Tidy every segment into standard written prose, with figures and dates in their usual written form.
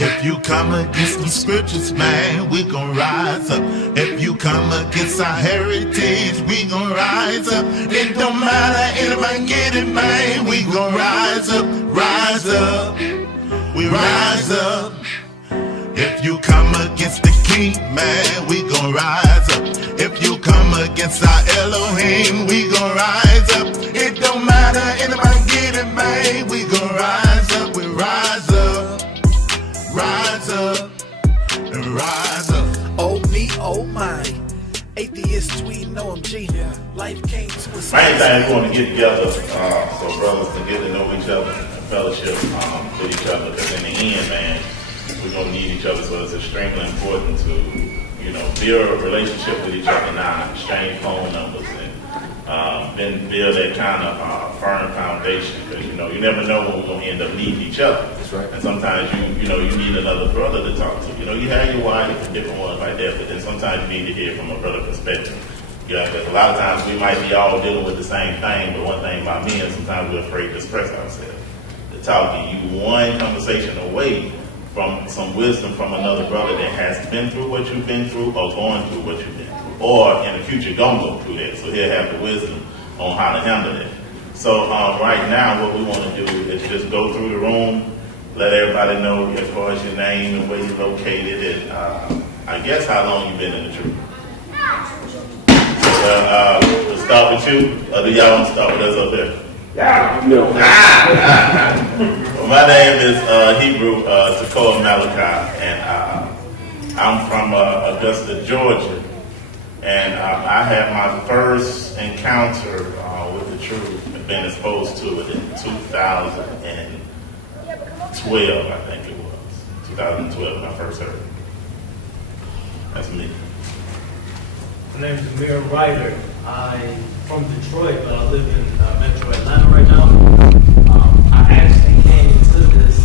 If you come against the scriptures, man, we gon' rise up. If you come against our heritage, we gon' rise up. It don't matter, anybody get it, man, we gon' rise up, rise up. We rise up. If you come against the king, man, we gon' rise up. If you come against our Elohim, we gon' rise up. It don't matter, anybody get it, man, we gon' rise up. We rise up, rise up, and rise up. Oh me, oh my, atheist tweeting OMG. Life came to a main thing is going to get together, so brothers to get to know each other and fellowship with each other. Because in the end, man, we're going to need each other, so it's extremely important to, build a relationship with each other now, exchange phone numbers, and then build that kind of firm foundation. Because, you never know when we're going to end up needing each other. That's right. And sometimes, you need another brother to talk to. You have your wife and different ones like that, but then sometimes you need to hear from a brother perspective. Because a lot of times we might be all dealing with the same thing, but one thing about men, sometimes we're afraid to express ourselves. To talk to you one conversation away from some wisdom from another brother that has been through what you've been through or going through what you've been through, or in the future gonna go through that. So he'll have the wisdom on how to handle it. So right now what we want to do is just go through the room, let everybody know as far as your name and where you're located, and I guess how long you've been in the truth. We'll start with you, or do y'all want to start with us up there? No. Well, my name is Hebrew Tekoa Malachi, and I'm from Augusta, Georgia. And I had my first encounter with the truth and been exposed to it in 2012, I think it was. 2012 when I first heard it. That's me. My name is Amir Ryder. I'm from Detroit, but I live in Metro Atlanta right now. I actually came to this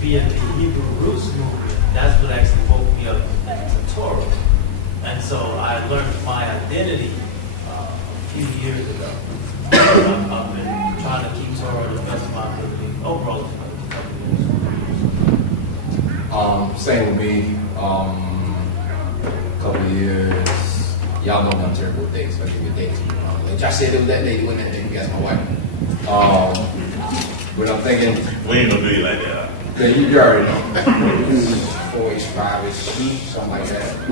via the Hebrew Roots movement. That's what actually woke me up to Torah. And so I learned my identity a few years ago. I've been trying to keep Torah to the best of my ability overall for a couple years. Same with me. Couple of years. Y'all know I'm terrible with dates, especially with dates. Like Josh said, it was that day, it wasn't that day. You guys, my wife. But I'm thinking, We ain't gonna do you like that. then you already know. 4-ish, 5-ish, something like that.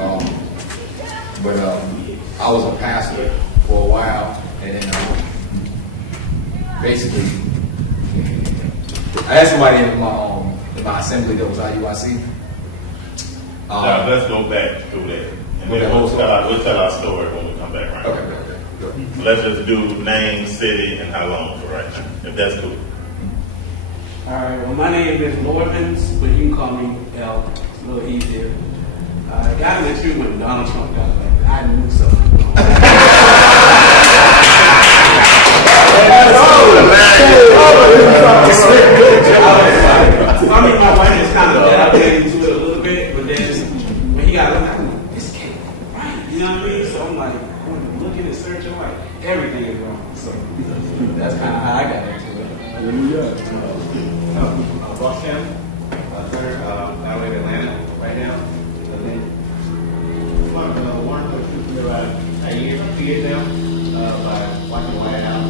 But I was a pastor for a while, and then basically, I had somebody in my assembly that was IUIC. Now, let's go back through that. And then we'll tell our story when we come back, right? Okay. Good. Let's just do name, city, and how long for right now, if that's cool. All right, well, my name is Lordens, but you can call me L. It's a little easier. I got in the truth when Donald Trump got elected. I knew something. I mean, my wife is kind of dedicated to it a little bit, but then when he got elected, I'm like, this can't be right. You know what I mean? So I'm like, looking and searching, like, everything is wrong. So that's kind of how I got into it. Rothschild, center, out in Atlanta right now. Warren for about a year, 2 years now, by watching the White House.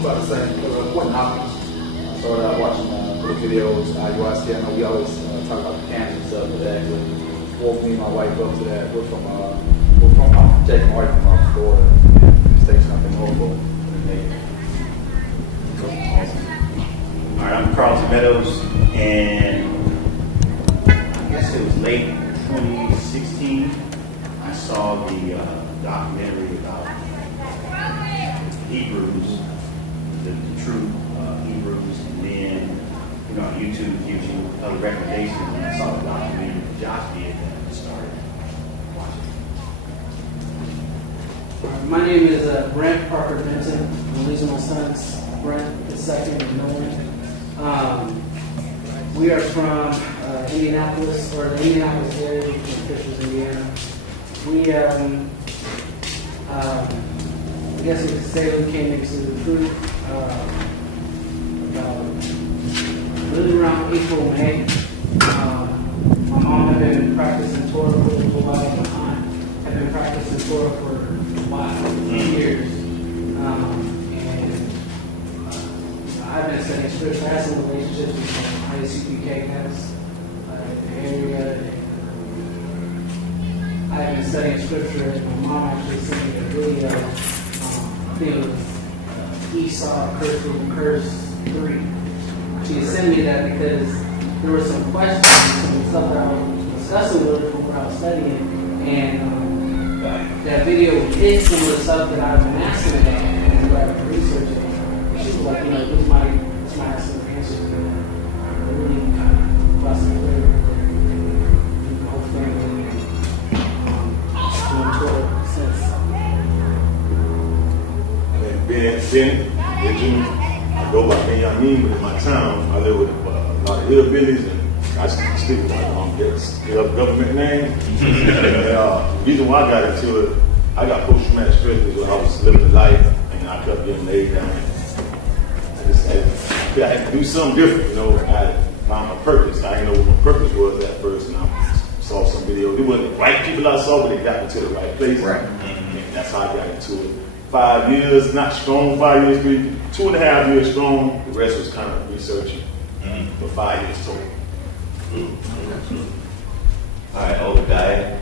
About the same. Quentin Hopkins. I started out watching little videos, IUIC. I know we always talk about the cameras and stuff, but that actually woke me and my wife up to that. We're from Jake and Marty from Florida, station up in Norfolk. All right, I'm Carlton Meadows, and I guess it was late 2016. I saw the documentary about Hebrews, the true Hebrews, and then YouTube gives you other recommendations. And I saw the documentary that Josh did, and I started watching. My name is Brent Parker Benson. I'm losing my son's Brent, the second of Nolan. We are from Indianapolis, or the Indianapolis area, in Fishers, Indiana. We, I guess you could say we came into the truth about April, May. My mom had been practicing Torah for a little while. My aunt had been practicing Torah for a while, years. I've been studying scripture. I had some relationships with some ISUPK camps in the area. I've been studying scripture, and my mom actually sent me a video. I think it was Esau Curse 3. She sent me that because there were some questions, some stuff that I was discussing with her when I was studying, and that video hit some of the stuff that I've been asking about and I've been researching. She was like, this might have some answers to that. It really kind of blessed me with the whole family doing Torah since. And Ben, Junior, I go by Benjamin, but in my town, I live with a lot of hillbillies, and I stick with my government name. And, the reason why I got into it, I got post-traumatic stress because when I was living a life, and I kept getting laid down. I had to do something different, I found my purpose. I didn't know what my purpose was at first, and I saw some videos. It wasn't the right people I saw, but they got me to the right place. Right. And that's how I got into it. 5 years, not strong, 5 years, 2.5 years strong. The rest was kind of researching, for 5 years total. All right, older guy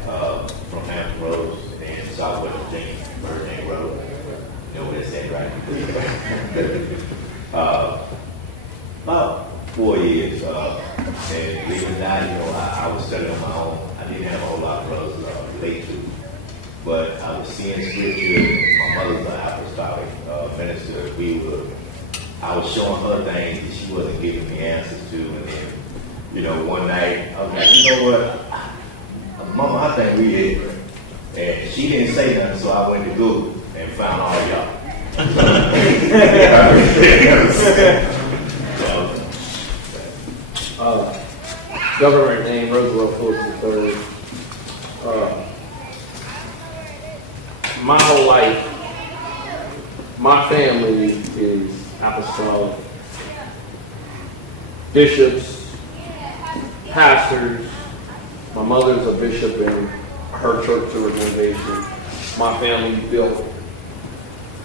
from Hampton Roads in Southwest Virginia, Virginia Road. You know what it said, right? About 4 years, and believe it or not, I was studying on my own. I didn't have a whole lot of brothers to relate to, but I was seeing scripture. My mother's an apostolic minister. I was showing her things that she wasn't giving me answers to, and then, one night I was like, you know what, Mama, I think we hit. And she didn't say nothing, so I went to Google and found all y'all. Government name Roosevelt Phillips III. My whole life, my family is apostolic. Bishops, pastors. My mother's a bishop in her church organization. My family built.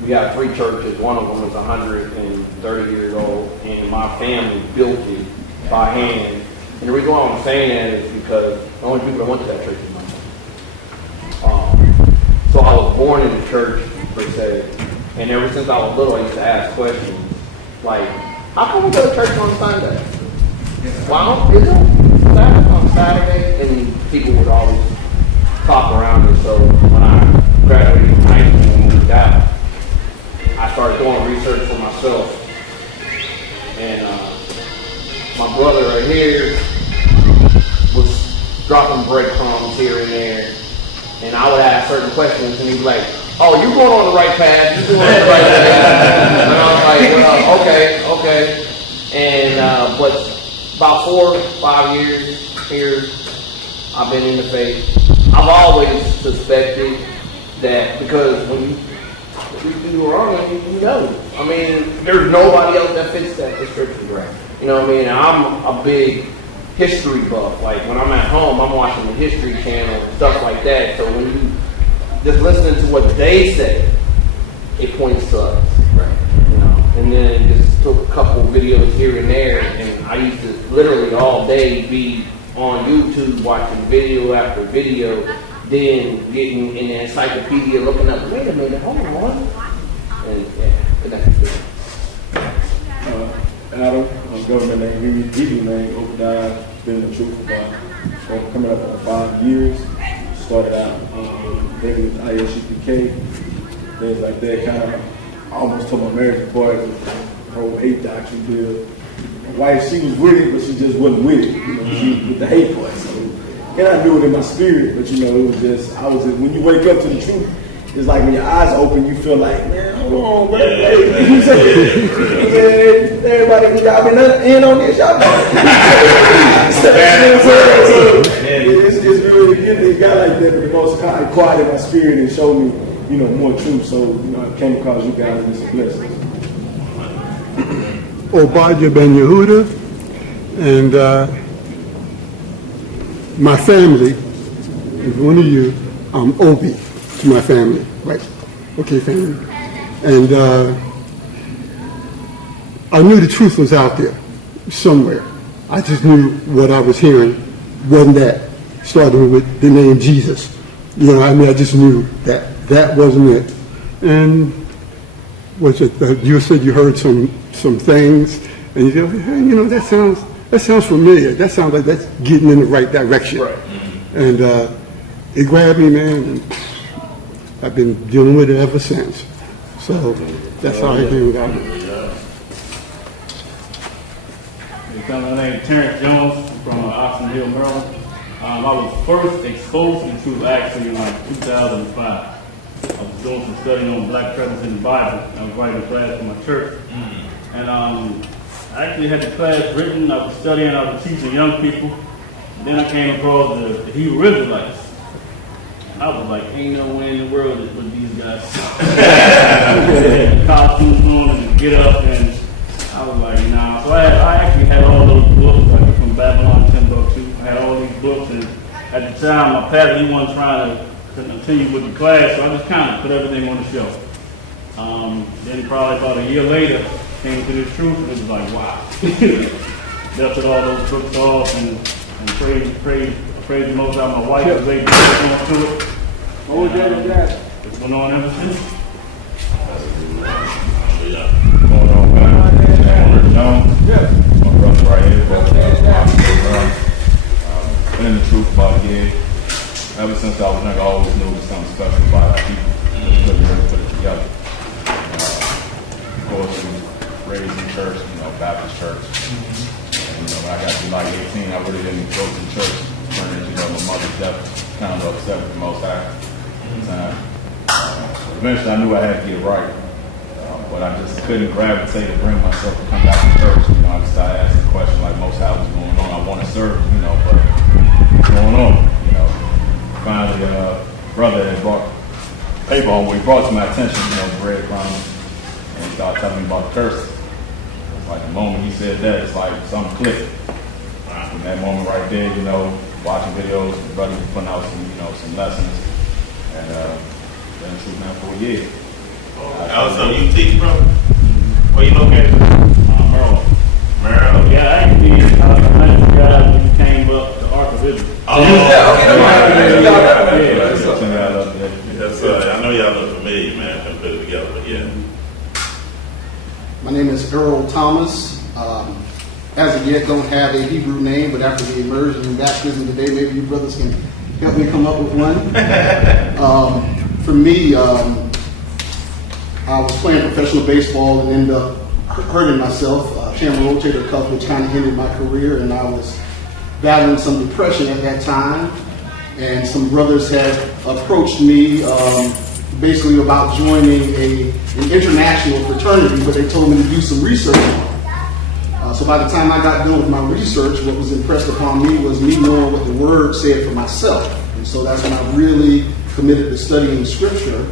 We got 3 churches. One of them is 130 years old, and my family built it by hand. And the reason why I'm saying that is because the only people that went to that church is my mom. So I was born in the church, per se, and ever since I was little, I used to ask questions like, how come we go to church on Sunday? Why don't we go on Saturday? And people would always talk around it. So when I graduated from high school and moved out, I started doing research for myself. And my brother right here was dropping breadcrumbs here and there. And I would ask certain questions, and he'd be like, oh, you're going on the right path. You're going on the right path. And I was like, well, okay. And, but about 4 or 5 years here, I've been in the faith. I've always suspected that because when you do wrong, you know. I mean, there's nobody else that fits that description. Right. You know what I mean? And I'm a big history buff. Like when I'm at home, I'm watching the History Channel and stuff like that. So when you just listening to what they say, it points to us. Right. And then just took a couple videos here and there, and I used to literally all day be on YouTube watching video after video, then getting in the encyclopedia looking up, wait a minute, hold on. And that's Adam, government name, Hebrew name, Obadiah, been in the truth about coming up on 5 years. Started out maybe with ISUPK, things like that, kind of almost told my marriage apart with the whole hate doctrine deal. My wife, she was with it, but she just wasn't with it, she was with the hate part. So, and I knew it in my spirit, but it was just, when you wake up to the truth, it's like when your eyes open, you feel like, man, hold on, bro. Everybody, y'all been in on this, y'all it's really getting a guy like that, but the most quiet in my spirit and showed me, more truth. So, I came across you guys and it's a blessing. Obadiah ben Yehuda, And my family, if one of you, I'm Obi to my family, right? Okay, family. And I knew the truth was out there somewhere. I just knew what I was hearing wasn't that, starting with the name Jesus. You know, I mean, I just knew that that wasn't it. And was it, you said you heard some things, and you said, hey, you know, that sounds familiar. That sounds like that's getting in the right direction. Right. And it grabbed me, man, and I've been dealing with it ever since. So that's how I came about it. My name is Terrence Jones from Oxon Hill, Maryland. I was first exposed to the truth actually in like 2005. I was doing some studying on black presence in the Bible. I was writing a class for my church. And I actually had the class written. I was studying, I was teaching young people. And then I came across the Hebrew Israelites. And I was like, ain't no way in the world that with these guys. Costumes on and get up, and I was like, nah. So I actually had all those books like from Babylon 10:2. I had all these books, and at the time, my pastor, he wasn't trying to continue with the class, so I just kind of put everything on the shelf. Then probably about a year later, came to the truth, and it was like, wow. Left all those books off, and praise the Most High. My wife was able to get on to it. What was that again? It's been on ever since. Going on, man. Jones. Yeah. My brother right here. Been in the truth about a year. Ever since I was young, I always knew there was something special about our people. Just really put it together. Of course, we was raised in church, you know, Baptist church. And, you know, when I got to like 18, I really didn't go to church. Turned into, you know, my mother's death, kind of upset with the Most High at the time. Eventually, I knew I had to get right. But I just couldn't gravitate to bring myself to come back to church. You know, I started asking questions like, most how what's going on? I want to serve, you know, but what's going on? You know, finally, brother had brought paper on. He brought to my attention, you know, breadcrumbs, and he started telling me about the curses. It's like the moment he said that, it's like something clicked. From that moment right there, you know, watching videos, the brother was putting out some, you know, some lessons, and been in truth now for a year. Also, you teach, bro? Where you located? Maryland. Maryland? Yeah, actually, I forgot when you came up to Ark of Israel. Oh, yeah. I know y'all look familiar, man. I can put it together, but yeah. My name is Earl Thomas. As of yet, don't have a Hebrew name, but after the immersion and baptism today, maybe you brothers can help me come up with one. For me, I was playing professional baseball and ended up hurting myself, channel rotator cuff, which kind of ended my career, and I was battling some depression at that time. And some brothers had approached me basically about joining an international fraternity, but they told me to do some research on it. So by the time I got done with my research, what was impressed upon me was me knowing what the Word said for myself. And so that's when I really committed to studying Scripture.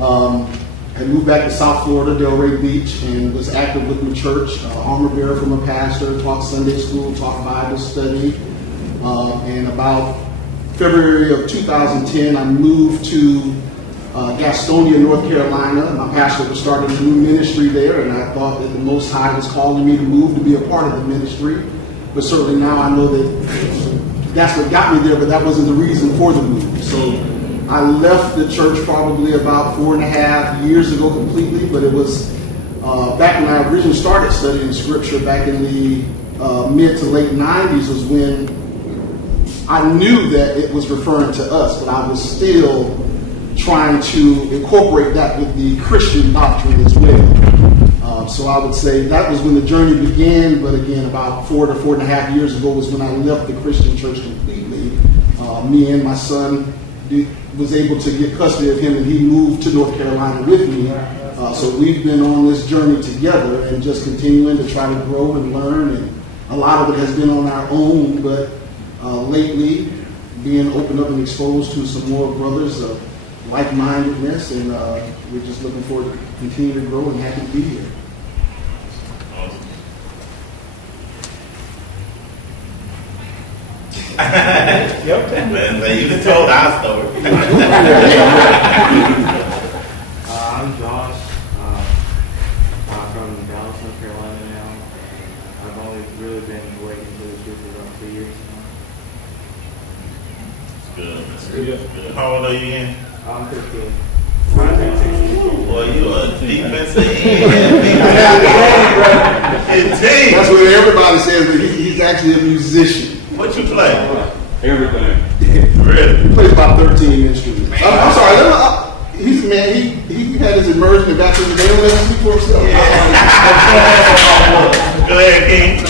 I moved back to South Florida, Delray Beach, and was active with my church, armor bearer from a pastor, taught Sunday school, taught Bible study. And about February of 2010, I moved to Gastonia, North Carolina. My pastor was starting a new ministry there, and I thought that the Most High was calling me to move to be a part of the ministry. But certainly now I know that that's what got me there, but that wasn't the reason for the move. So I left the church probably about 4.5 years ago completely, but it was back when I originally started studying Scripture back in the mid to late 90s was when I knew that it was referring to us, but I was still trying to incorporate that with the Christian doctrine as well. So I would say that was when the journey began, but again, about 4 to 4.5 years ago was when I left the Christian church completely. Me and my son was able to get custody of him, and he moved to North Carolina with me. So we've been on this journey together and just continuing to try to grow and learn, and a lot of it has been on our own, but lately being opened up and exposed to some more brothers of like-mindedness, and we're just looking forward to continue to grow and happy to be here. Man, you just told our story. I'm Josh. I'm from Dallas, North Carolina now. I've only really been waiting for the truth for about 2 years now. That's good. How old are you again? I'm 15. Boy, you a defensive end. That's what everybody says, but he's actually a musician. What you play? Everything. Really? He plays about 13 instruments. I'm sorry, he's man. He had his immersion in baptism. They don't let him speak for himself. Go ahead, King. I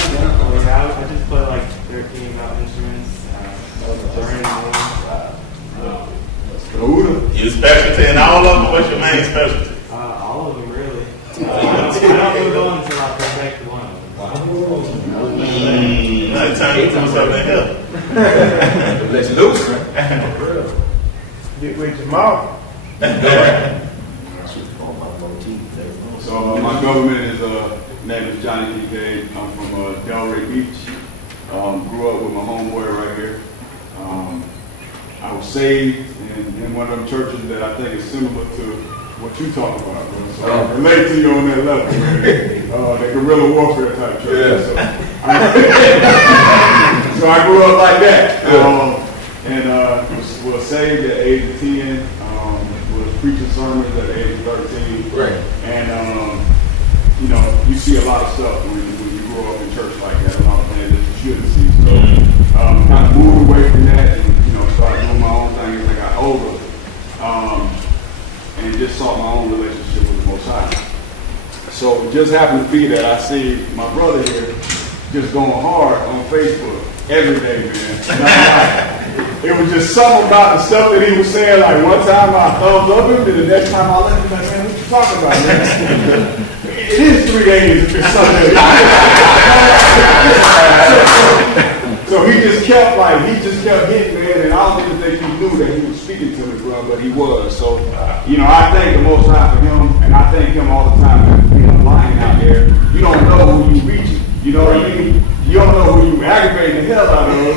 just play like 13 instruments. You specialty in all of them? What's your main specialty? All of them, really. I don't move on until I perfect one of them. Another time you come something here. Let you loose. Get with your mouth. So my government is name is Johnny D. I'm from Delray Beach. Grew up with my homeboy right here. I was saved in one of them churches that I think is similar to what you talk about, bro. So I relate to you on that level, man. The guerrilla warfare type church. Yeah. So I grew up like that. And was saved at the age of 10. Was preaching sermons at the age of 13. Right. And you know, you see a lot of stuff when you grow up in church like that. A lot of things that you shouldn't see. So kind of moved away from that and started doing my own thing as I got older. And just sought my own relationship with the Most High. So it just happened to be that I see my brother here just going hard on Facebook every day, man. It was just something about the stuff that he was saying. Like one time I thumbs up him, and the next time I let him, like, man, what you talking about, man? It is 3 days if it's Sunday. So he just kept hitting, man, and I don't even think he knew that he was speaking to me, bro, but he was. So, you know, I thank the Most High for him, and I thank him all the time for being a lion out there. You don't know who you reaching. You know what I mean? You don't know who you aggravating the hell out of.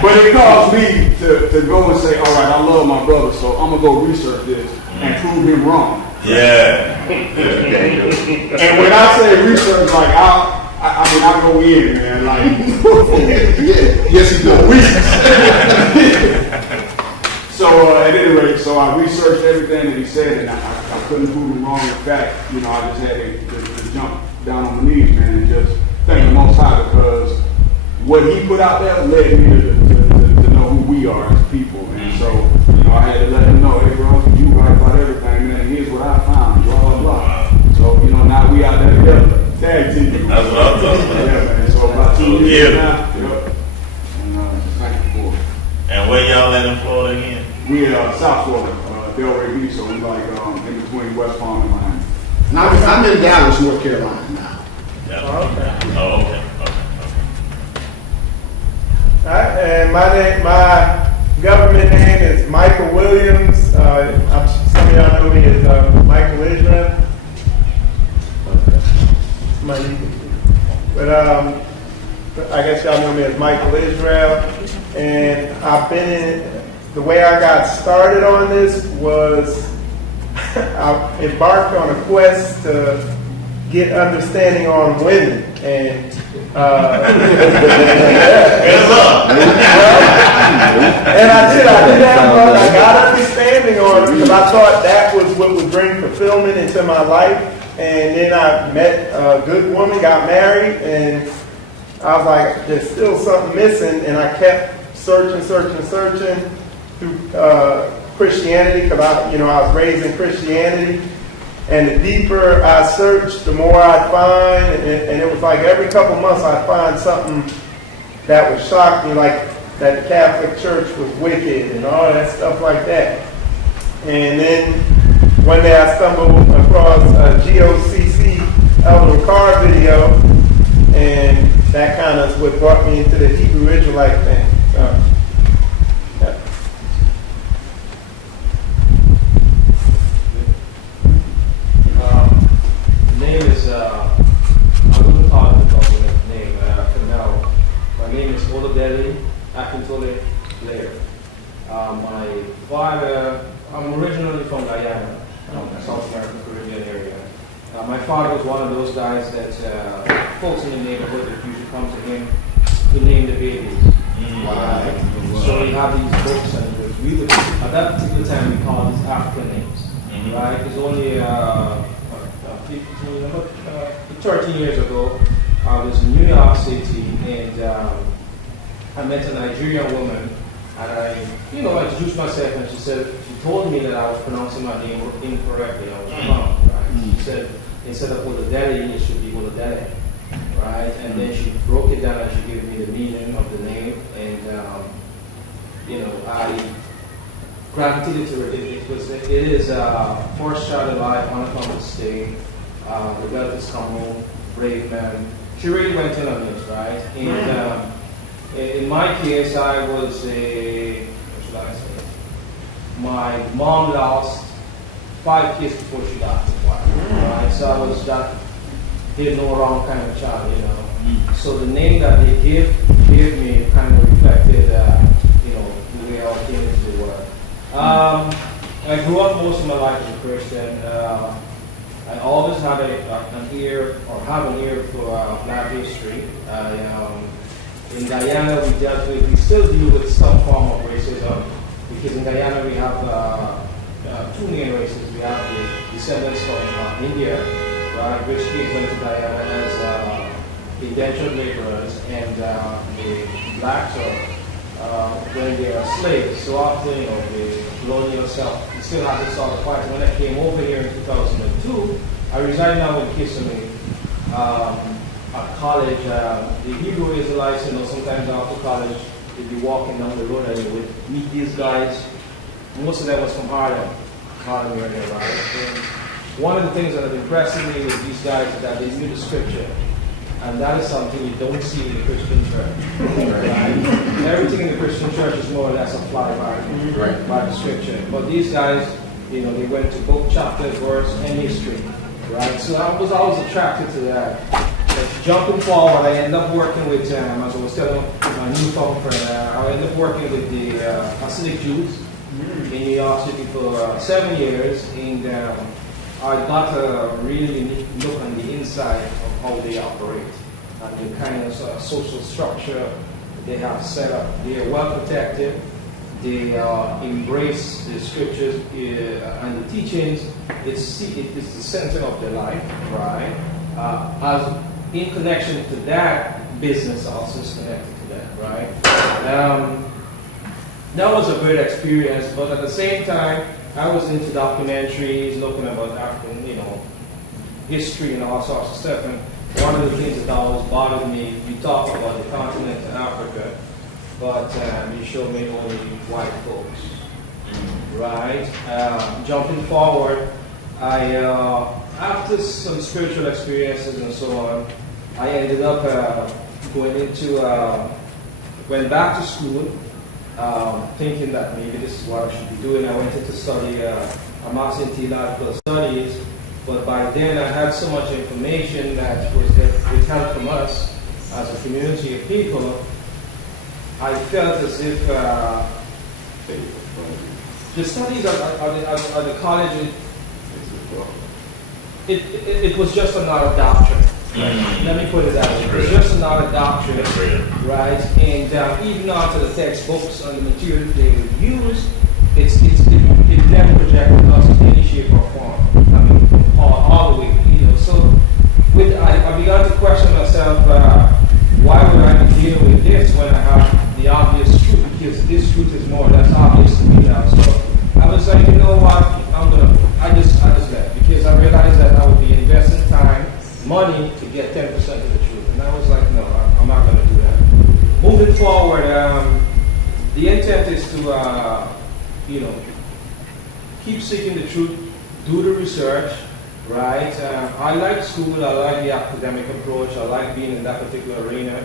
But it caused me to go and say, all right, I love my brother, so I'm going to go research this and prove him wrong. Yeah. And when I say research, like, I go in, man, like, yes, he does. So at any rate, so I researched everything that he said, and I couldn't prove him wrong. In fact, you know, I just had to jump down on my knees, man, and just thank the Most High, because what he put out there led me to know who we are as people. And so, you know, I had to let him know, hey, bro, you right about everything, man. Here's what I found, blah, blah, blah. So, you know, now we out there together. Tag team. That's what I'm talking about. Yeah, man. So about 2 years now. Yep. And thank you for it. And where y'all at in Florida again? We South Florida, Delray Beach, so we like in between West Palm and Miami. And I'm in Dallas, North Carolina now. Yeah. Oh, okay. All right, and my government name is Michael Williams. Some of y'all know me as Michael Israel. But I guess y'all know me as Michael Israel. And I've been in, the way I got started on this was I embarked on a quest to get understanding on women. And and I did have one. I got understanding on it because I thought that was what would bring fulfillment into my life. And then I met a good woman, got married, and I was like, there's still something missing. And I kept searching through Christianity, because I was raised in Christianity. And the deeper I searched, the more I'd find, and it was like every couple months I'd find something that would shock me, like that the Catholic Church was wicked and all that stuff like that. And then one day I stumbled across a GOCC Elder Carr video, and that kind of is what brought me into the Hebrew Israelite thing. So, yeah. The name is, I wasn't talking about the name, but for now, my name is Olabelli realized that folks in the neighborhood that usually come to him to name the babies. Right? So we have these books, and we would, at that particular time, we call these African names. Right? It's only 13 years ago, I was in New York City, and I met a Nigerian woman, and I introduced myself, and she told me that I was pronouncing my name incorrectly. I was wrong. Right? She said, instead of Olodele, it should be Olodele. Right? And then she broke it down and she gave me the meaning of the name, and I gravitated to it. It is first child alive, uncommon state, the wealth is common, brave man. She really went in on this, right? And in my case, I was what should I say? My mom lost 5 kids before she got to right? So I was that did no wrong kind of child, So the name that they gave me kind of reflected, the way I came into the world. I grew up most of my life as a Christian. I always had an ear for Black history. In Guyana, we still deal with some form of racism, because in Guyana we have 2 main races. We have the descendants from India, right, which kids went to Guyana as indentured laborers, and the blacks when they are slaves. So after the colonial South, we still have to solve the fight. When I came over here in 2002, I reside now in Kissimmee. At college, the Hebrew Israelites, sometimes after college, they'd be walking down the road and they would meet these guys. Most of them was from Harlem area, right? And one of the things that impressed me with these guys is that they knew the scripture. And that is something you don't see in the Christian church. Right? Everything in the Christian church is more or less applied by the scripture. But these guys, they went to book, chapter, verse, and history. Right? So I was always attracted to that. But jumping forward, I ended up working with, as I was telling my newfound friend, I ended up working with the Hasidic Jews in New York City for 7 years. And I got a really neat look on the inside of how they operate and the kind of social structure they have set up. They are well protected. They embrace the scriptures and the teachings. It's the center of their life, right? As in connection to that, business also is connected to that, right? That was a great experience, but at the same time, I was into documentaries, looking about African, history and all sorts of stuff. And one of the things that always bothered me, you talk about the continent of Africa, but you show me only white folks, right? Jumping forward, after some spiritual experiences and so on, I ended up went back to school, thinking that maybe this is what I should be doing. I went to study a master's in theological studies, but by then I had so much information that was withheld from us as a community of people. I felt as if the studies at the college, it was just another doctrine. Let me put it that way. It was just another doctrine, right? And even after the textbooks and the material they would use, it never projected us in any shape or form. I mean, all the way, So I began to question myself, why would I be dealing with this when I have the obvious truth? Because this truth is more or less obvious to me now. So I was like, you know what? I just left, because I realized that I would be investing time, money to get 10% of the truth. And I was like, no, I'm not going to do that. Moving forward, the intent is to, keep seeking the truth, do the research, right? I like school, I like the academic approach, I like being in that particular arena.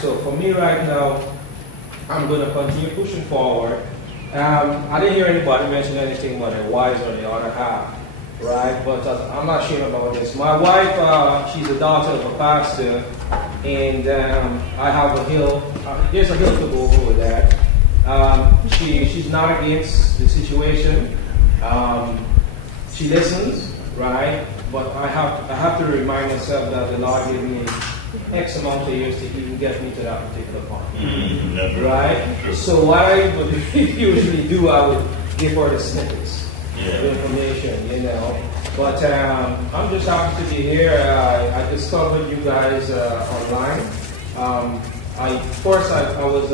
So for me right now, I'm going to continue pushing forward. I didn't hear anybody mention anything about their wives or the other half. Right, but I'm not sure about this. My wife, she's a daughter of a pastor, and I have a hill. There's a hill to go over with that. She's not against the situation. She listens, right? but I have to remind myself that the Lord gave me X amount of years to even get me to that particular point. Right? So what I would usually do, I would give her the snippets of information, you know. But I'm just happy to be here. I discovered you guys online. I was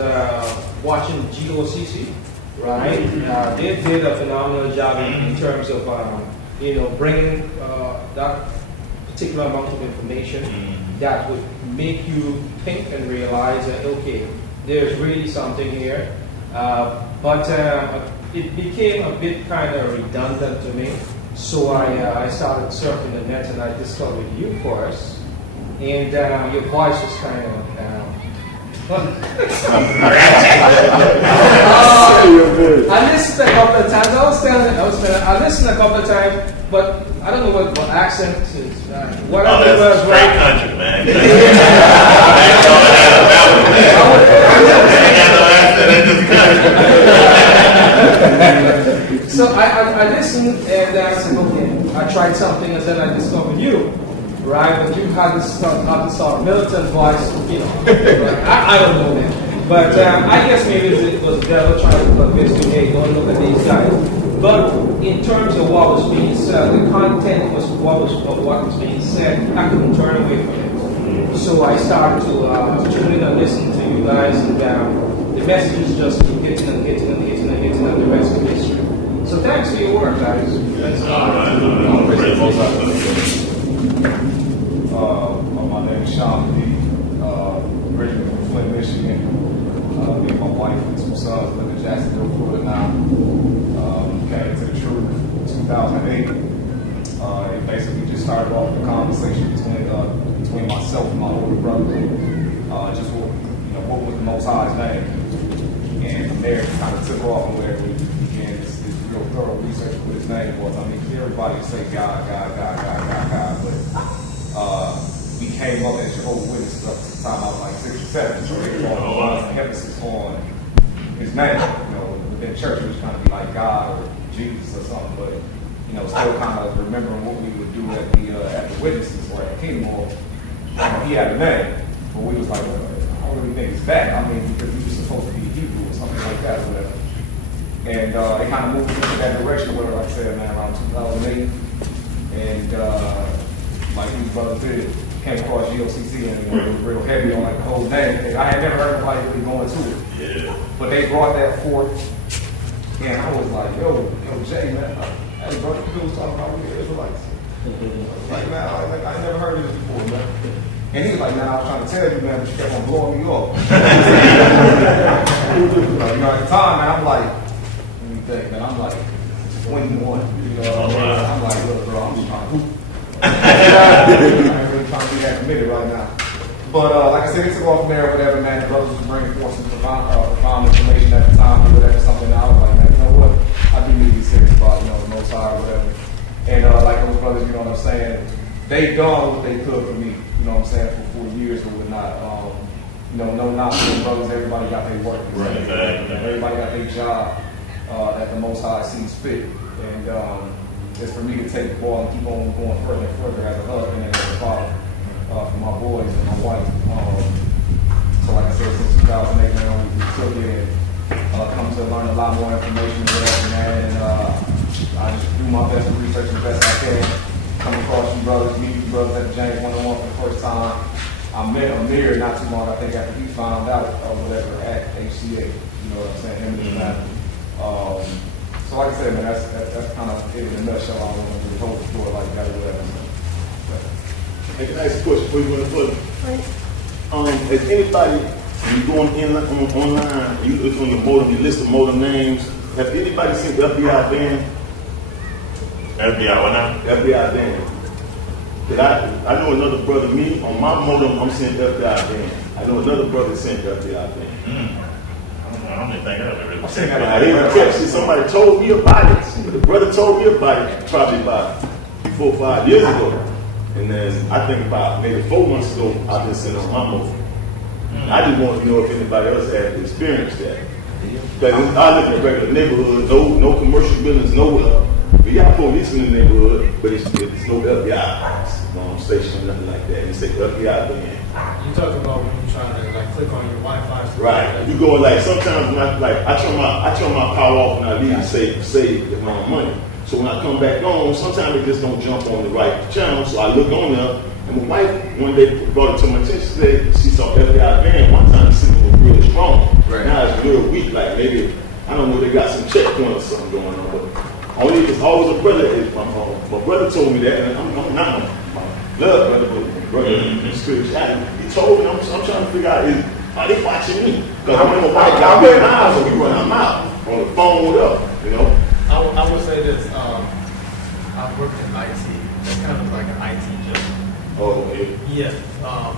watching GOCC, right? They did a phenomenal job in terms of bringing that particular amount of information that would make you think and realize that, okay, there's really something here. But it became a bit kind of redundant to me. So I started surfing the net and I discovered you first. And your voice was kind of... I listened a couple of times. I listened a couple of times, but I don't know what accent is. Whatever it was, great country, man. So I listened and I said, okay, I tried something and then I discovered you. Right, but you had this militant voice, you know. I don't know that, but I guess maybe it was the devil trying to convince you, hey, don't look at these guys. But in terms of what was being said, the content was what was being said. I couldn't turn away from it. So I started to tune in and listen to you guys, and the messages just keep hitting and hitting and hitting and hitting, and the rest of history. So thanks for your work, guys. My name is Sean D. Originally from Flint, Michigan. Me and my wife and 2 sons live in Jacksonville, Florida now. Came into the truth in 2008. It basically just started off the conversation between myself and my older brother. Just what was the Most High's name? And from there, it kind of took off and where we began this real thorough research of what his name was. I mean, everybody would say God, but we came up as Jehovah's Witnesses up to the time I was like 6 or 7, so they brought a lot of emphasis on his name. Within church, it was kind of be like God or Jesus or something, but still kind of remembering what we would do at the Witnesses or at the Kingdom Hall. He had a name, but we was like, well, I don't really think it's that. I mean, because we were supposed to be Hebrew or something like that or whatever. And they kind of moved into that direction, where, like I said, man, around 2008, and like these brothers did, came across GOCC and it was real heavy on like the whole name. I had never heard nobody really going to it. Yeah. But they brought that forth, and I was like, yo, Jay, man, hey, bro, you was talking about we Israelites. Like, man, I never heard of this before, man. And he was like, man, I was trying to tell you, man, but you kept on blowing me off. At the time, man, I'm like, let me think, man, I'm like 21. I'm like, look, bro, I'm just trying to hoop. I ain't really trying to be that committed right now. But like I said, it took off from there or whatever, man. The brothers was bringing forth some profound information at the time or whatever, something. I was like, man, you know what? I do need to be serious about, the Most High or whatever. And like those brothers, you know what I'm saying? They done what they could for me, you know what I'm saying, for 4 years or whatnot. No knock to them brothers. Everybody got their work. Right. Everybody got their job that the Most High sees fit. And it's for me to take the ball and keep on going further and further as a husband and as a father for my boys and my wife. So like I said, since 2008, man, we took it and come to learn a lot more information and whatever, man. And I just do my best to research the best I can. Come across you brothers, meet you brothers at the James 101 for the first time. I met Amir not too long, I think, after he found out or whatever at HCA. You know what I'm saying? Him and his man. So like I said, man, that's kind of it in a nutshell. I don't want to hold the floor like that or whatever. Hey, can I ask a question before you go into further? Has anybody, when you going online, you look on your modem, you list of modem names, has anybody seen the FBI ban? FBI what now? FBI ban. Because I know another brother, me, on my modem, I'm seeing FBI ban. I know another brother saying FBI ban. I don't even think I ever really seen that. I didn't catch it. Somebody told me about it. The brother told me about it probably about 4 or 5 years ago. And then I think about maybe 4 months ago, I've been sitting on my movie. I just wanted to know if anybody else had experienced that. Because I live in a regular neighborhood, no commercial buildings, no We got police in the neighborhood, but it's no FBI station or nothing like that. It's like FBI been in. You talk about when you're trying to like click on your Wi-Fi. Right. You go like sometimes when I turn my power off and I leave to save the amount of money. So when I come back on, sometimes it just don't jump on the right channel. So I look on there, and my wife one day brought it to my attention. She saw FBI van one time. The signal was real strong. Right. Now it's real weak. Like maybe I don't know. They got some checkpoint or something going on. But only it's always a brother. My brother told me that, and I'm not my blood brother, but my brother in spirituality. He told me. I'm trying to figure out are they watching me? Because I'm a white guy. I'm out, so we run our mouth on the phone with us. You know. I would say this. I've worked in IT. It's kind of like an IT job. Oh, okay. Yeah.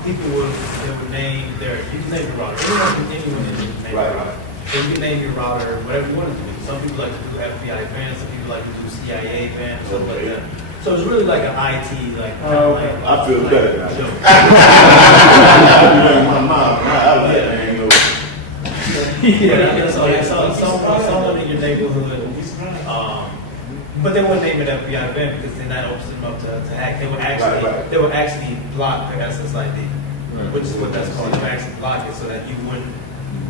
People would name you can name your router. Anyone can name your router. So you can name your router, whatever you want it to be. Some people like to do FBI ban, some people like to do CIA ban, stuff like that. So it's really like an IT, like. I feel better now. My mom, I like that. Yeah, that's all. Someone in your neighborhood. But they wouldn't name it FBI ban because then that opens them up to hack. They would actually block the SSID, which is what that's called. They would actually block it so that you wouldn't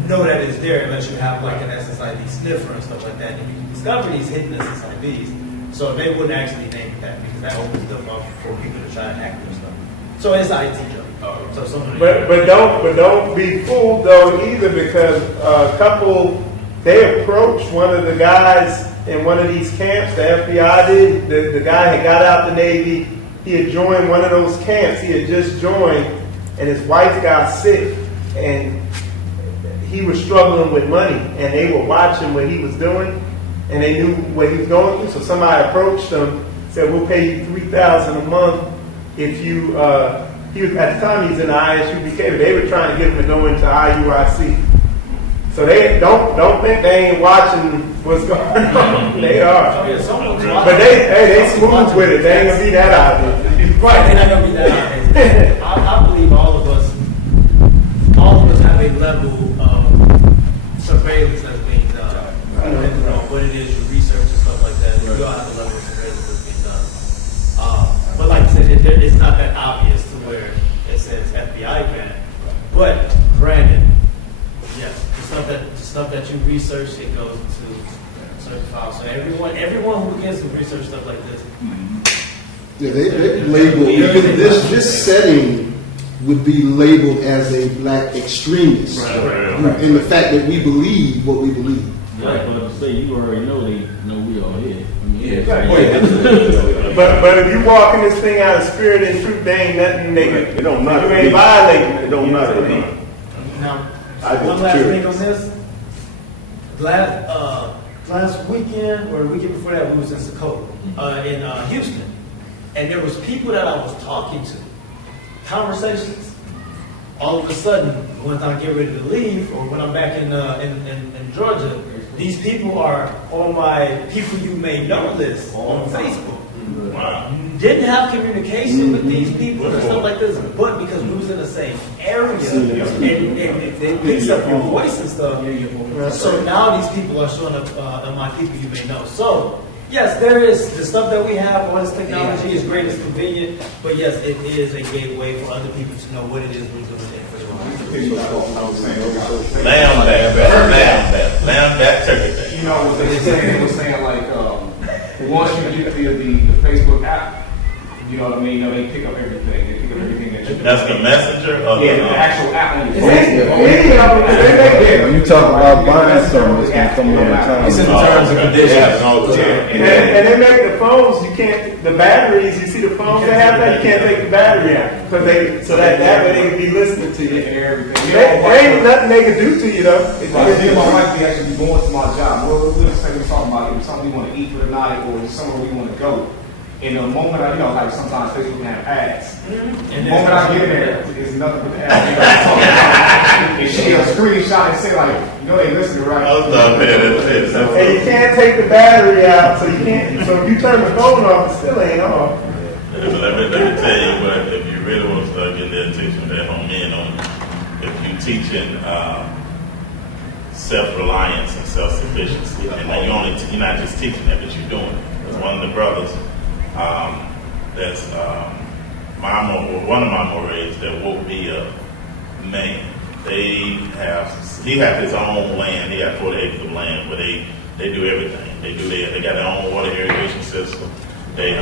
know that it's there unless you have like an SSID sniffer and stuff like that. And you can discover these hidden SSIDs. So they wouldn't actually name it that because that opens them up for people to try to hack their stuff. So it's IT job. So but don't be fooled though either, because a couple they approached one of the guys in one of these camps. The FBI did. The guy had got out the Navy. He had joined one of those camps. He had just joined, and his wife got sick, and he was struggling with money. And they were watching what he was doing, and they knew what he was going through. So somebody approached him, said, "We'll pay you $3,000 a month if you." He was, at the time he was in the ISUPK, but they were trying to get him to go into IUIC. So they don't think they ain't watching what's going on. They are. But they smooth with it. They ain't gonna be that obvious. Right, they're not gonna be that obvious. I believe all of us have a level of surveillance that's being done. Depending on what it is you research and stuff like that. You all have a level of surveillance that's being done. But like I said, it's not that obvious to where it says FBI ban. But granted, yes, the stuff that you research, it goes into certain files. So everyone who begins to research stuff like this. Yeah, they label even this setting would be labeled as a black extremist, in the fact that we believe what we believe. Right, but to say you already know they know we all here. But if you walk in this thing out of spirit and truth, they ain't nothing nigga. It don't matter. You ain't violating it. It don't matter. Now, one last thing on this. Last weekend or the weekend before that, we was in Sukkot, in Houston, and there was people that I was talking to, conversations. All of a sudden, when I get ready to leave, or when I'm back in Georgia, these people are on my people you may know list on Facebook. Wow. Didn't have communication with these people and stuff like this, but because we was in the same area and they picked up your voice and stuff, so now these people are showing up on my people you may know. So yes, there is the stuff that we have. All this technology is great, it's convenient, but yes, it is a gateway for other people to know what it is we're doing. Lamb back, turkey back. You know what they were saying like once you get the Facebook app, you know what I mean? You know, they pick up everything. They pick up everything that you do. That's the messenger or the actual app on your phone. When you talk about buying something, it's going to come over time. It's in terms and conditions. And they make the phones, you can't, the batteries, you see the phones they have that, you can't take the battery out. So that way they can be listening to you. There ain't nothing they can do to you though. My wife be actually going to my job. We're talking about it, something we want to eat for the night or somewhere we want to go. And the moment I, like sometimes Facebook can have ads. The moment I get there, there's nothing but the ads. And she a screenshot and say like, they listening right. And you can't take the battery out, so you can't. So if you turn the phone off, it still ain't on. Let me tell you what, if you really want to start getting their attention, they're home in on it. If you're teaching self-reliance and self-sufficiency, and you're not just teaching that, but you're doing it. one of the brothers that's one of my mores that woke me up, man, he has his own land. He got 40 acres of land, but they do everything. They got their own water irrigation system. They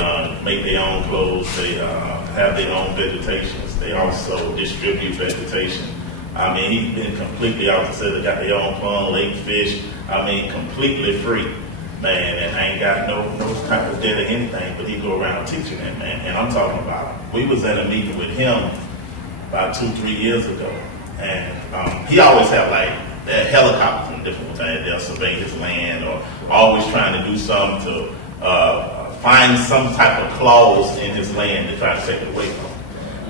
make their own clothes. They have their own vegetations. They also distribute vegetation. I mean, he's been completely opposite. They got their own pond, lake fish. I mean, completely free, man. And I ain't got no type of debt or anything, but he go around teaching that, man. And I'm talking about, we was at a meeting with him about 2-3 years ago. And he always have like helicopters and different things. They'll survey his land or always trying to do something to find some type of clause in his land to try to take it away from him.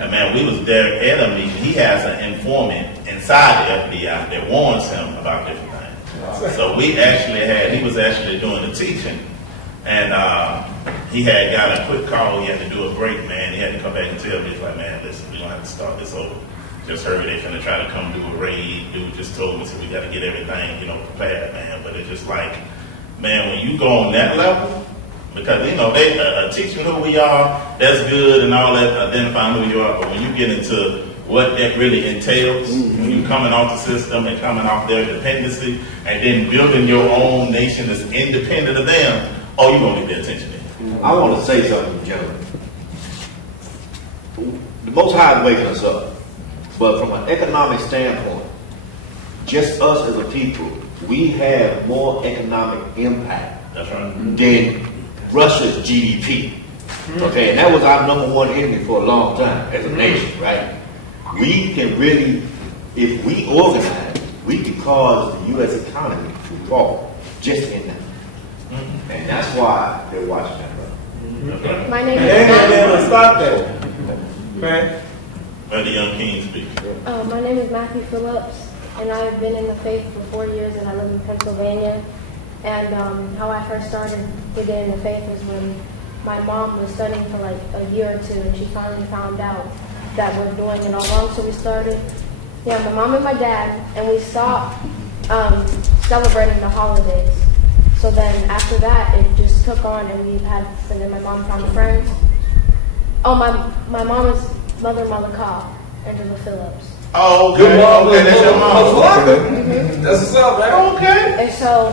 And man, we was there at a meeting. He has an informant inside the FBI that warns him about different things. So he was actually doing the teaching. And he had got a quick call. He had to do a break, man. He had to come back and tell me, he's like, man, listen, we're going to have to start this over. Just heard they finna try to come do a raid. Dude just told me, so we got to get everything, prepared, man. But it's just like, man, when you go on that level, because, they teaching who we are, that's good and all that, identifying who you are. But when you get into what that really entails, when you coming off the system and coming off their dependency, and then building your own nation that's independent of them, you're going to get their attention there. I want to say something, gentlemen. The Most High is waking us up. But from an economic standpoint, just us as a people, we have more economic impact than Russia's GDP. Okay, and that was our number one enemy for a long time as a nation, right? We can really, if we organize, we can cause the U.S. economy to fall just in that. And that's why they're watching that, brother. My name is stop that. Okay. Let the young king speak. My name is Matthew Phillips, and I've been in the faith for 4 years, and I live in Pennsylvania. And how I first started to get in the faith was when my mom was studying for like a year or two, and she finally found out that we're doing it all wrong. So we started, my mom and my dad, and we stopped celebrating the holidays. So then after that, it just took on, and and then my mom found friends. Oh, my mom is Mother Malakah, Angela Phillips. Oh, okay. Okay, that's your mom. That's what's up, man. Okay. And so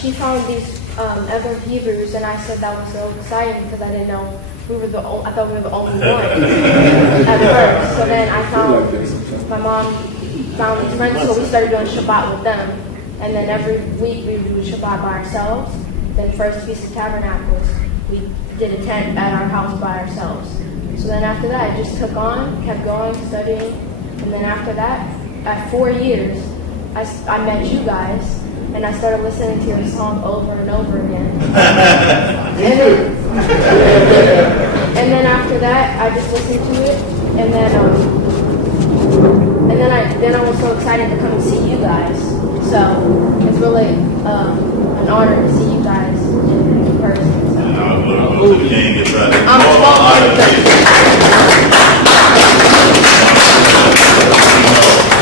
she found these other Hebrews, and I said that was so exciting because I didn't know I thought we were the only ones at first. So then my mom found these friends, so we started doing Shabbat with them. And then every week we would do Shabbat by ourselves. Then first Feast of Tabernacles, we did a tent at our house by ourselves. So then after that, it just took on, kept going, studying. And then after that, at 4 years, I met you guys, and I started listening to your song over and over again. and then after that, I just listened to it, and then I was so excited to come and see you guys. So it's really an honor to see you guys in person.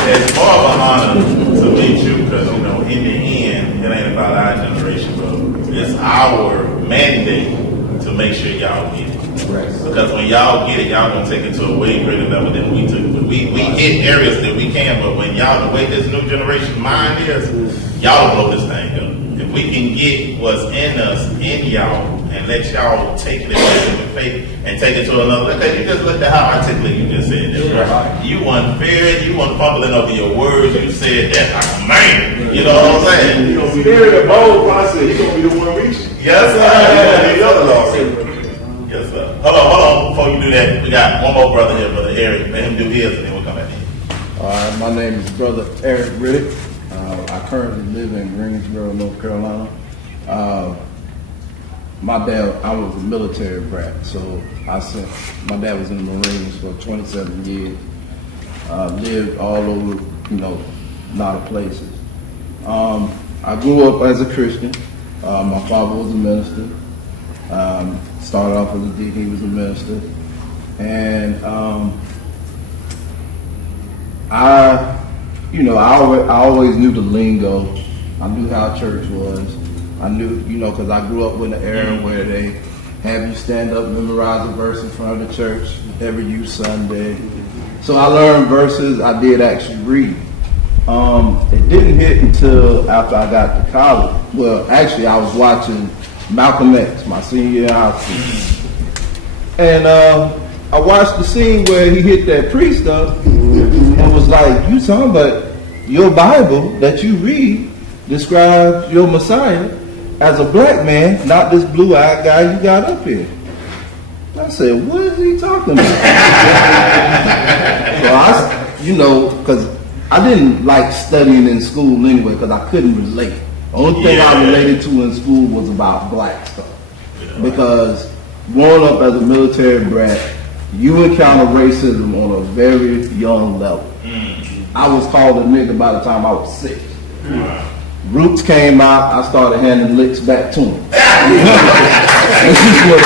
It's more of an honor to meet you because, in the end, it ain't about our generation, but it's our mandate to make sure y'all get it. Right. Because when y'all get it, y'all gonna take it to a way greater level than we took. We hit areas that we can, but when y'all, the way this new generation mind is, y'all blow this thing up. If we can get what's in us, in y'all, and let y'all take it with faith and take it to another level. You just looked at how articulate you just said that. Right? You weren't fearing, you weren't fumbling over your words. You said that like a man. You know what I'm saying? You're gonna be spirit of bold process. You're gonna be the one reaching. Yes, sir. You're the Lord. Yes, sir. Hold on. Before you do that, we got one more brother here, Brother Eric. Let him do his, and then we'll come back in. My name is Brother Eric Riddick. I currently live in Greensboro, North Carolina. My dad, I was a military brat, so my dad was in the Marines for 27 years. Lived all over, a lot of places. I grew up as a Christian. My father was a minister. Started off as a deacon, he was a minister. And I always knew the lingo. I knew how church was. I knew, because I grew up in an era where they have you stand up, memorize a verse in front of the church every youth Sunday. So I learned verses. I did actually read. It didn't hit until after I got to college. Well, actually, I was watching Malcolm X my senior year in high school. And I watched the scene where he hit that priest up and was like, you talking about your Bible that you read describes your Messiah as a black man, not this blue-eyed guy you got up here. I said, what is he talking about? So because I didn't like studying in school anyway, because I couldn't relate. The only thing I related to in school was about black stuff. Because growing up as a military brat, you encounter racism on a very young level. I was called a nigga by the time I was 6. Roots came out, I started handing licks back to him. That's just what it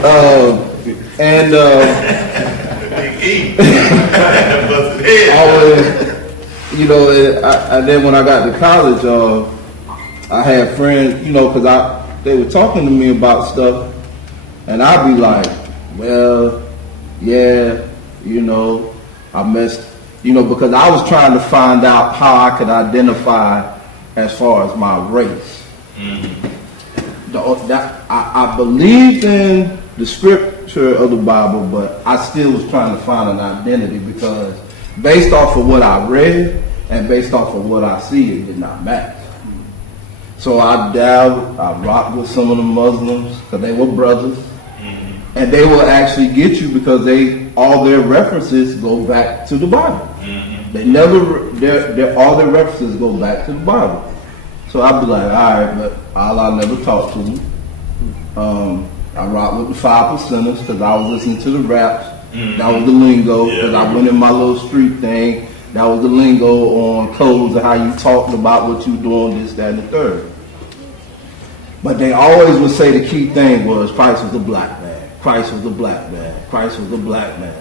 was. And then when I got to college, I had friends, because they were talking to me about stuff, and I'd be like, well, yeah, I messed, because I was trying to find out how I could identify as far as my race. I believed in the scripture of the Bible, but I still was trying to find an identity, because based off of what I read and based off of what I see, it did not match. So I dabbled, I rocked with some of the Muslims, because they were brothers, and they will actually get you because all their references go back to the Bible. They never, all their references go back to the Bible. So I'd be like, all right, but Allah never talked to me. I rocked with the 5%ers because I was listening to the raps. That was the lingo, because I went in my little street thing. That was the lingo on codes of how you talked about what you doing, this, that, and the third. But they always would say the key thing was Christ was a black man. Christ was a black man. Christ was a black man.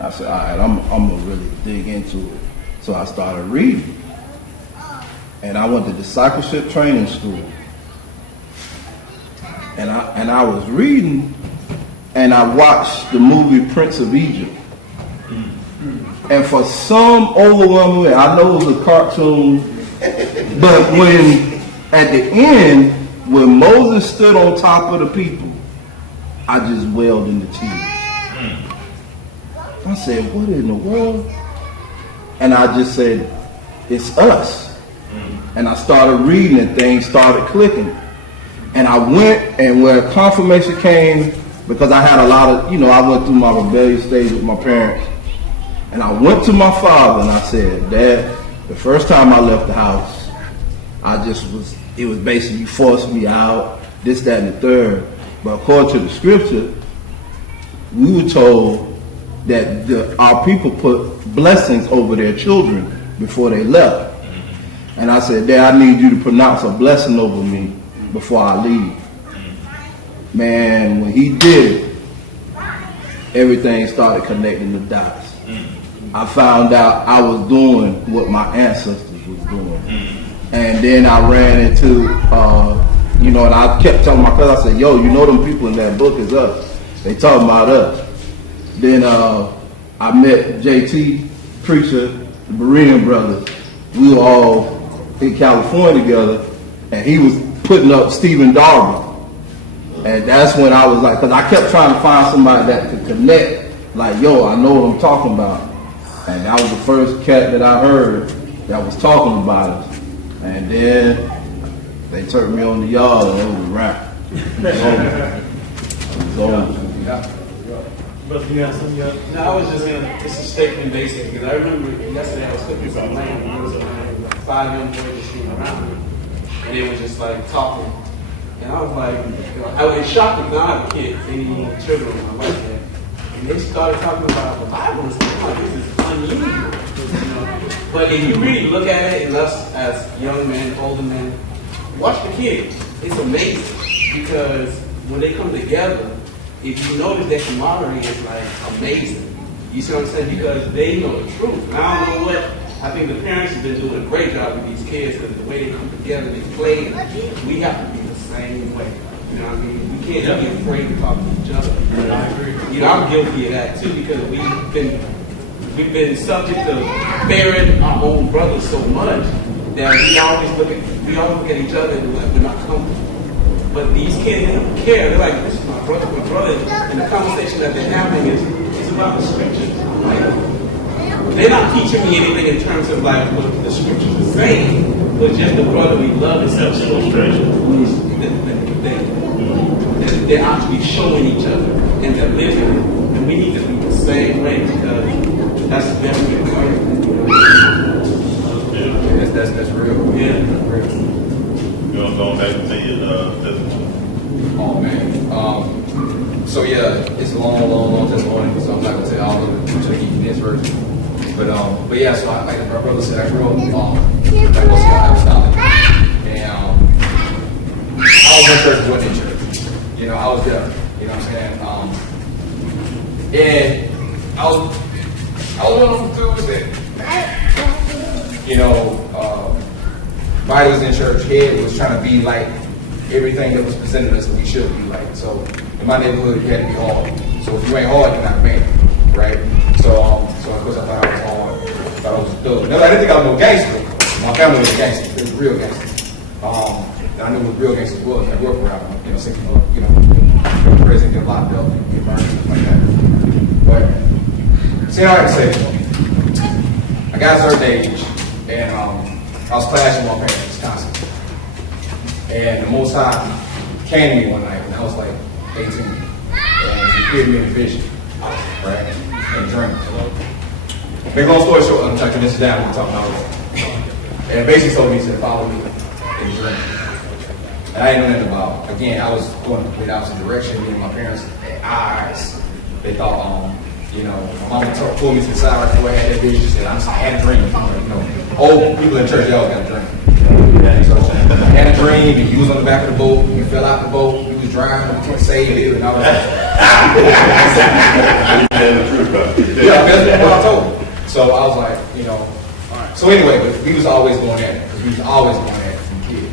I said, all right, I'm going to really dig into it. So I started reading. And I went to discipleship training school. And I was reading, and I watched the movie Prince of Egypt. And for some overwhelming way, I know it was a cartoon, but when, at the end, when Moses stood on top of the people, I just wailed into tears. I said, what in the world? And I just said, it's us. And I started reading and things started clicking. And I went, and where confirmation came, because I had a lot of, I went through my rebellious stage with my parents. And I went to my father and I said, Dad, the first time I left the house, it was basically you forced me out, this, that, and the third. But according to the scripture, we were told that our people put blessings over their children before they left. And I said, Dad, I need you to pronounce a blessing over me before I leave. Man, when he did it, everything started connecting the dots. I found out I was doing what my ancestors was doing. And then I ran into, and I kept telling my cousin, I said, yo, them people in that book is us. They talking about us. Then I met JT, Preacher, the Berean brothers. We were all in California together, and he was putting up Stephen Darby. And that's when I was like, because I kept trying to find somebody that could connect, like, yo, I know what I'm talking about. And that was the first cat that I heard that was talking about us. And then they turned me on the yard and it was a wrap. It was over. No, I was just saying, it's a statement basically, because I remember yesterday I was cooking some lamb, and there was 5 young boys just shooting around, and they were just like talking, and I was like, I was shocked because I have a kid, any children, my wife had, and they started talking about the Bible and stuff. Like, this is unusual, But if you really look at it, and us as young men, older men, watch the kids. It's amazing because when they come together, if you notice their camaraderie is like amazing. You see what I'm saying? Because they know the truth. And I don't know what I think the parents have been doing a great job with these kids because the way they come together, they play. We have to be the same way. You know what I mean? We can't be afraid to talk to each other. I agree. You know, I'm guilty of that too because we've been subject to bearing our own brothers so much that we always look at each other and we're not comfortable. But these kids don't care. They're like, this is my brother, and the conversation that they're having is about the scriptures. Like, they're not teaching me anything in terms of like what the scriptures are saying, but just the brotherly love and self-illustration. They're actually showing each other and they're living it. And we need to be the same way because that's very important. That's real. Yeah. That's real. You want to go back to your oh man. So yeah, it's a long testimony, so I'm not gonna say all of it. I'm gonna keep this version. But yeah, so like my brother said, I grew up like most apostolic, and I was in church, wasn't in church. You know, I was there. You know what I'm saying? And I was one of them dudes that, you know, body was in church, head was trying to be like everything that was presented us that we should be like. So in my neighborhood, you had to be hard. So if you ain't hard, you're not a man, right? So of course I thought I was hard. I thought I was a thug. No, I didn't think I was no gangster. My family was a gangster. It was real gangster. And I knew what real gangsters was. I grew up around, you know, thinking of, you know, prison, get locked up, and get burned, stuff like that. But see, I have to say, I got a certain age, and I was clashing with my parents constantly. And the Most High came to me one night when I was like 18. And he appeared to me in a vision, right? In a dream. Make long story short, I'm tucking this down, I'm talking about it. And basically told me, he said, follow me in the dream. And I didn't know nothing about, again, I was going the complete opposite direction. Me and my parents had eyes. They thought, you know, my mama pulled me to the side right before I had that vision. She said, I had a dream. You know, old people in church, they always got a dream. So I had a dream, and you was on the back of the boat, you fell out the boat, you was drowning, you couldn't save you, and I was like, yeah, that's what I told him. So I was like, you know, so anyway, but we was always going at it, because we was always going at it from kids.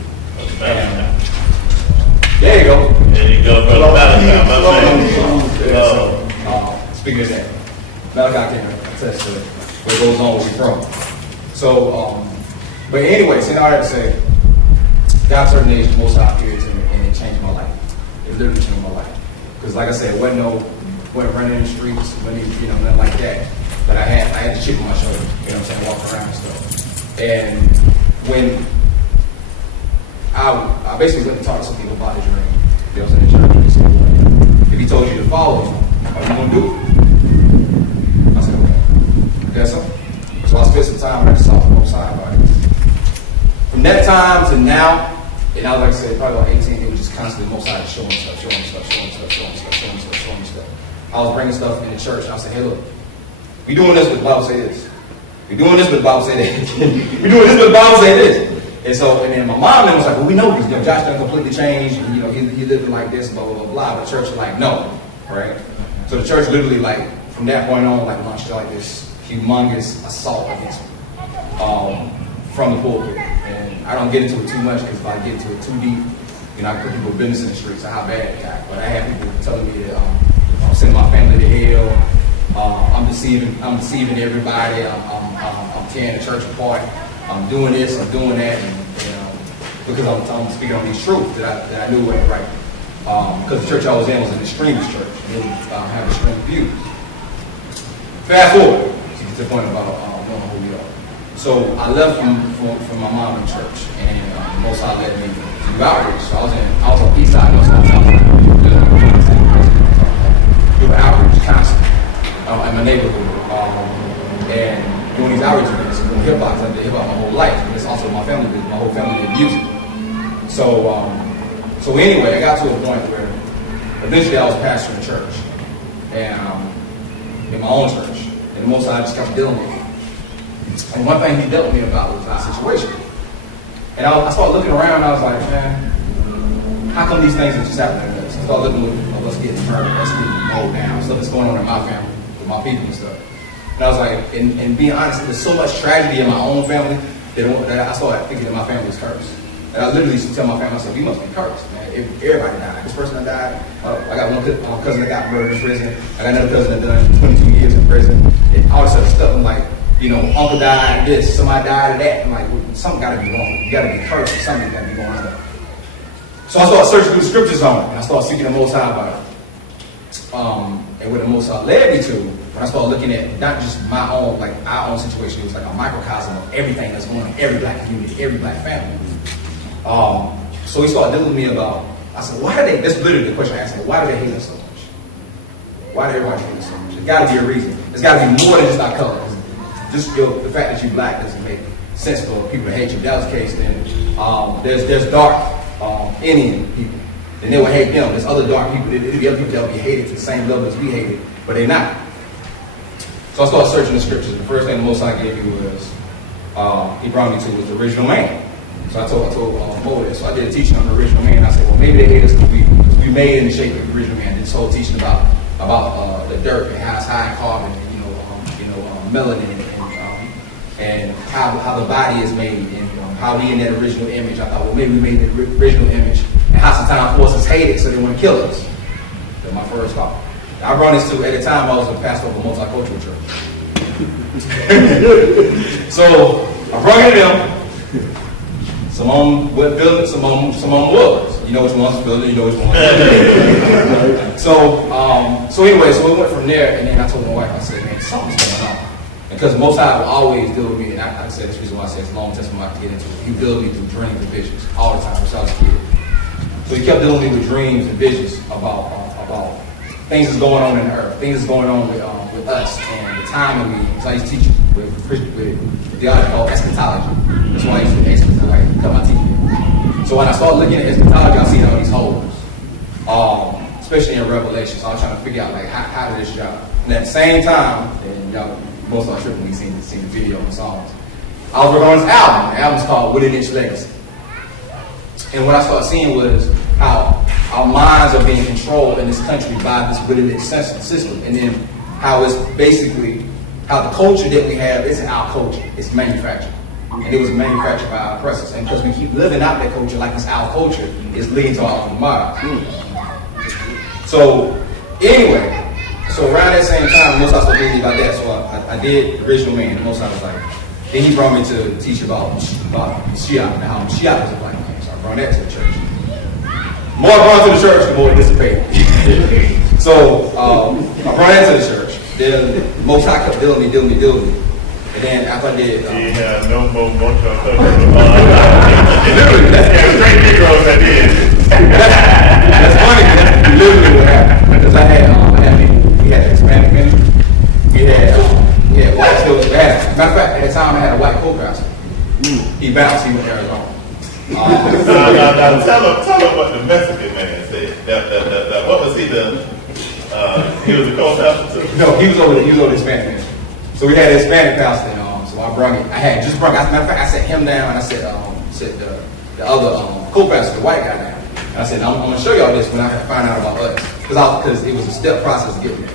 There you go. There you go, brother. Speaking of that, Malachi can attest to what goes on where we're from. So, but anyway, so now I have to say, got a certain age, the Most High appeared to me, and it changed my life. It literally changed my life. Because like I said, wasn't running in the streets, wasn't, you know, nothing like that. But I had the chip on my shoulder, you know what I'm saying, walking around and stuff. And when I basically went and talked to some people about his dream, they was in the church, and they said, if he told you to follow him, are you going to do it? I said, okay. That's something. So I spent some time at the South Most High about it. From that time to now, and I was, like I said, probably about 18, it was just constantly Most High showing stuff. I was bringing stuff in the church, and I said, hey, look, we doing this, but the Bible say this. We doing this, but the Bible say that. We doing this, but the Bible say this. And then my mom then was like, well, we know because, you know, Josh done completely changed, and, you know, he living like this, blah, blah, blah, blah. But the church was like, no, right? So the church literally, like, from that point on, like, launched like this humongous assault against me from the pulpit. And I don't get into it too much because if I get into it too deep, you know, I put people business in the streets of how bad it got. But I had people telling me that I'm sending my family to hell. I'm deceiving everybody. I'm tearing the church apart. I'm doing this. I'm doing that, and because I'm speaking on these truths that I knew weren't right. Because the church I was in was an extremist church. They had extreme views. Fast forward to get to the point about knowing who we are. So I left from my mom in church, and the Most High led me to do outreach. So I was on the east side, North Side, South Side. Doing outreach constantly in my neighborhood, and doing these outreach events, doing hip hop. I did hip hop my whole life, but it's also my family did. My whole family did music. So anyway, I got to a point where eventually I was pastoring a church, and in my own church, and the Most High just kept dealing with me. And one thing he dealt with me about was my situation. And I started looking around, and I was like, man, how come these things are just happening to us? I started looking at what's getting murdered, what's getting mowed down, stuff that's going on in my family, with my people and stuff. And I was like, and being honest, there's so much tragedy in my own family that I started thinking that my family was cursed. And I literally used to tell my family, I said, we must be cursed, man. If everybody died. This person that died, I got one cousin that got murdered in prison. I got another cousin that done 22 years in prison. And all this other stuff. I'm like, you know, uncle died of this, somebody died of that. I'm like, well, something gotta be wrong. You gotta be cursed, or something gotta be going on. So I started searching through the scriptures on it, and I started seeking the Most High about it. And what the Most High led me to, when I started looking at not just my own, like our own situation, it was like a microcosm of everything that's going on in every black community, every black family. So he started dealing with me about, I said, why do they, that's literally the question I asked him, why do they hate us so much? Why do everybody hate us so much? There's gotta be a reason. There's gotta be more than just our color. Just the fact that you're black doesn't make sense for people to hate you. If that was the case, then there's dark Indian people, and they will hate them. There's other dark people, there'll be other people that will be hated to the same level as we hated, but they're not. So I started searching the scriptures. The first thing the Most High gave me was, he brought me to was the original man. So I told Mo this. So I did a teaching on the original man. I said, well, maybe they hate us because we made it in the shape of the original man. Did this whole teaching about the dirt and how it's high in carbon, melanin, and how the body is made, and how we in that original image. I thought, well, maybe we made the original image, and how sometimes forces hate it, so they want to kill us. That's my first thought. I brought this to, at the time I was a pastor of a multicultural church. So I brought it to them. Some of them went building, some of them was. You know which one's building, you know which one. So anyway, so we went from there, and then I told my wife, I said, man, something's going on. Because Most High will always deal with me, and I said this reason why I say it's a long testimony I have to get into it. He dealt with me through dreams and visions all the time since I was a kid. So he kept dealing with me with dreams and visions about things that's going on in the earth, things that's going on with us, and the time that we. So I used to teach with the art called eschatology. That's why I used to cut my teeth. So when I started looking at eschatology, I seen all these holes, especially in Revelation. So I was trying to figure out like how did this job. And at the same time, and y'all. Most of our tripping, we seen the video and the songs. I was working on this album. The album's called LYNCH Legacy. And what I started seeing was how our minds are being controlled in this country by this LYNCH system. And then how it's basically, how the culture that we have isn't our culture, it's manufactured. And it was manufactured by our oppressors. And because we keep living out that culture like it's our culture, it's leading to our own minds. So, anyway, so around that same time, Most High started thinking about that. So I did the original man. And Most High was like, then he brought me to teach about Mashiach and how Mashiach is a black man. So I brought that to the church. The more I brought it to the church, the more it dissipated. So I brought that to the church. Then Most High kept dealing with me. And then after I did, no more great Negroes that did. That's funny. That's literally what happened. Because I had we had Hispanic ministry. We had white students. Matter of fact, at the time I had a white co-pastor. He bounced. He went to Arizona. Now tell him what the Mexican man said. What was he he was a co-pastor too? No, he was over the Hispanic ministry. So we had a Hispanic pastor, so I brought it. As a matter of fact, I sat him down and I said the other co-pastor, the white guy down. And I said, I'm going to show y'all this when I find out about us. Because it was a step process to get there.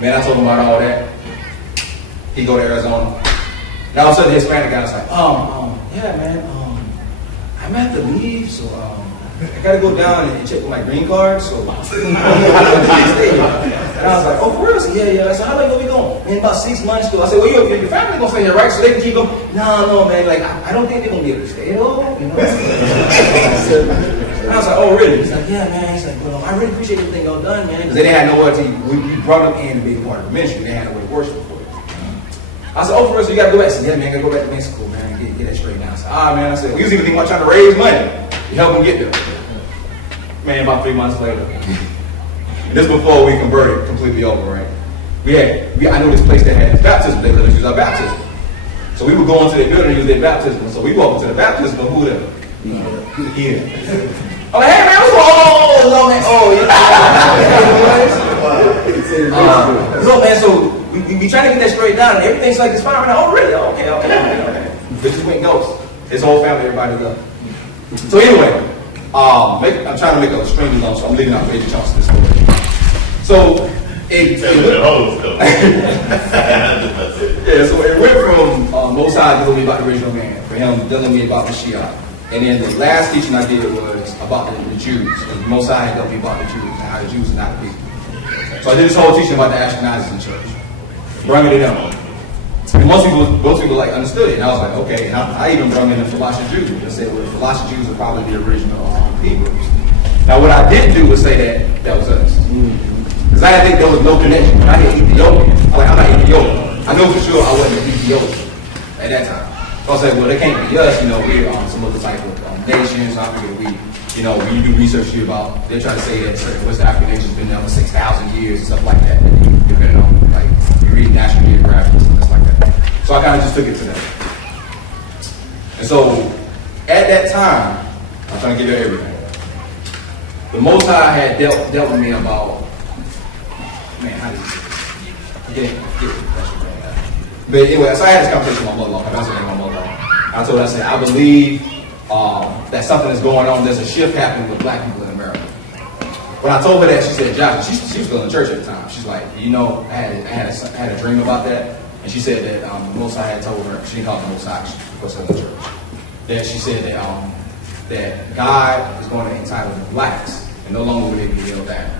Man, I told him about all that. He go to Arizona. Now all of a sudden the Hispanic guy was like, yeah man, I'm at the leave, so I gotta go down and check with my green card, so and I was like, oh, for real? I said, yeah. I said, how long gonna be going? Man, about 6 months still. I said, well, your family gonna stay here, right? So they can keep them. No, man, like, I don't think they're gonna be able to stay at all, you know? And I was like, oh, really? He's like, yeah, man. He's like, well, I really appreciate everything y'all done, man. Because they didn't have nowhere to, we brought them in to be a part of the ministry. They had no way to worship for it. I said, oh, for real? So you gotta go back? I said, yeah, man, I gotta go back to Mexico, man, get that straight now. I said, man. I said, we was even thinking about trying to raise money to help them get there. Man, about 3 months later. This before we converted completely over, right? I knew this place that had baptism. They let us use our baptism. So we would go into their building and use their baptism. So we walked into the baptism of who there? Here. I'm like, hey man, what's going on? No man, so we trying to get that straight down and everything's like it's fine right now. Oh really? Okay. This just went ghost. His whole family, everybody left. So anyway, I'm trying to make a extremely long, so I'm leaving out major chunks of this story. So Yeah, so it went from Most High dealing with me about the original man, for him dealing with me about the Shia. And then the last teaching I did was about the Jews. And Most High had dealt me about the Jews and how the Jews are not the people. So I did this whole teaching about the Ashkenazis in church, bringing it up. And most people like understood it. And I was like, okay. And I even brought in the Philastia Jews. I said, well, the Philastia Jews are probably the original Hebrews. Now, what I didn't do was say that was us. Because I didn't think there was no connection. When I hear Ethiopian, I'm like, I'm not Ethiopian. I know for sure I wasn't Ethiopian at that time. So I said, well, they can't be us. We're some other type of nations. So I figured when you do research about, they're trying to say that certain West African nations been there for 6,000 years and stuff like that. Depending on, like, you read National Geographic and stuff like that. So I kind of just took it to that. And so, at that time, I'm trying to give you everything. The Most High had dealt with me about, man, how did you get it? But anyway, so I had this conversation with my mother-in-law. I was with my mother-in-law. I told her, I said, I believe that something is going on. There's a shift happening with black people in America. When I told her that, she said, Josh, she was still in church at the time. She's like, I had a dream about that. And she said that Most High had told her, she didn't call it Most High, because of the church, that she said that God is going to entitle the blacks, and no longer will they be held down.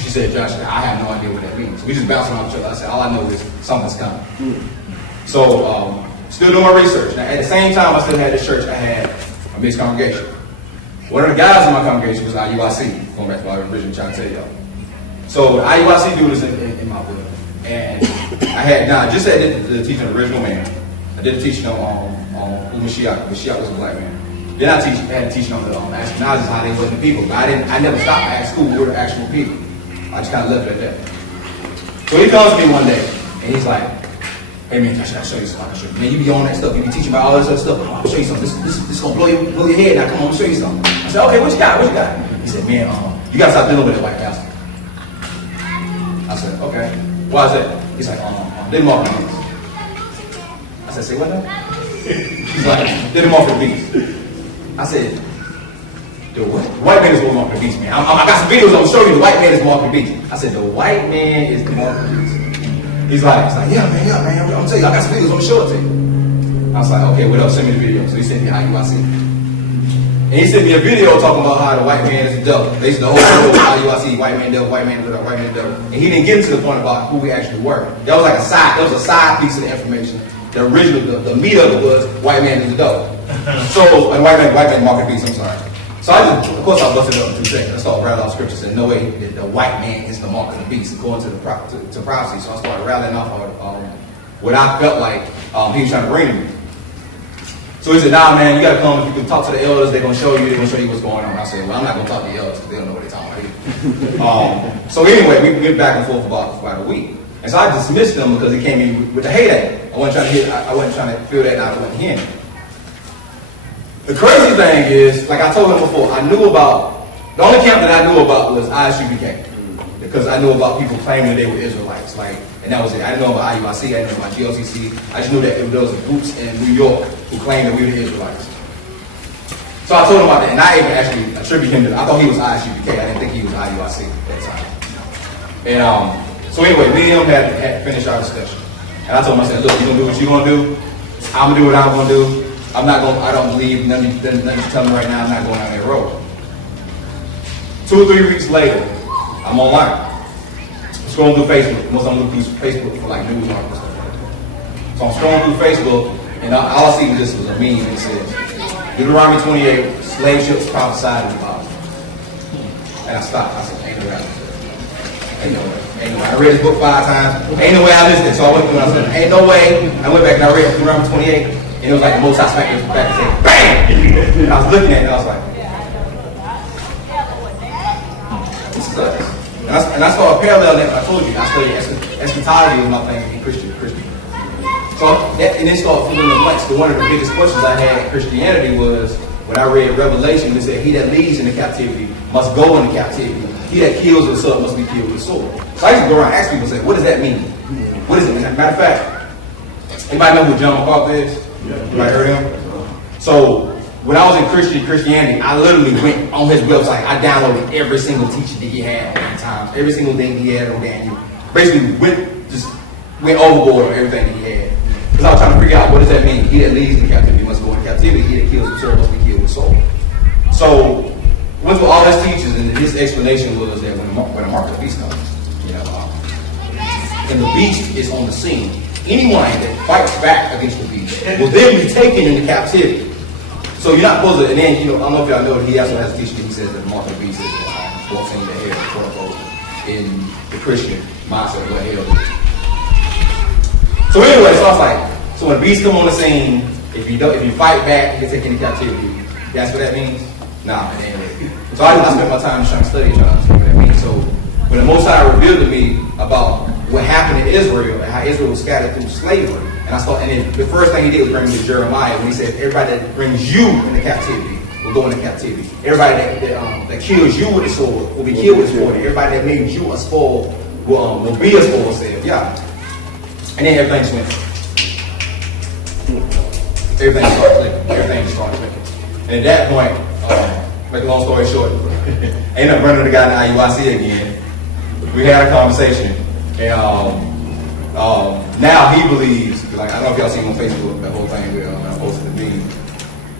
She said, Josh, I have no idea what that means. We just bouncing off each other. I said, all I know is something's coming. So, still doing my research. Now, at the same time I still had this church, I had a mixed congregation. One of the guys in my congregation was IUIC, going back to what I was originally trying to tell y'all. So, the IUIC dude is in my book. And I just had the teaching of the original man. I did a teaching on Mashiach. Mashiach was a black man. Then I had a teaching on the Ashkenazis, how they wasn't the people. But I never stopped to ask who were the actual people. I just kind of left it at that. So he comes to me one day, and he's like, hey man, I'll show you something. Man, you be on that stuff, you be teaching about all this other stuff. I'll show you something. This is going to blow your head. Now come on, I'll show you something. I said, okay, what you got? He said, man, you got to stop dealing with that white pastor. I said, okay. Why is that? He's like, they mark the beast. I said, say what now? He's like, they mark the beast. I said, the what? The white man is going to mark the beast, man. I got some videos I'm showing you. The white man is marking the beast. I said, the white man is marking the beast. He's like, yeah, man. I'm gonna tell you, I got some videos. I'm gonna show it to you. I was like, okay, what else? Send me the video. So he sent me IUIC. And he sent me a video talking about how the white man is the devil. Basically, the whole show IUIC, white man devil, white man devil, white man devil. And he didn't get into the point about who we actually were. That was like a side piece of the information. The original, the meat of it was white man is the devil. So, and white man market beast, I'm sorry. So of course I busted it up in 2 seconds. I started rattling off scripture saying, no way, the white man is the mark of the beast, according to the prophecy. So I started rattling off what I felt like he was trying to bring to me. So he said, nah, man, you got to come. If you can talk to the elders, they're going to show you what's going on. I said, well, I'm not going to talk to the elders because they don't know what they're talking about. So anyway, we went back and forth for about a week. And so I dismissed them because he came in with the hate. I wasn't trying to feel that I wasn't hearing it. The crazy thing is, like I told him before, the only camp that I knew about was ISUPK. Because I knew about people claiming they were Israelites. And that was it. I didn't know about IUIC, I didn't know about GLCC. I just knew that there was groups in New York who claimed that we were the Israelites. So I told him about that, and I even actually attribute him to, I thought he was ISUPK. I didn't think he was IUIC at that time. And so anyway, me and him had finished our discussion. And I told him, I said, look, you're going to do what you're going to do. I'm going to do what I'm going to do. I don't believe none of you tell me right now I'm not going down that road. 2 or 3 weeks later, I'm online. I'm scrolling through Facebook. Most of them look through Facebook for like news articles. So I'm scrolling through Facebook, and all I see was this was a meme that says, Deuteronomy 28, slave ships prophesied in the Bible. And I stopped. I said, ain't no way. Ain't no way. I read this book 5 times. Ain't no way I listened. So I went through and I said, ain't no way. I went back and I read Deuteronomy 28. And it was like the Most High smacked me back and said, BAM! And I was looking at it and I was like, this is us. And I saw a parallel that I told you. I studied eschatology was my thing in Christian. So, and then started filling the blanks. So one of the biggest questions I had in Christianity was, when I read Revelation, it said, he that leads into captivity must go into captivity. He that kills with sword must be killed with sword. So I used to go around and ask people and say, what does that mean? What is it? Matter of fact, anybody know who John MacArthur is? Anybody heard of him? So when I was in Christianity, I literally went on his website. I downloaded every single teaching that he had all the time, every single thing he had on Daniel. Basically went overboard on everything that he had. Because I was trying to figure out what does that mean? He that leads in captivity must go in captivity. He that kills the soul must be killed with soul. So went through all his teachings, and his explanation was that when a mark of the beast comes, and the beast is on the scene, anyone that fights back against the beast will then be taken into captivity. So you're not supposed to, and then, I don't know if y'all know that he also has a teaching that he says that the mark of the beast is walking in the hair, quote unquote, in the Christian mindset of what hell is. So anyway, so I was like, so when the beast come on the scene, if you fight back, you get taken into captivity. That's what that means? Nah, man. So I spent my time trying to study, trying to understand what that means. So when the Most High revealed to me about what happened in Israel and how Israel was scattered through slavery, and then the first thing he did was bring me to Jeremiah when he said, everybody that brings you into captivity will go into captivity. Everybody that kills you with the sword will be killed with the sword. Everybody that makes you a spoil will be a spoil, said Yah. And then everything just went. Everything started clicking. And at that point, make a long story short, I ended up running to the guy in IUIC again. We had a conversation, and now he believes, like, I don't know if y'all seen on Facebook that whole thing where I posted the meme.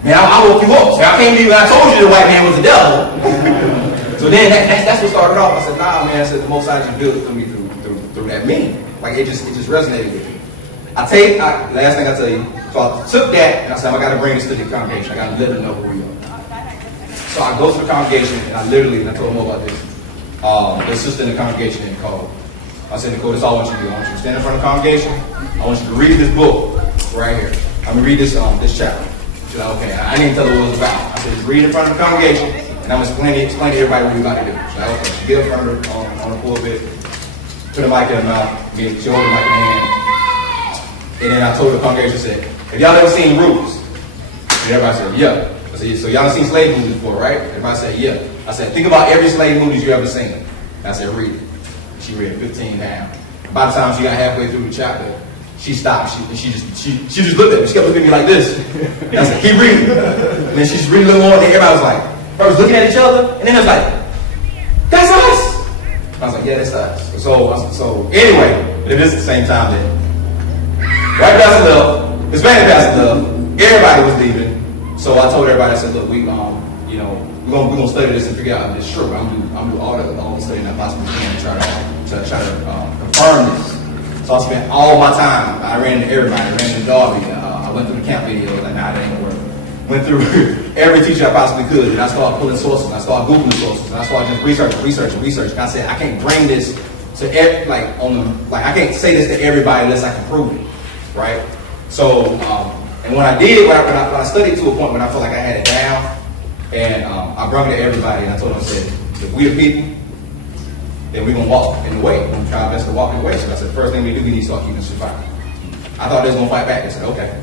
Man, I woke you up. So I can't believe I told you the white man was the devil. So then that's what started off. I said, nah, man. I said the Most High just built it for me through that meme. Like it just resonated with me. Last thing I tell you. So I took that and I said, I got to bring this to the congregation. I got to let them know who we are. So I go to the congregation and I told them about this. The sister in the congregation and called. I said, Nicole, this is all I want you to do. I want you to stand in front of the congregation. I want you to read this book right here. I'm going to read this chapter. She's like, okay. I didn't tell her what it was about. I said, just read in front of the congregation and I'm going to explain to everybody what we're about to do. She's like, okay. She get in front of her on the pulpit, put the mic in her mouth, she hold the mic in her hand. And then I told the congregation, I said, have y'all ever seen Roots? And everybody said, yeah. I said, so y'all seen slave movies before, right? Everybody said, yeah. I said, think about every slave movie you ever seen. And I said, read it. She read 15 down. By the time she got halfway through the chapter, she stopped. She just looked at me. She kept looking at me like this. And I said, keep reading. And then she just read a little more, and then everybody was like, I was looking at each other, and then I was like, that's us. I was like, yeah, that's us. So anyway, it is at the same time that white pastor left, Hispanic pastor left, everybody was leaving. So I told everybody, I said, look, we're gonna study this and figure out if it's true. I'm gonna do all the studying I possibly can to try to confirm this. So I spent all my time. I ran into everybody. I ran into Darby. I went through the camp videos. Like, nah, that ain't gonna work. Went through every teacher I possibly could, and I started pulling sources. I started Googling sources, and I started just researching. And I said, I can't bring this to I can't say this to everybody unless I can prove it, right? So, and when I did, when I studied to a point when I felt like I had it down, and I brought it to everybody, and I told them, I said, if we're people, then we're gonna walk in the way. We're gonna try our best to walk in the way. So I said, the first thing we do, we need to start keeping Shabbat. I thought they was gonna fight back. They said, okay.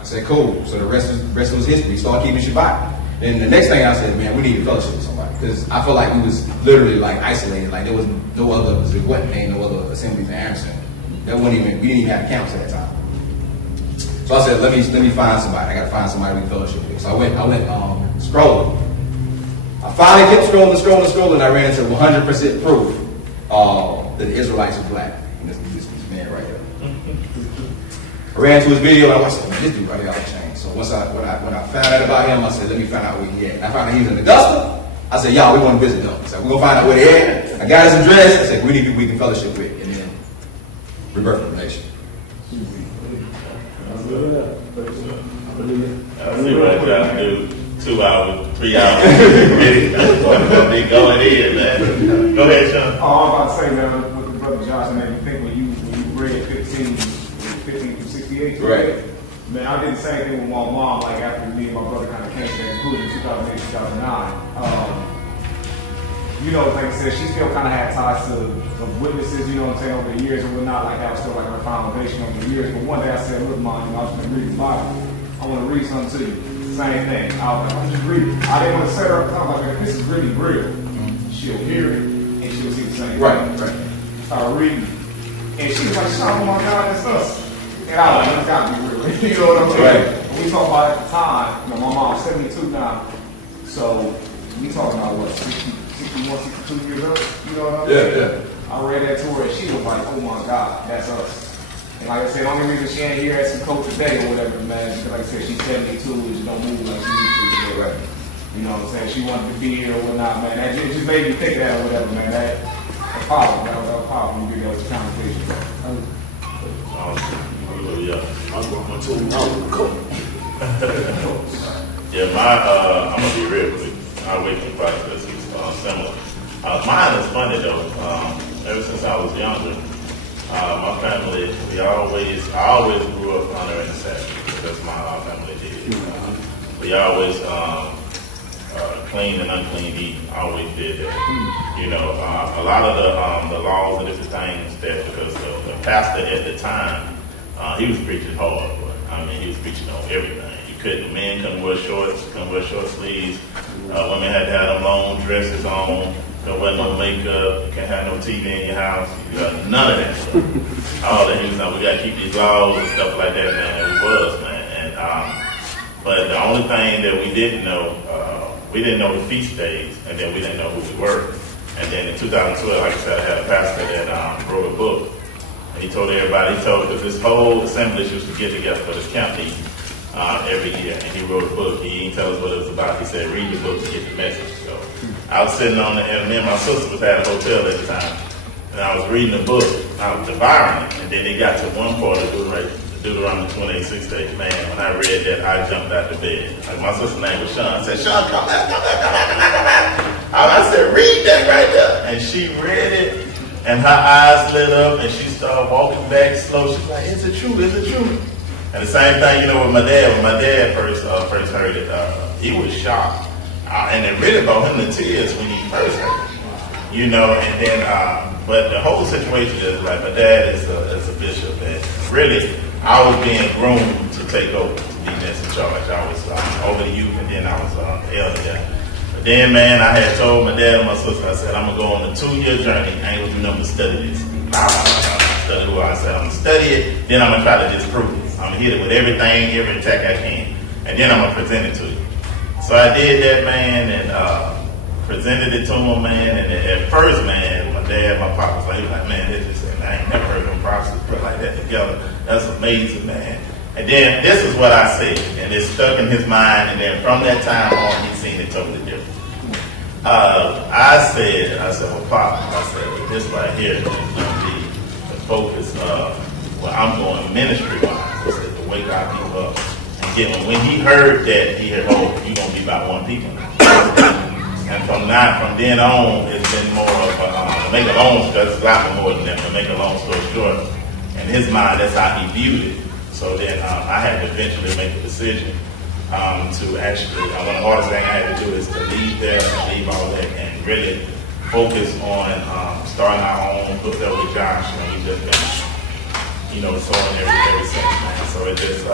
I said, cool. So the rest was history. We started keeping Shabbat. Then the next thing I said, man, we need to fellowship with somebody. Because I felt like we was literally like isolated. Like there was no other, ain't no other assemblies in Anderson. We didn't even have camps at that time. So I said, let me find somebody. I gotta find somebody we fellowship with. So I went scrolling. I finally kept scrolling, and I ran into 100% proof that the Israelites are black. And this man right here. I ran to his video and I watched this dude right here off the chain. So when I found out about him, I said, let me find out where he at. And I found out he was in Augusta. I said, y'all, we want to visit them. So we're gonna find out where they at. I got his address. I said, we need people we can fellowship with, and then rebirth the nation. I see what I'm trying to do. 2 hours, 3 hours. That's gonna be going in, man. Go ahead, Sean. Oh, I'm about to say, man, with the brother Josh, man, you think when you read 15 through 68, right? Man, I did the same thing with my mom. Like after me and my brother kind of came to that conclusion in 2008, 2009. Like I said, she still kind of had ties to witnesses, you know what I'm saying, over the years and whatnot. Like that was still like her foundation over the years. But one day I said, look, Mom, I was going to read the Bible. I want to read something to you. Same thing. I was like, I'll just read it. I didn't want to set her up. I was like, if this is really real, she'll hear it and she'll see the same thing. Right. Started reading. And she was like, oh my God, that's us. And I was like, that's got to be real. You know what I'm saying? Right. we talk about at the time, my mom's 72 now, so we talking about what, 61, 62 years old? You know what I mean? Yeah. I read that to her and she was like, oh my God, that's us. And like I said, the only reason she ain't here at Sukkot today or whatever, man, because like I said, she's 72 and she don't move like she used to today, right? You know what I'm saying? She wanted to be here or whatnot, man. That just made me think of that or whatever, man. That's powerful, man. That was powerful when you get those conversations. Yeah, I'm gonna be real quick. Our waking process is similar. Mine is funny though. Ever since I was younger, my family, I always grew up honoring the Sabbath. That's my family did. We always clean and unclean eat. Always did that. You know, a lot of the laws and different things that because the pastor at the time, he was preaching hard. I mean, he was preaching on everything. Men couldn't wear shorts, couldn't wear short sleeves. Women had to have them long dresses on. There wasn't no makeup. You can't have no TV in your house. You got none of that stuff. All that he was like, we got to keep these laws and stuff like that, man. And we was, man. And but the only thing that we didn't know the feast days, and then we didn't know who we were. And then in 2012, like I said, I had a pastor that wrote a book, and he told everybody, because this whole assembly used to get together for this camp meeting. Every year, and he wrote a book. He didn't tell us what it was about. He said, read the book to get the message. So I was sitting on it, and me and my sister was at a hotel at the time, and I was reading the book. I was devouring it, and then it got to one part of Deuteronomy 28:6 days. Man, when I read that, I jumped out the bed. Like my sister's name was Sean. I said, Sean, come back. I said, read that right there. And she read it, and her eyes lit up, and she started walking back slow. She's like, is it true? Is it true? And the same thing, you know, with my dad. When my dad first heard it, he was shocked. And it really brought him to tears when he first heard it. You know, and then, but the whole situation is like, my dad is a bishop. And really, I was being groomed to take over, to be next in charge. I was over the youth, and then I was elder there. But then, man, I had told my dad and my sister, I said, I'm going to go on a 2-year journey. I ain't going to do nothing but study this. Study who I said, I'm going to study it, then I'm going to try to disprove it. I'm going to hit it with everything, every attack I can, and then I'm going to present it to you. So I did that, man, and presented it to him, man, and at first, man, my dad, my pop was like, man, this is, I ain't never heard them prophets put like that together. That's amazing, man. And then this is what I said, and it stuck in his mind, and then from that time on, he's seen it totally different. I said, well, Pop, I said, this right here is going to be the focus of where I'm going ministry-wise. I said, to wake our people up and get them. When he heard that, he heard, oh, you're going to be about one people now. And from then on, it's been more of to make a long story, it's a lot more than that, to make a long story short. In his mind, that's how he viewed it. So then I had to eventually make a decision to actually, one of the hardest things I had to do is to leave there and leave all that and really focus on starting our own book there with Josh. And we just been, sowing every since, man. So it just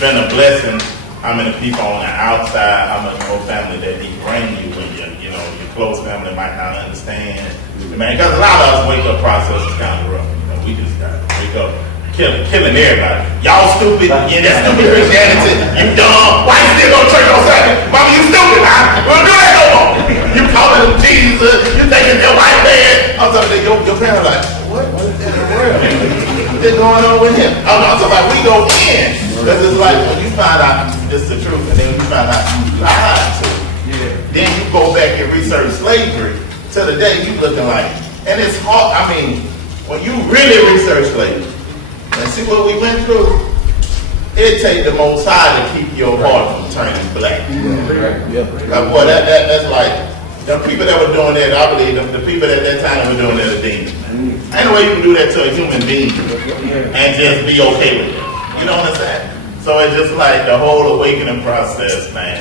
been a blessing. How many people on the outside, how much more family that he bring you when your close family might not understand. Man, because a lot of us wake up process is kind of rough. We just got to wake up killing everybody. Y'all stupid. Yeah, that's stupid Christianity. You dumb. Why you still go to church on Sunday? Mama, you stupid, huh? We don't do that no more. You calling him Jesus. You thinking they're white man. I'm talking to your parents like, what is that in the world? What's going on with him? I'm talking about we go in. Because it's like when you find out it's the truth, and then when you find out you lied to it, then you go back and research slavery to the day you looking like. And it's hard. I mean, when you really research slavery, and see what we went through, it take the Most High to keep your heart from turning black. Boy, that's like, the people that were doing that, I believe the people at that time that were doing that are demons. Ain't no way you can do that to a human being and just be okay with it. You know what I'm saying? So it's just like the whole awakening process, man,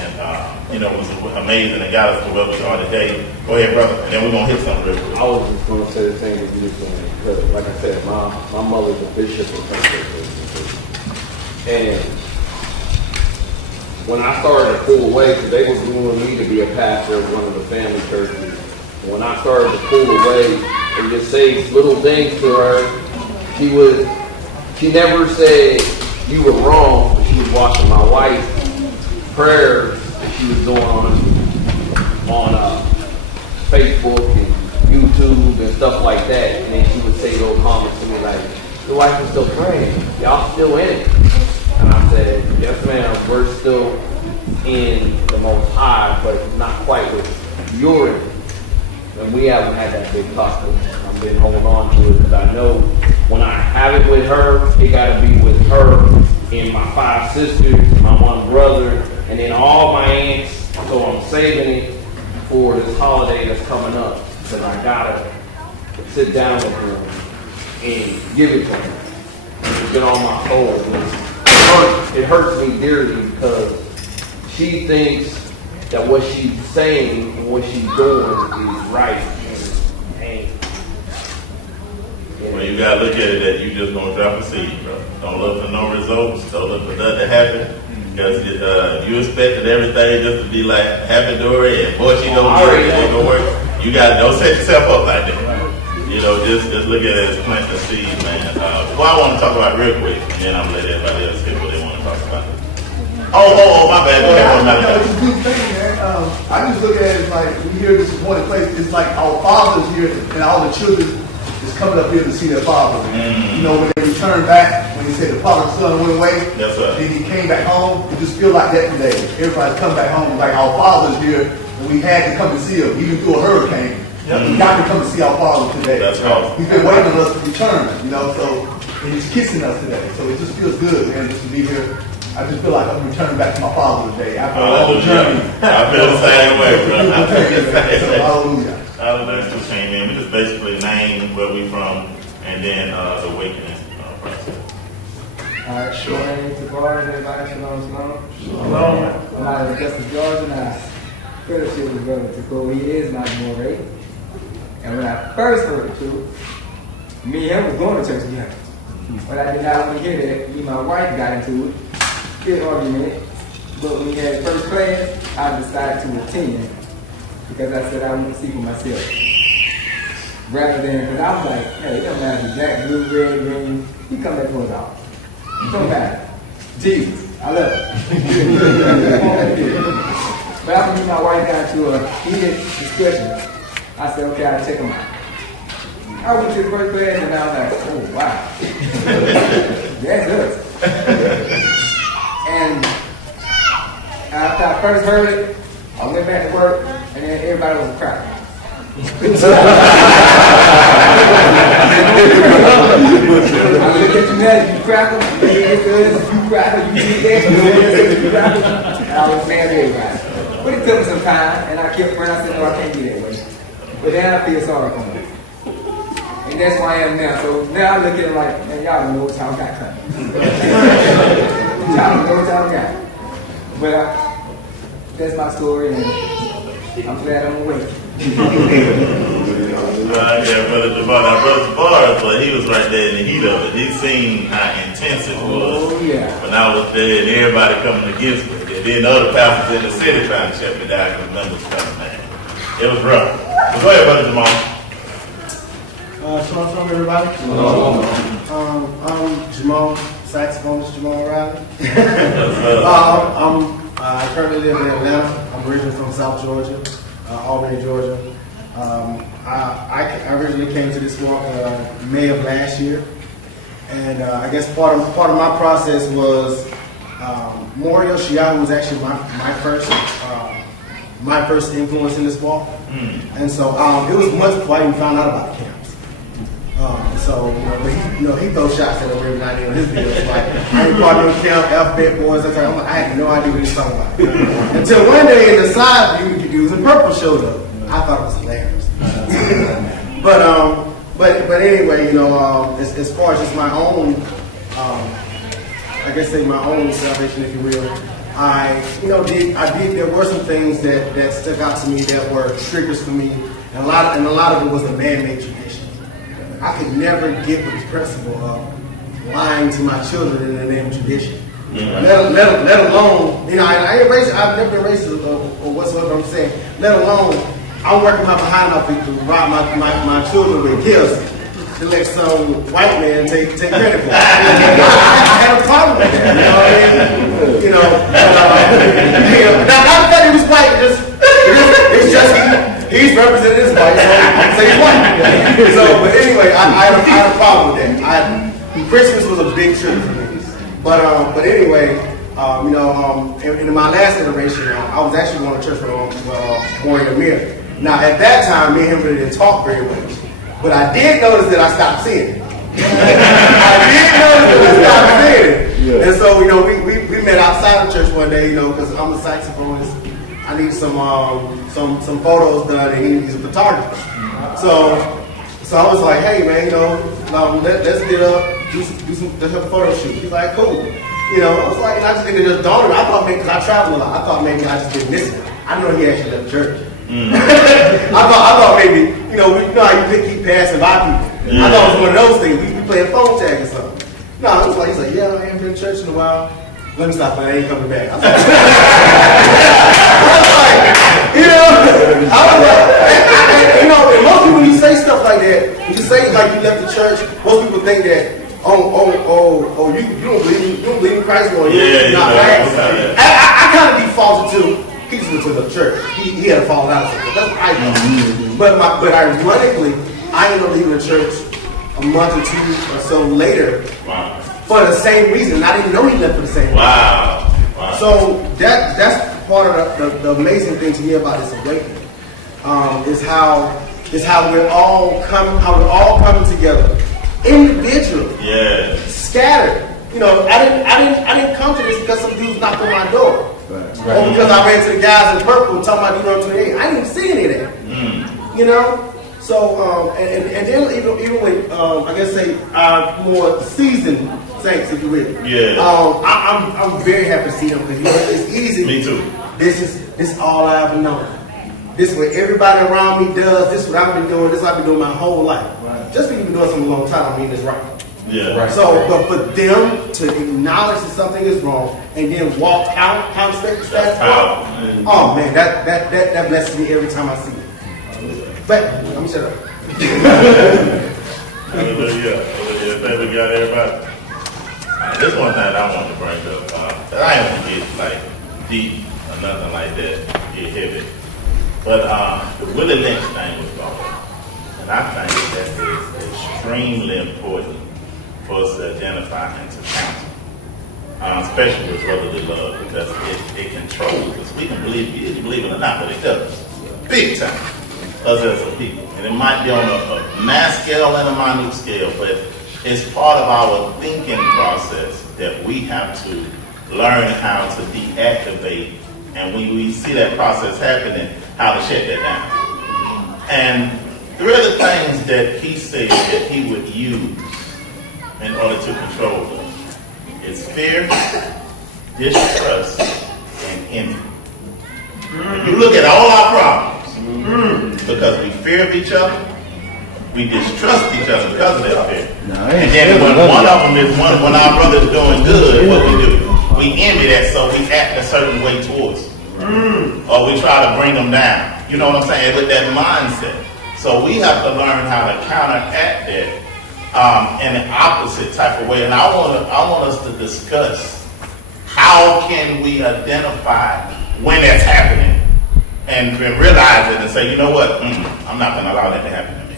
was amazing and got us to where we are today. Go ahead, brother, and then we're going to hit something real quick. I was just going to say the same as you were saying, because like I said, my mother's a bishop in and when I started to pull away, because they were grooming me to be a pastor of one of the family churches, when I started to pull away and just say little things to her, she never said you were wrong, but she she was watching my wife's prayers that she was doing on Facebook and YouTube and stuff like that, and then she would say those comments to me like, "Your wife is still praying. Y'all still in it?" And I said, "Yes, ma'am. We're still in the Most High, but not quite with you're in it." And we haven't had that big talk. I've been holding on to it because I know when I have it with her, it got to be with her and my 5 sisters, my 1 brother, and then all my aunts. So I'm saving it for this holiday that's coming up because I gotta sit down with her and give it to her and get on my soul. It hurts me dearly because she thinks that what she's saying and what she's doing is right. Well, you gotta look at it that you just gonna drop a seed, bro. Don't look for no results. Don't look for nothing to happen. Because you expected everything just to be like happy dory and boy, she don't get it, it gonna work. You gotta don't set yourself up like that. You know, just look at it as planting a seed, man. What I want to talk about real quick, and then I'm gonna let everybody else get what they want to talk about. Oh, my bad. It's a good thing, man. I just look at it as like we hear this morning place. It's like our fathers here and all the children is coming up here to see their father. You know, when they return back, when they say the prodigal son went away, then he came back home. It just feels like that today. Everybody's come back home like our father's here, and we had to come to see him, even through a hurricane. We got to come to see our father today. That's right. He's been waiting on us to return, you know. So and he's kissing us today. So it just feels good, man, just to be here. I just feel like I'm returning back to my father today after a long journey. I feel the same way, bro. I feel the same way. Hallelujah. Hallelujah. Still same, man. We just basically name where we from and then the awakening process. All right, sure. My name is Tabar, everybody. Shalom, shalom. Shalom. I'm out of Augusta, Georgia, and I fellowship with Brother Tuko. He is my Morey. And when I first heard the truth, me and him was going to church together. But I did not want to hear that. Me and my wife got into it. Good argument. But when we had first class, I decided to attend because I said I want to see for myself. Rather than, because I was like, hey, it don't matter if it's black, blue, red, green, you come back for us all. It don't matter. Jesus, I love it. But after me and my wife got into a heated discussion, I said, okay, I'll check them out. I went to the first class and I was like, oh, wow. That's us. And after I first heard it, I went back to work and then everybody was crying. I look at you now, you crackle, you crackle, you eat that, you crackle. And I was mad at everybody. But it took me some time, and I kept praying. I said, no, I can't be that way. But then I feel sorry for me. And that's why I am now. So now I look at it like, man, y'all don't know what y'all got coming. Y'all don't know what y'all got. But that's my story, and I'm glad I'm awake. Brother Jabbar, but he was right there in the heat of it. He seen how intense it was. Oh, yeah. When I was there and everybody coming against me. And then the other pastors in the city trying to shut me down because numbers coming, man. It was rough. But go ahead, Brother Jamal. Shalom, everybody. I'm Jamal, saxophonist Jamal Riley. I currently live in Atlanta. I'm originally from South Georgia, Albany, Georgia. I originally came to this walk May of last year, and I guess part of my process was Moriel Shiahu was actually my first influence in this walk, and so it was much before I even found out about camps. So he throws shots at him every night on his videos like I ain't part of no camp, alphabet boys. I had no idea what he was talking about until one day in the side view, he was in purple showed up. I thought it was hilarious. But anyway, as far as just my own, I guess say my own salvation, if you will, there were some things that stuck out to me that were triggers for me, and a lot of it was the man-made tradition. I could never get with the principle of lying to my children in the name of tradition. Let alone, I've never been racist or whatsoever. I'm saying, let alone, I'm working my behind off to provide my children with gifts, to let some white man take credit for it. I had a problem with that. You know what I mean? Not that he was white, it's just he's represented as white, so I'm saying he's white. So, but anyway, I had a problem with that. Christmas was a big trip for me. But anyway, in my last iteration, I was actually going to church with Warren Amir. Now, at that time, me and him really didn't talk very much. But I did notice that I stopped seeing it. And so, we met outside of church one day, because I'm a saxophonist. I need some photos done, and he needs a photographer. So I was like, hey, man, let's get up, do some photo shoot. He's like, cool. I was like, and I just think it just dawned on me. I thought maybe, because I travel a lot, I thought maybe I just didn't miss it. I know he actually left church. I thought maybe, you know how you keep passing by people. I thought it was one of those things. We playing phone tag or something. No, it was like, he's like, yeah, I haven't been to church in a while. Let me stop playing. I ain't coming back. I was like, most people, when you say stuff like that, when you say like you left the church, most people think that, you don't believe in Christ, or you're not right. I kind of defaulted to, he just went to the church. He had a falling out of something. That's what I thought. But ironically, I ended up leaving the church a month or two or so later for the same reason. I didn't know he left for the same reason. Wow. So that's part of the amazing thing to me about this awakening, is how we're all coming together individually, scattered. I didn't come to this because some dudes knocked on my door. Or because I ran to the guys in purple talking about Deuteronomy 28. I didn't even see any of that. So and then even with I guess say more seasoned saints, if you will. I'm very happy to see them because it's easy. Me too. This is all I ever known. This is what everybody around me does. This is what I've been doing. This is what I've been doing my whole life. Just because you've been doing something a long time, I mean it's right. But for them to acknowledge that something is wrong and then walk out, status quo. Oh man, that blesses me every time I see it. But let me shut up. Hallelujah. Thank we got everybody. This one thing I want to bring up. I ain't want to get like deep or nothing like that, get heavy. But the Willie Lynch thing was going on. And I think that is extremely important for us to identify and to counsel, especially with brotherly love, because it controls us. We can believe it or not, but it does. Big time. Us as a people. And it might be on a mass scale and a minute scale, but it's part of our thinking process that we have to learn how to deactivate. And when we see that process happening, how to shut that down. And three of the things that he said that he would use in order to control us is fear, distrust, and envy. If you look at all our problems, because we fear of each other, we distrust each other because of that fear. And then when one of them is when our brother's doing good, what we do? We envy that, so we act a certain way towards them. Or we try to bring them down. You know what I'm saying? With that mindset. So we have to learn how to counteract that in an opposite type of way. And I want us to discuss how can we identify when that's happening and realize it and say, you know what, I'm not going to allow that to happen to me.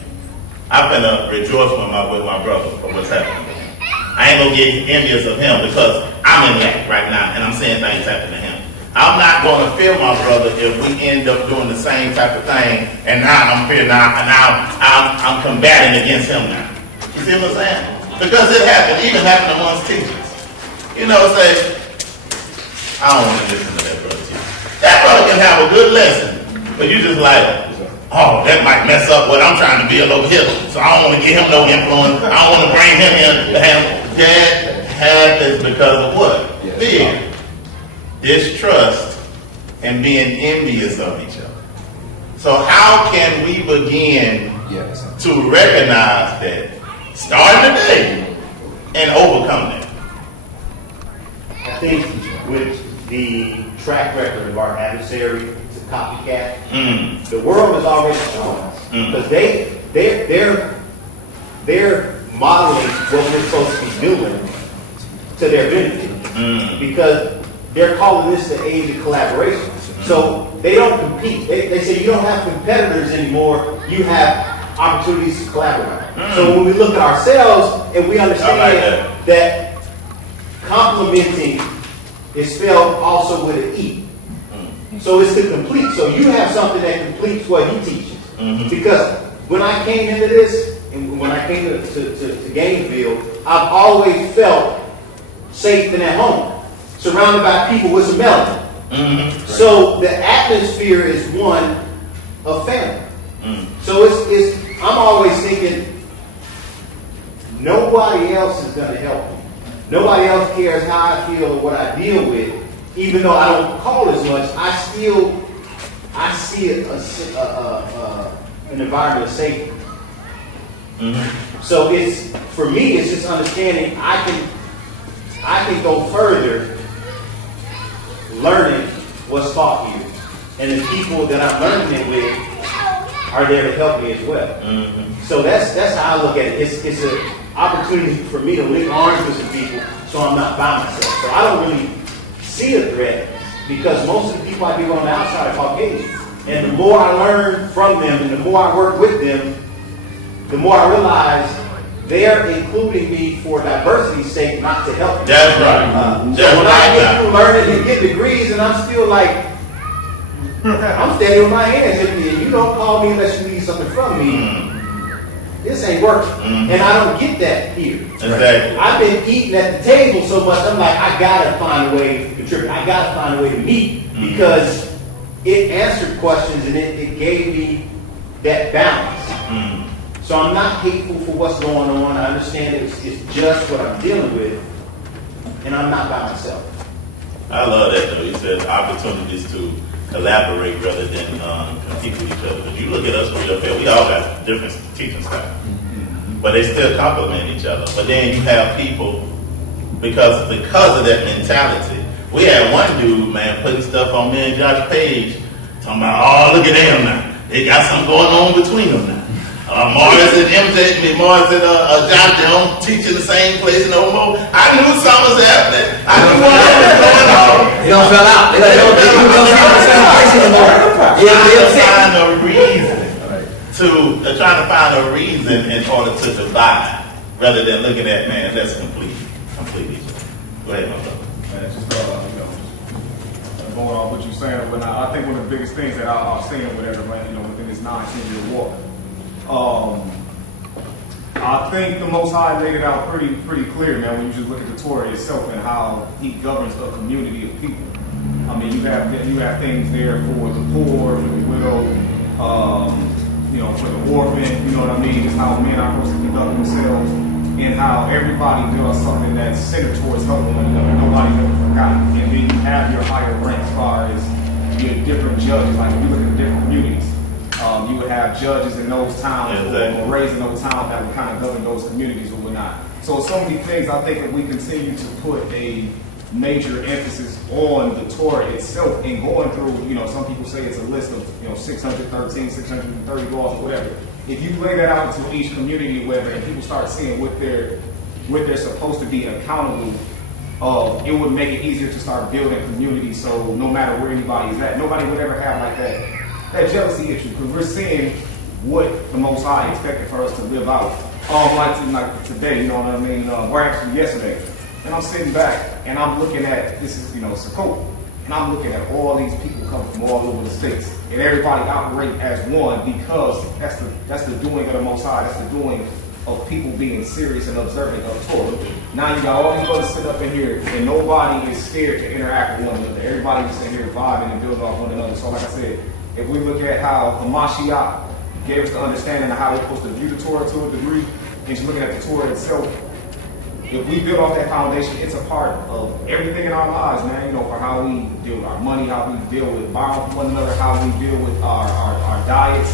I'm going to rejoice with my brother for what's happening to him. I ain't going to get envious of him because I'm in lack right now and I'm seeing things happen to him. I'm not going to fear my brother if we end up doing the same type of thing and now I'm fearing I'm combating against him now. You see what I'm saying? Because it happened, even happened amongst teachers. Say, I don't want to listen to that brother teacher. That brother can have a good lesson, but you just like, oh, that might mess up what I'm trying to build over here. So I don't want to give him no influence. I don't want to bring him in. That happens because of what? Fear, distrust, and being envious of each other. So how can we begin to recognize that starting today and overcome that? I think with the track record of our adversary, it's a copycat. The world has already shown us because they're modeling what we're supposed to be doing to their benefit. Because they're calling this the age of collaboration. So they don't compete. They say you don't have competitors anymore, you have opportunities to collaborate. So when we look at ourselves and we understand that complementing is spelled also with an E. So it's to complete. So you have something that completes what he teaches. Because when I came into this, and when I came to Gainesville, I've always felt safe and at home, surrounded by people with some melanin. So the atmosphere is one of family. So I'm always thinking, nobody else is going to help me. Nobody else cares how I feel or what I deal with. Even though I don't call as much, I see it an environment of safety. So for me, it's just understanding I can go further learning what's taught here. And the people that I'm learning it with are there to help me as well. So that's how I look at it. It's an opportunity for me to link arms with some people so I'm not by myself. So I don't really see a threat because most of the people I deal on the outside are Caucasian. And the more I learn from them and the more I work with them, the more I realize they're including me for diversity's sake, not to help me. That's right. So when I get through learning and get degrees and I'm still like, I'm standing with my hands empty and you don't call me unless you need something from me, this ain't working. And I don't get that here. Exactly. I've been eating at the table so much, I'm like, I gotta find a way to contribute. I gotta find a way to meet because it answered questions and it gave me that balance. So I'm not hateful for what's going on. I understand it's just what I'm dealing with, and I'm not by myself. I love that though. You said opportunities to collaborate rather than compete with each other. Because you look at us for your field, we all got different teaching styles, but they still complement each other. But then you have people because of that mentality. We had one dude, man, putting stuff on me and Josh Page, talking about, oh, look at them now. They got something going on between them now. Morris and MJ, Morris and John Jones teaching the same place no more. I knew something was happening. I knew what was going on. They don't fell out. They don't see the same place anymore. Find a reason trying to find a reason in order to divide, rather than looking at, man, let's complete each other. Go ahead, my brother. Man, it's just going off what you're saying. When I think one of the biggest things that I've seen whatever, within this 9-10 year walk. I think the Most High laid it out pretty clear, man, when you just look at the Torah itself and how he governs a community of people. I mean, you have things there for the poor, for the widow, for the orphan, you know what I mean? It's how men are supposed to conduct themselves and how everybody does something that's centered towards helping one another. Nobody's ever forgotten. And then you have your higher rank as far as your different judges, like if you look at the different communities. You would have judges in those towns or raised in those towns that would kind of govern those communities or whatnot. So many things I think that we continue to put a major emphasis on the Torah itself and going through, some people say it's a list of 613, 630 laws or whatever. If you lay that out into each community, and people start seeing what they're supposed to be accountable of, it would make it easier to start building communities. So no matter where anybody is at, nobody would ever have like that jealousy issue, because we're seeing what the Most High expected for us to live out. Like today, you know what I mean? Or actually yesterday. And I'm sitting back and I'm looking at, this is, Sukkot. And I'm looking at all these people coming from all over the states. And everybody operating as one because that's the doing of the Most High. That's the doing of people being serious and observant of Torah. Now you got all these brothers sit up in here and nobody is scared to interact with one another. Everybody's sitting here vibing and building off one another. So like I said, if we look at how Hamashiach gave us the understanding of how we're supposed to view the Torah to a degree, and just looking at the Torah itself, if we build off that foundation, it's a part of everything in our lives, man. For how we deal with our money, how we deal with buying from one another, how we deal with our diets,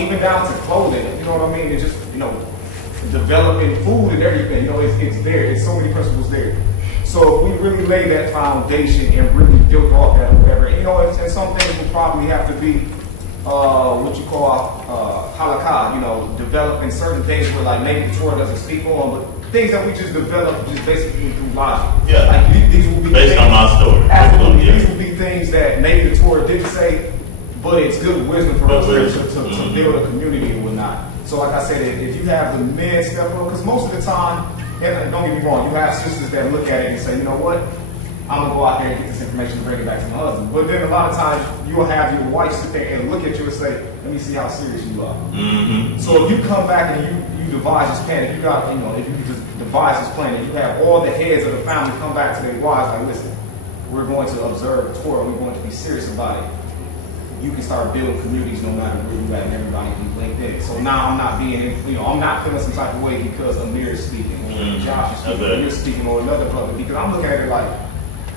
even down to clothing. You know what I mean? It's just, developing food and everything. It's there. It's so many principles there. So if we really lay that foundation and really build off that or whatever, and some things will probably have to be what you call halakha, you know, developing certain things where like maybe the Torah doesn't speak on, but things that we just develop just basically through logic. Yeah. Like these will be based things, on my story. Absolutely. Yeah. These will be things that maybe the Torah didn't say, but it's good wisdom for us to build a community and whatnot. So like I said, if you have the men step up, because most of the time, and don't get me wrong, you have sisters that look at it and say, you know what, I'm gonna go out there and get this information and bring it back to my husband. But then a lot of times you'll have your wife sit there and look at you and say, let me see how serious you are. Mm-hmm. So if you come back and you devise this plan, if you got, you know, if you just devise this plan and you have all the heads of the family come back to their wives, like, listen, we're going to observe Torah, we're going to be serious about it. You can start building communities no matter where you at, and everybody can be linked in. So now I'm not being, you know, I'm not feeling some type of way because Amir is speaking, or Josh is speaking, or you're speaking, or another brother, because I'm looking at it like,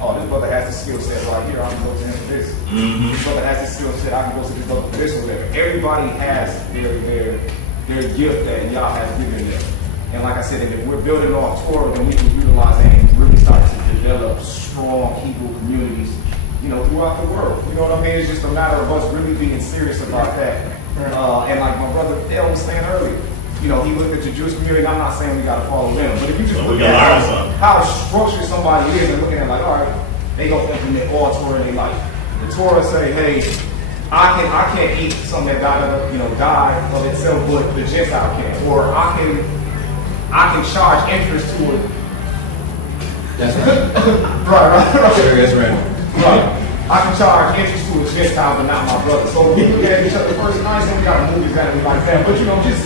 oh, this brother has the skill set right here, I can go to him for this. This brother has the skill set, I can go to this brother for this or whatever. Everybody has their gift that y'all have given them. And like I said, if we're building off Torah, then we can utilize that and really start to develop strong Hebrew communities, you know, throughout the world. You know what I mean? It's just a matter of us really being serious about that. And like my brother Dale was saying earlier, you know, he looked at the Jewish community, and I'm not saying we got to follow them, but if you just look at how structured somebody is and looking at like, all right, they gonna implement all Torah in their life. The Torah say, hey, I can't eat something that died of itself, but the Gentile can, or I can charge interest to it. That's right. right. That's right. Right. I can charge interest to a Gentile, but not my brother. So we look at each other first. I ain't saying we got to move exactly like that, but you know, just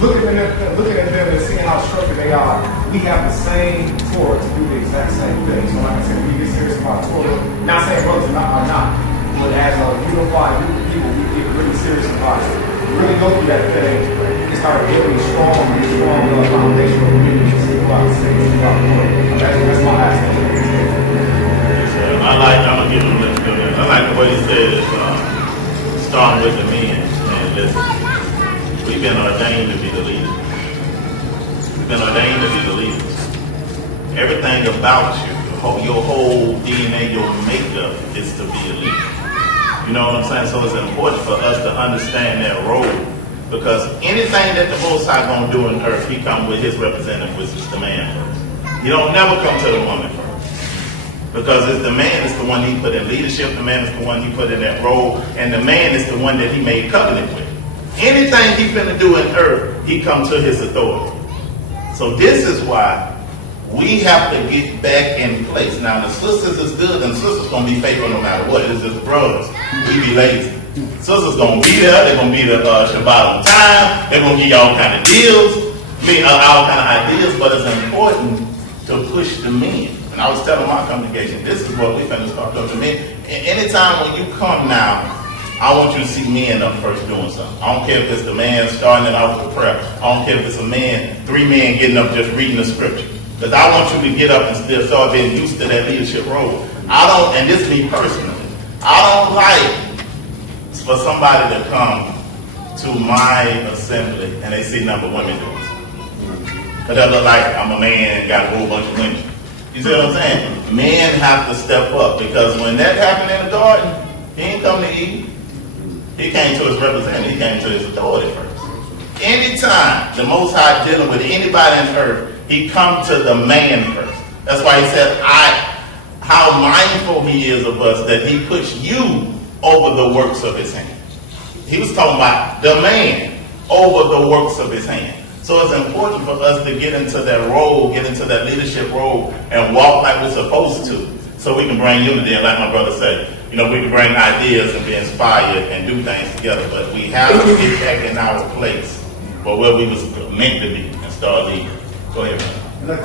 looking at them and seeing how structured they are, we have the same Torah to do the exact same thing. So like I said, we get serious about Torah. Not saying brothers are not, but as a unified group of people, we get really serious about it. Really go through that thing and start building strong foundational communities throughout the state, throughout the world. That's my last thing. I'm gonna give him a little bit. I like the way he said starting with the men. And listen, we've been ordained to be the leaders. We've been ordained to be the leaders. Everything about you, your whole DNA, your makeup is to be a leader. You know what I'm saying? So it's important for us to understand that role, because anything that the Most High gonna do on earth, he come with his representative, which is the man first. He don't never come to the woman first. Because it's the man is the one he put in leadership, the man is the one he put in that role, and the man is the one that he made covenant with. Anything he finna do in earth, he comes to his authority. So this is why we have to get back in place. Now the sisters is good, and the sisters gonna be faithful no matter what. It's just brothers. We be lazy. Sisters gonna be there, they're gonna be the Shabbat on time, they're gonna give you all kind of deals, all kind of ideas, but it's important to push the men. And I was telling my congregation, this is what we finna start doing to men. Anytime when you come now, I want you to see men up first doing something. I don't care if it's the man starting it off with prayer. I don't care if it's a man, 3 men getting up just reading the scripture. Because I want you to get up and still start being used to that leadership role. And this is me personally, I don't like for somebody to come to my assembly and they see number of women doing something. Because they look like I'm a man and got a whole bunch of women. You see what I'm saying? Men have to step up, because when that happened in the garden, he didn't come to Eve. He came to his representative. He came to his authority first. Anytime the Most High dealing with anybody on earth, he come to the man first. That's why he said, how mindful he is of us, that he puts you over the works of his hand. He was talking about the man over the works of his hand. So it's important for us to get into that role, get into that leadership role, and walk like we're supposed to, so we can bring unity. And like my brother said, you know, we can bring ideas and be inspired and do things together, but we have to get back in our place for where we was meant to be and start leading. Go ahead, man.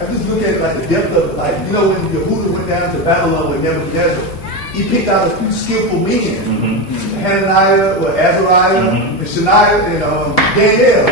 I just look at like the depth of, like, you know, when Yehuda went down to Babylon with Nebuchadnezzar, he picked out a few skillful men, Hananiah, or Azariah, and Shaniah, and Daniel.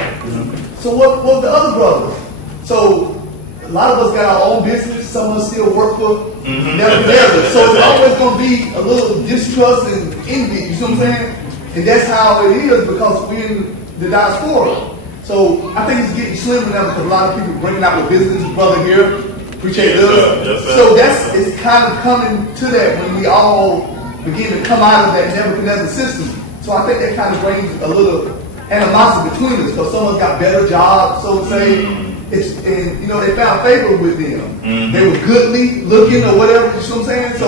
So what the other brothers? So a lot of us got our own business. Some of us still work for Nebuchadnezzar. So it's always going to be a little distrust and envy. You see what I'm saying? And that's how it is, because we're in the diaspora. So I think it's getting slimmer now, because a lot of people bringing out the business. Brother here, appreciate this. So it's kind of coming to that when we all begin to come out of that Nebuchadnezzar system. So I think that kind of brings a little animosity between us, because some of us got better jobs, so to say. And they found favor with them. They were goodly looking or whatever, you know what I'm saying? So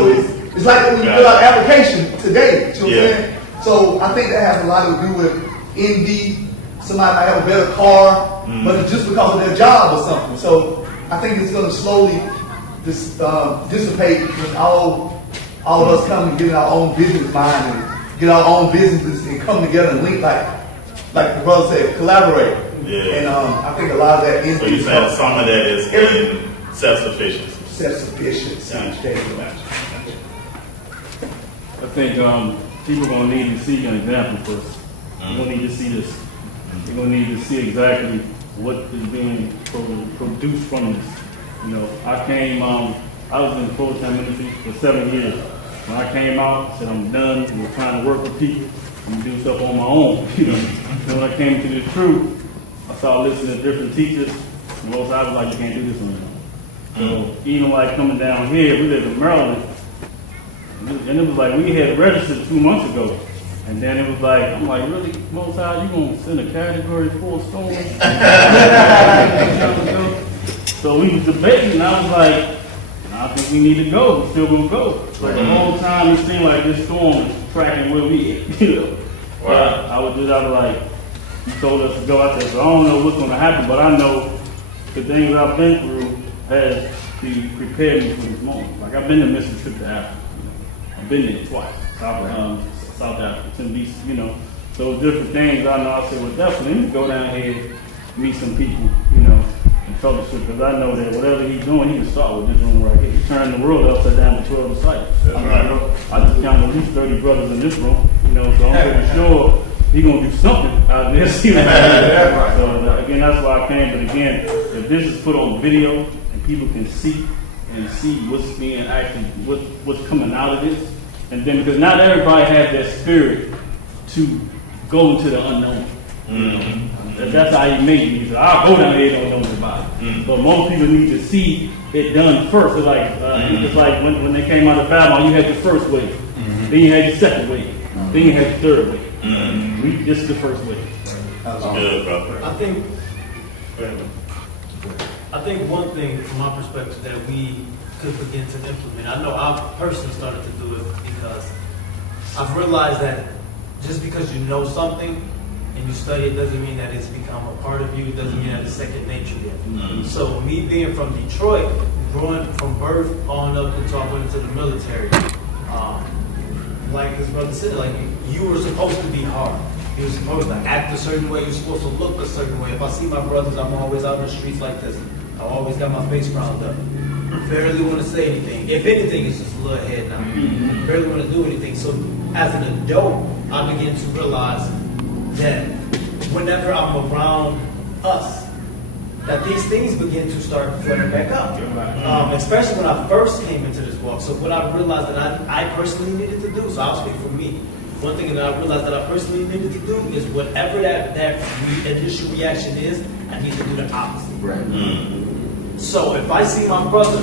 it's like when you fill out an application today, you know what I'm saying? So I think that has a lot to do with envy. Somebody might have a better car, but it's just because of their job or something. So I think it's going to slowly dissipate when all of us come and get our own business mind and get our own businesses and come together and link like the brother said, collaborate. Yeah. And I think a lot of that So you're saying some of that is in self-sufficiency. Self-sufficiency. I think people are going to need to see an example first. They're going to need to see this. They're going to need to see exactly what is being produced from this. I was in full-time ministry for 7 years. When I came out, I said, I'm done with trying to work with people. I'm going to do stuff on my own. So when I came to the truth, I started listening to different teachers. And most I was like, you can't do this on your own. So even like coming down here, we live in Maryland. And it was like, we had registered 2 months ago. And then it was like, I'm like, really, Most High, you going to send a category 4 storm? So we was debating, and I was like, I think we need to go. We're still going to go. Like the whole time, it seemed like this storm is tracking where we at. Wow. I was like, you told us to go out there, so I don't know what's going to happen, but I know the things I've been through has prepared me for this moment. Like I've been to Mississippi to Africa. I've been there twice. South Africa, so different things I know. I said, well, definitely, let me go down here, meet some people, and fellowship, because I know that whatever he's doing, he can start with this room right here. He turned the world upside down with 12 disciples. I just counted at least 30 brothers in this room, so I'm pretty sure he's going to do something out of this. So again, that's why I came. But again, if this is put on video and people can see what's being actually, what's coming out of this, and then because not everybody has that spirit to go into the unknown. That's how he made me. He said, I'll go down there and don't know about it. But most people need to see it done first. It's like when they came out of Babylon, you had your first wave. Then you had your second wave. Then you had your third wave. This is the first wave. That's good, brother. I think one thing from my perspective that we could begin to implement, I know I've personally started to do it because I've realized that just because you know something and you study it doesn't mean that it's become a part of you. It doesn't mean that it's second nature yet. So me being from Detroit, growing from birth on up until I went into the military, like this brother said, like you were supposed to be hard. You were supposed to act a certain way. You're supposed to look a certain way. If I see my brothers, I'm always out in the streets like this. I always got my face round up. Barely want to say anything. If anything, it's just a little head now. Barely want to do anything. So as an adult, I began to realize that whenever I'm around us, that these things begin to start flaring back up. Especially when I first came into this walk. So what I realized that I personally needed to do, so I'll speak for me. One thing that I realized that I personally needed to do is whatever that initial reaction is, I need to do the opposite. So if I see my brother,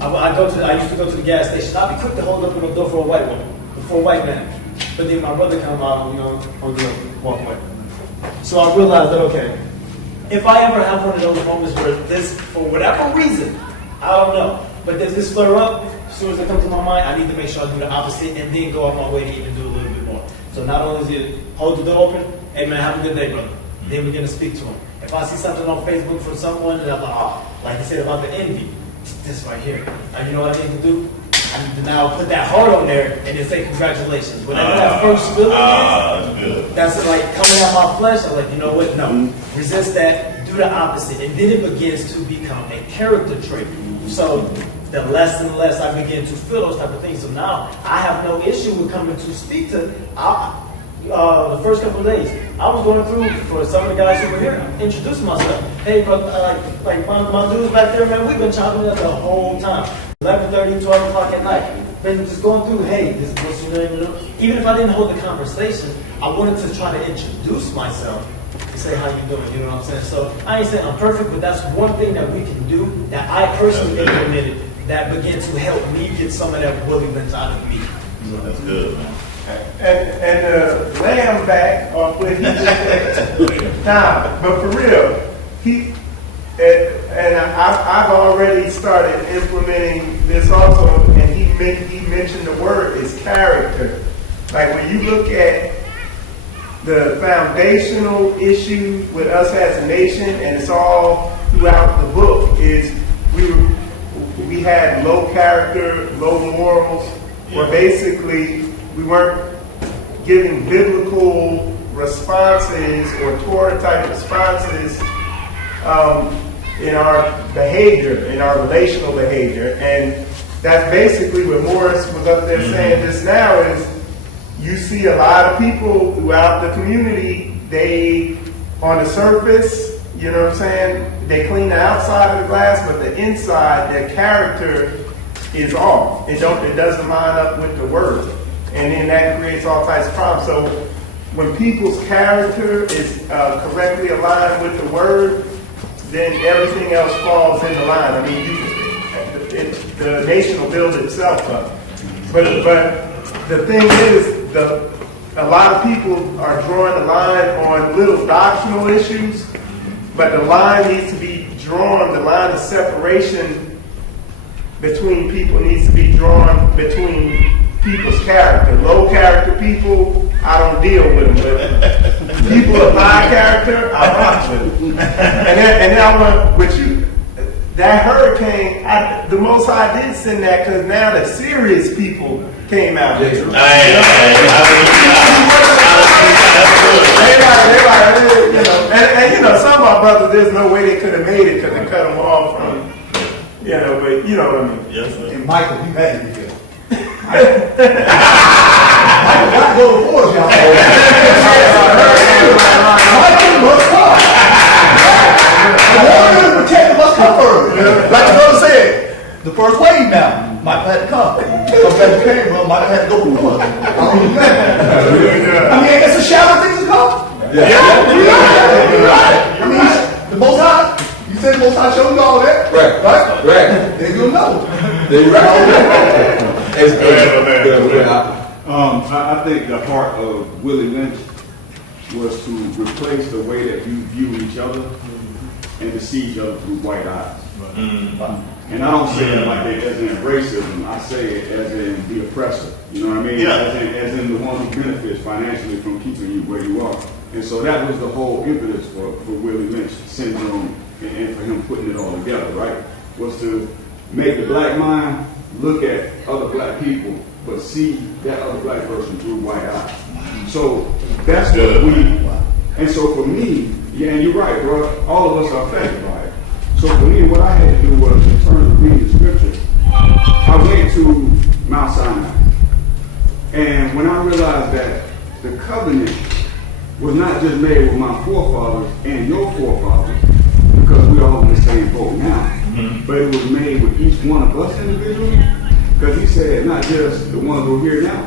I used to go to the gas station. I'd be quick to hold up in the door for a white woman, for a white man. But then my brother come out, I'm gonna walk away. So I realized that, okay, if I ever have one of those moments where this, for whatever reason, I don't know, but if this flare up, as soon as it comes to my mind, I need to make sure I do the opposite and then go out my way to even do a little bit more. So not only is it hold the door open, hey man, have a good day, brother. Then we're gonna speak to him. If I see something on Facebook from someone and I'm like you said about the envy, this right here. And you know what I need to do? I need to now put that heart on there and then say congratulations. Whenever that first feeling is, that's like coming out my flesh. I'm like, you know what? No. Resist that. Do the opposite. And then it begins to become a character trait. So the less and less I begin to feel those type of things. So now I have no issue with coming to speak to the first couple of days. I was going through for some of the guys who were here, introducing myself. Hey, bro, like my dudes back there, man, we've been chopping it up the whole time. 11:30, 12 o'clock at night. Been just going through, hey, this is what's your name. Even if I didn't hold the conversation, I wanted to try to introduce myself and say how you doing, you know what I'm saying? So I ain't saying I'm perfect, but that's one thing that we can do that I personally implemented that began to help me get some of that Willie Lynch out of me. That's good, man. And the lamb back off what he just said. Nah, but for real, I've already started implementing this also, and he mentioned the word is character. Like when you look at the foundational issue with us as a nation, and it's all throughout the book, is we had low character, low morals, where basically we weren't giving biblical responses or Torah type responses in our behavior, in our relational behavior. And that's basically what Morris was up there saying just now is you see a lot of people throughout the community, they, on the surface, you know what I'm saying, they clean the outside of the glass, but the inside, their character is off. It doesn't line up with the word. And then that creates all types of problems. So when people's character is correctly aligned with the word, then everything else falls into line. I mean, the nation will build itself up. But the thing is, a lot of people are drawing the line on little doctrinal issues, but the line needs to be drawn, the line of separation between people needs to be drawn between people's character. Low character people, I don't deal with them. But people of high character, I rock with them. And then I want with you, that hurricane, the Most High did send that because now the serious people came out. And you know, some of my brothers, there's no way they could have made it because they cut them off from, you know, but you know what I mean. Yes, sir. And Michael, you had to be here. Michael got to go to force, y'all. Michael must come. The warrior and protector must come first. Like the brother said, the first wave now, Michael had to come. Sometimes you came, bro. Michael had to go before. I mean, it's a shower of things to come. Yeah. You're right. I mean, the Most High, you said the Most High showed you all that. Right. Then you'll know. I think the heart of Willie Lynch was to replace the way that you view each other and to see each other through white eyes. And I don't say that like that as in racism. I say it as in the oppressor. You know what I mean? Yeah. As in the one who benefits financially from keeping you where you are. And so that was the whole impetus for Willie Lynch syndrome and for him putting it all together, right? Was to make the black mind look at other black people, but see that other black person through white eyes. So that's what and so for me, yeah, and you're right, bro, all of us are affected by it. So for me, what I had to do was, in terms of reading the scripture, I went to Mount Sinai. And when I realized that the covenant was not just made with my forefathers and your forefathers, because we're all in the same boat now, but it was made with each one of us individually, because he said not just the ones who are here now.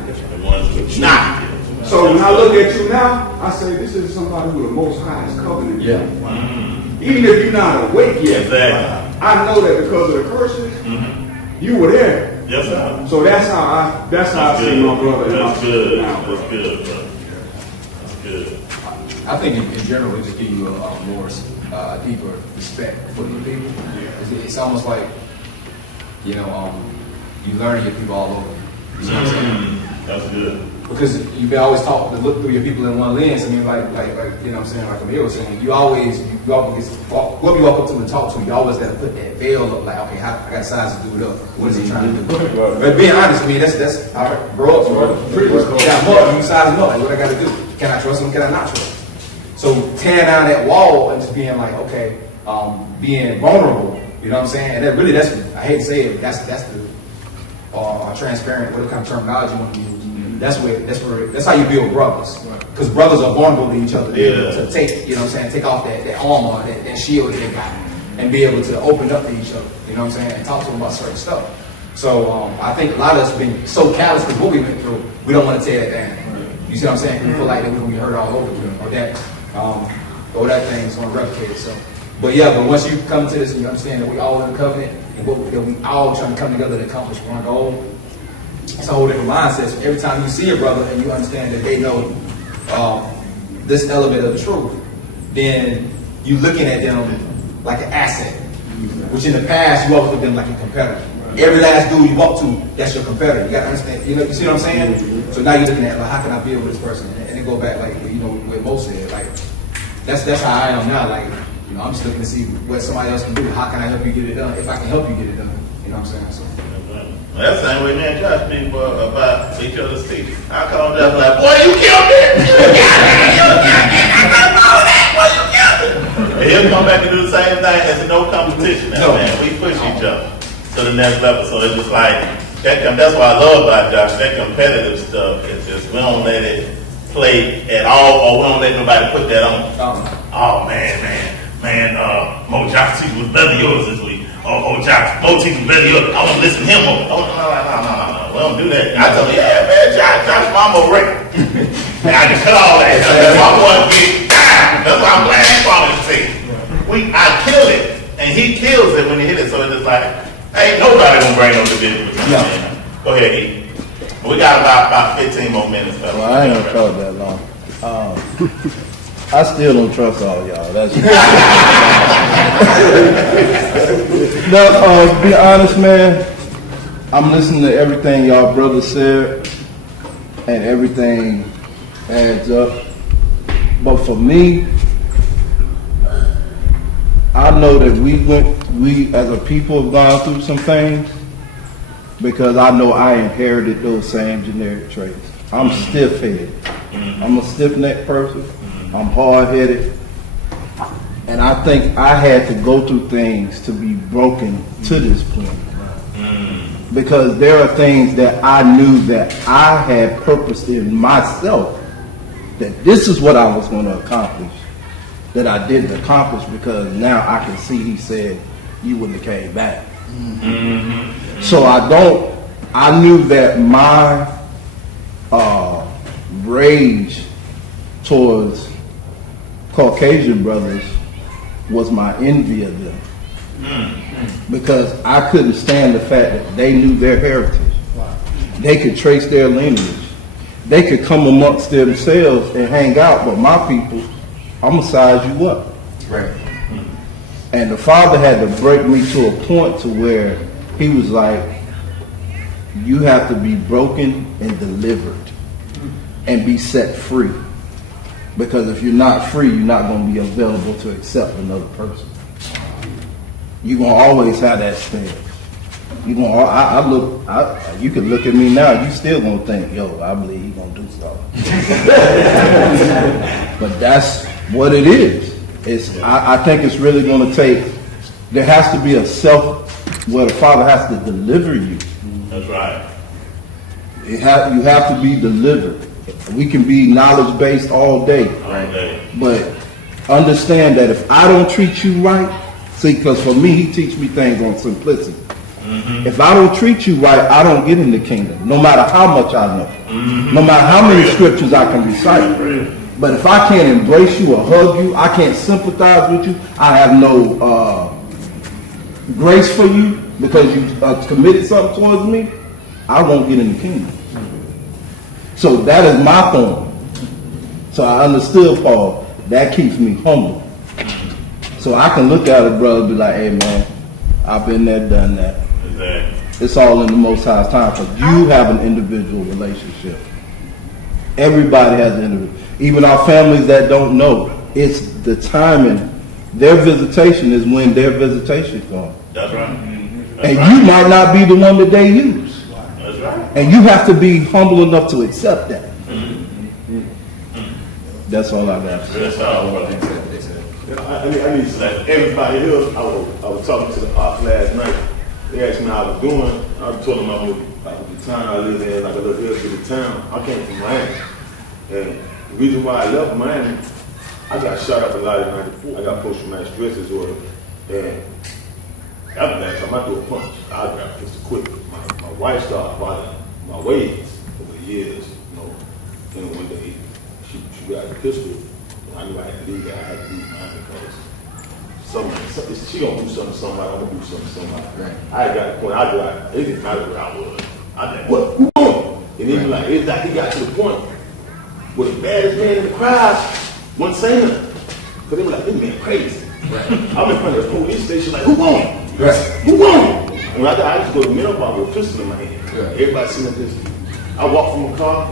So when I look at you now, I say this is somebody who the Most High has covenant. Yeah. Even if you're not awake yet, I know that because of the curses, you were there. Yes, sir. So that's how I see my brother. That's good. That's good, bro. That's good. I think in general, it just gives you a more deeper respect for your people. It's almost like, you know, you learn your people all over. You know what I'm saying? That's good. Because you've always taught to look through your people in one lens. I mean, like you know what I'm saying, like Emil was saying, you always, whoever you walk up to and talk to, you always got to put that veil up, like, okay, I got size to do it up. What is he trying to do? But being honest, I mean, that's how I grow up, bro. Pretty much, got up, you size them up, like, what I got to do? Can I trust them? Can I not trust them? So tearing down that wall and just being like, okay, being vulnerable, you know what I'm saying? And that really, that's, I hate to say it, but that's the transparent, what kind of terminology you want to use. That's how you build brothers. Because brothers are vulnerable to each other. They're able to take, you know what I'm saying, take off that armor, that shield that they got, and be able to open up to each other, you know what I'm saying, and talk to them about certain stuff. So I think a lot of us have been so callous because what we went through, we don't want to tear that down. You see what I'm saying? We feel like that we're going to be hurt all over again, or that thing's going to replicate itself. But once you come to this and you understand that we all in the covenant, and that we all trying to come together to accomplish one goal, it's a whole different mindset. So every time you see a brother and you understand that they know this element of the truth, then you looking at them like an asset. Which in the past you always looked at them like a competitor. Every last dude you walk to, that's your competitor. You gotta understand. You know, you see what I'm saying? So now you're looking at like, how can I build with this person? And then go back like what Mo said. Like that's how I am now. Like I'm just looking to see what somebody else can do. How can I help you get it done? If I can help you get it done, you know what I'm saying? So. Well, that's the same way man Josh me about each other's teeth. I called up like, boy, you killed it! You got it! You got it! I got all that! Boy, you killed it! And he'll come back and do the same thing. It's no competition now, man. We push each other to the next level. So it's just like, that's what I love about Josh. That competitive stuff is just, we don't let it play at all, or we don't let nobody put that on. Oh, man. Mo Josh teeth was better than yours this week. Oh, Josh, Mo teeth was better than yours. I want to listen to him more. No. We don't do that. I tell him, yeah, man, Josh mama right. Man, I can cut all that. That's why I want to get down. That's why I'm glad he followed his teeth. I killed it, and he kills it when he hit it. So it's just like, ain't nobody gonna bring no division between them. Go ahead, E. We got about 15 more minutes. Well, I ain't gonna talk that long. I still don't trust all y'all. That's no. To be honest, man, I'm listening to everything y'all brothers said, and everything adds up. But for me, I know that we as a people have gone through some things because I know I inherited those same genetic traits. I'm stiff-headed. I'm a stiff-necked person. I'm hard-headed. And I think I had to go through things to be broken to this point. Because there are things that I knew that I had purposed in myself that this is what I was going to accomplish, that I didn't accomplish because now I can see he said you wouldn't have came back. So I knew that my rage towards Caucasian brothers was my envy of them. Because I couldn't stand the fact that they knew their heritage. They could trace their lineage. They could come amongst themselves and hang out, but my people, I'm going to size you up. Right. And the Father had to break me to a point to where he was like, you have to be broken and delivered and be set free. Because if you're not free, you're not going to be available to accept another person. You're going to always have that stance. You can look at me now, you still going to think, yo, I believe he's going to do something. But that's what it is. I think it's really going to take, there has to be a where the Father has to deliver you. That's right. You have to be delivered. We can be knowledge-based all day. But understand that if I don't treat you right, see, because for me, he teach me things on simplicity. If I don't treat you right, I don't get in the kingdom, no matter how much I know, no matter how many scriptures I can recite. But if I can't embrace you or hug you, I can't sympathize with you, I have no grace for you because you committed something towards me, I won't get in the kingdom. So that is my thorn. So I understood Paul. That keeps me humble. So I can look at a brother and be like, hey man, I've been there, done that. Exactly. It's all in the Most High's time because you have an individual relationship. Everybody has an individual. Even our families that don't know, it's the timing. Their visitation is when their visitation comes. That's right. And you might not be the one that they use. That's right. And you have to be humble enough to accept that. That's all I got. That's all I got. I need to say, everybody here, I was talking to the op last night. They asked me how I was doing. I told them I was the town I lived in, like a little hill to the town. I came from Miami. And the reason why I left Miami, I got shot up a lot in 94. I got post-traumatic stress disorder. And after that time, I threw a punch. I got pissed quick. My wife started following my ways over the years. Then one day, she got a pistol. I knew I had to leave that. I had to leave mine because she gonna do something to somebody. I'm gonna do something to somebody. Right. I got a point. It didn't matter where I was. And then like, it's like he got to the point where the baddest man in the crowd wasn't saying nothing. Because they were like, this man crazy. Right. I'm in front of the police station like, who won? Right. Who won? And I just go to the mailbox with a pistol in my hand. Right. Everybody sitting like this. I walk from a car.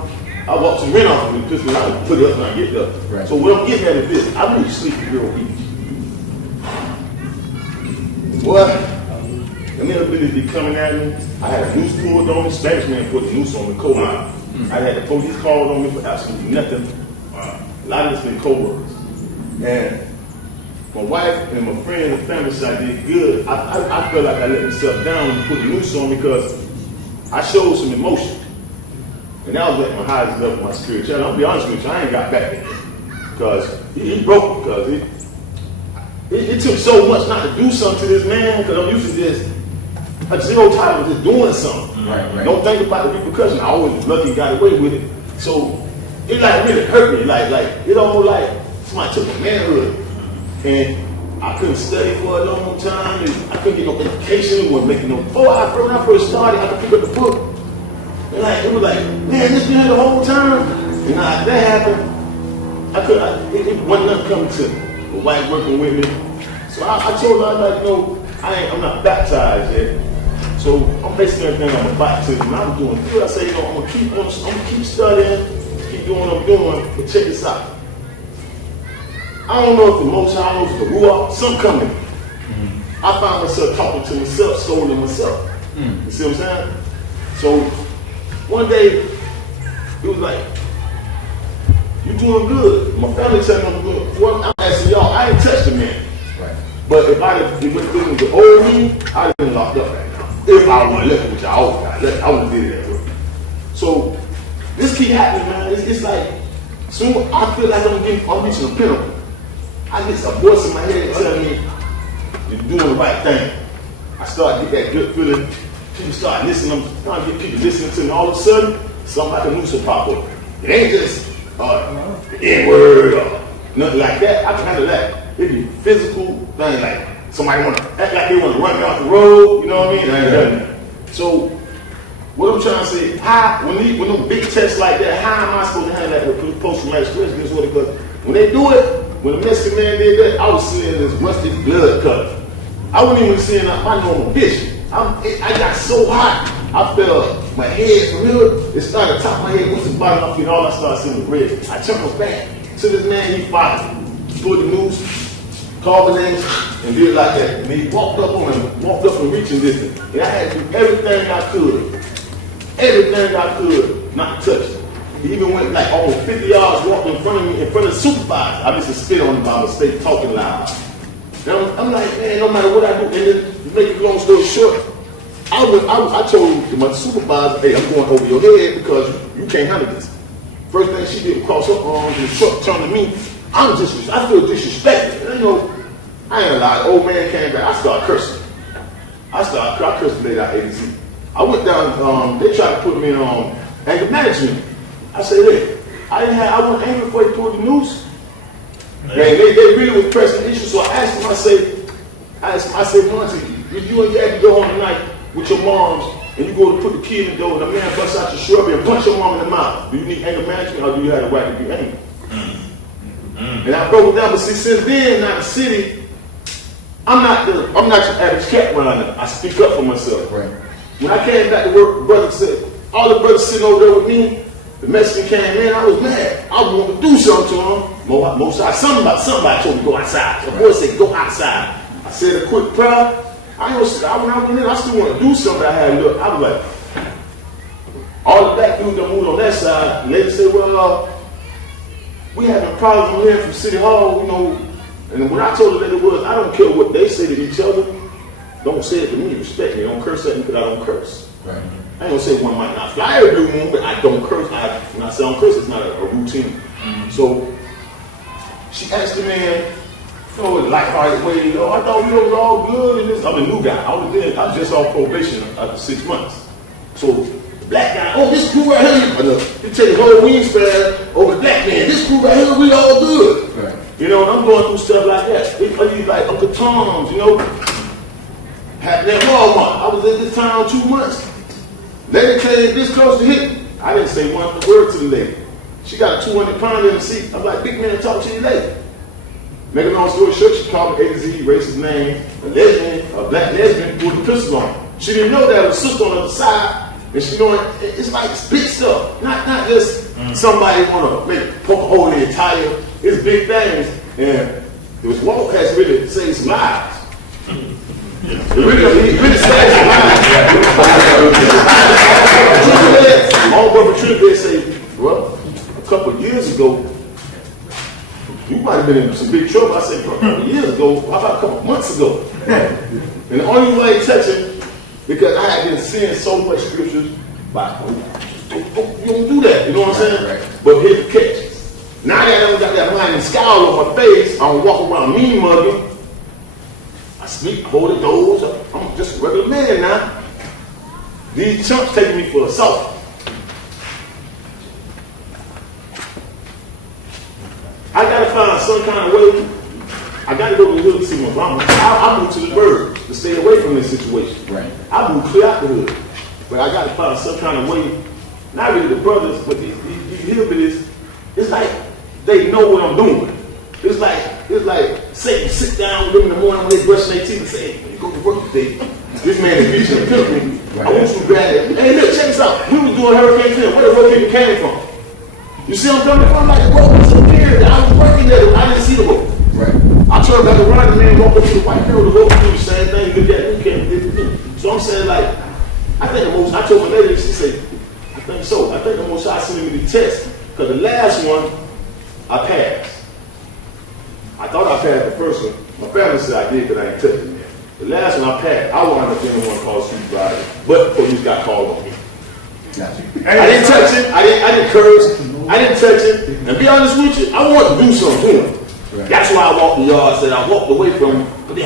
I walk some rent off with a pistol. I put it up when I get there. Right. So what I'm getting at is this. I really sleep in real peace. What? The niggas be coming at me. I had a noose pulled on me. Spanish man put a noose on me, co-op. I had the police called on me for absolutely nothing. A lot of this been co-workers. And my wife and my friend and family said I did good. I felt like I let myself down and put the noose on me because I showed some emotion. And that was at my highest level of my spirituality. I'll be honest with you, I ain't got back there. Because he broke, because it took so much not to do something to this man, because I'm used to this. A zero time of just doing something. Right. Don't think about the repercussions. I always was lucky got away with it. So it like really hurt me. Like it almost like somebody took my manhood. And I couldn't study for a long time. And I couldn't get no education. It wasn't making no. When I first started, I could pick up the book. And like it was like, man, this been here the whole time. And like that happened. It wasn't nothing coming to me. A wife working with me. So I told her, I was like, no, I'm not baptized yet. So I'm basically everything on my baptism. And I was doing good. I said, I'm gonna keep studying, keep doing what I'm doing, but check this out. I don't know if the Most High, I don't know if the Ruach, something coming. I found myself talking to myself, scolding myself. You see what I'm saying? So one day, it was like, you doing good. My family telling me I'm doing. Well, I'm asking y'all, I ain't touched the man. Right. But if it was the old me, I'd have been locked up right now. If I would have left with y'all, I would have did it that way. So this keep happening, man. It's like soon I feel like I'm reaching a pinnacle. I get a voice in my head telling me you're doing the right thing. I start to get that good feeling. People start listening. I'm trying to get people listening to me. All of a sudden, something like a noose will pop up. It ain't just the N-word or nothing like that. I can handle that. It be physical thing, like somebody want to act like they want to run me off the road. You know what I mean? I ain't done that. So what I'm trying to say, when them big tests like that, how am I supposed to handle that with post-traumatic stress disorder? Because when they do it, when the Mexican man did that, I was seeing this rusty blood cut. I wasn't even seeing my normal vision. I got so hot, I felt my head from here. It started top of my head, went to the bottom of my feet, all I started seeing was red. I turned my back to this man, he followed me. He put the noose, called the names, and did it like that. And he walked up on him, walked up in reaching distance. And I had to do everything I could not to touch him. He even went like almost 50 yards, walked in front of me, in front of the supervisor. I just spit on him by mistake, talking loud. And I'm like, man, no matter what I do, and then to make a long story short, I told my supervisor, hey, I'm going over your head because you can't handle this. First thing she did was cross her arms and the truck turned to me. I feel disrespected. You know, I ain't lied. The old man came back. I started cursing. I cursed the lady out ADC. I went down, they tried to put me in anger management. I said, hey, I wasn't angry before they pulled the noose. They really was pressing the issue. So I asked them, I said, Monty, if you and Daddy go home tonight with your moms and you go to put the key in the door and the man busts out your shrubbery and punch your mom in the mouth, do you need anger management or do you have the right to be angry? And I broke it down, but since then, now the city, I'm not your average cat runner. I speak up for myself. Right. When I came back to work, brother said, all the brothers sitting over there with me, the Mexican came in, I was mad. I wanted to do something to him. Somebody told me to go outside. The boy said, go outside. I said a quick prayer. When I went in, I still want to do something. I was like, all the black dudes that moved on that side, and they said, well, we having problems over here from City Hall, you know. And when I told the lady was, I don't care what they say to each other. Don't say it to me, respect me. Don't curse at me because I don't curse. Right. I ain't gonna say one might not fly every blue moon, but I don't curse. When I say I don't curse, it's not a routine. So she asked the man, you know, in lighthearted way, I thought we was all good and this. I'm a new guy. I was just off probation after 6 months. So the black guy, this crew right here, you take the whole wingspan over the black man. This crew right here, we all good. Right. You know, and I'm going through stuff like that. It's like Uncle Tom's, you know. Happened at Walmart. I was in this town 2 months. Lady came this close to hit. I didn't say one word to the lady. She got a 200-pound in the seat. I'm like, big man, talk to you later. Make a long story short, she called me A to Z, racist name, a lesbian, a black lesbian with a pistol on her. She didn't know that was a sister on the other side. And she going, it's like big stuff. Not just somebody want to make poke a hole in the tire. It's big things. And it was Walk has really saved some lives. It really saved some lives. All brother Trip, they say, well, a couple of years ago, you might have been in some big trouble. I said, a couple of years ago, how about a couple of months ago? And the only way to touch him, because I had been seeing so much scriptures, about, you don't do that, you know what I'm saying? Right. But here's the catch. Now that I got that lying scowl on my face, I don't walk around mean mugging. I speak, hold the doors. I'm just a regular man now. These chumps taking me for assault. I gotta find some kind of way. I gotta go to the hood to see my mama. I moved to the burbs to stay away from this situation. Right. I moved clear out the hood. But I gotta find some kind of way, not really the brothers, but these hillbillies, it's like they know what I'm doing. It's like say you sit down with them in the morning when they brushing their teeth and say, hey, go to work today. This man is reaching the me. I want you to grab it. Hey, look, check this out. We was doing Hurricane 10. Where the hurricane came from? You see what I'm coming from? Like the road disappeared. I was working there. I didn't see the road. Right. I turned back around, the man walked up to the white girl, the road do the same thing. Look at it. So I'm saying, like, I think the most, I told my lady, she said, I think so. I think the most I sent me the test. Because the last one, I passed. I thought I passed the first one. My family said I did because I ain't touched it yet. The last one I passed, I wound up being the one called supervisor, but police got called on me. Gotcha. I didn't touch it. I didn't curse. I didn't touch it. And be honest with you, I wanted to do something to him. Right. That's why I walked the yard. Said I walked away from him, but they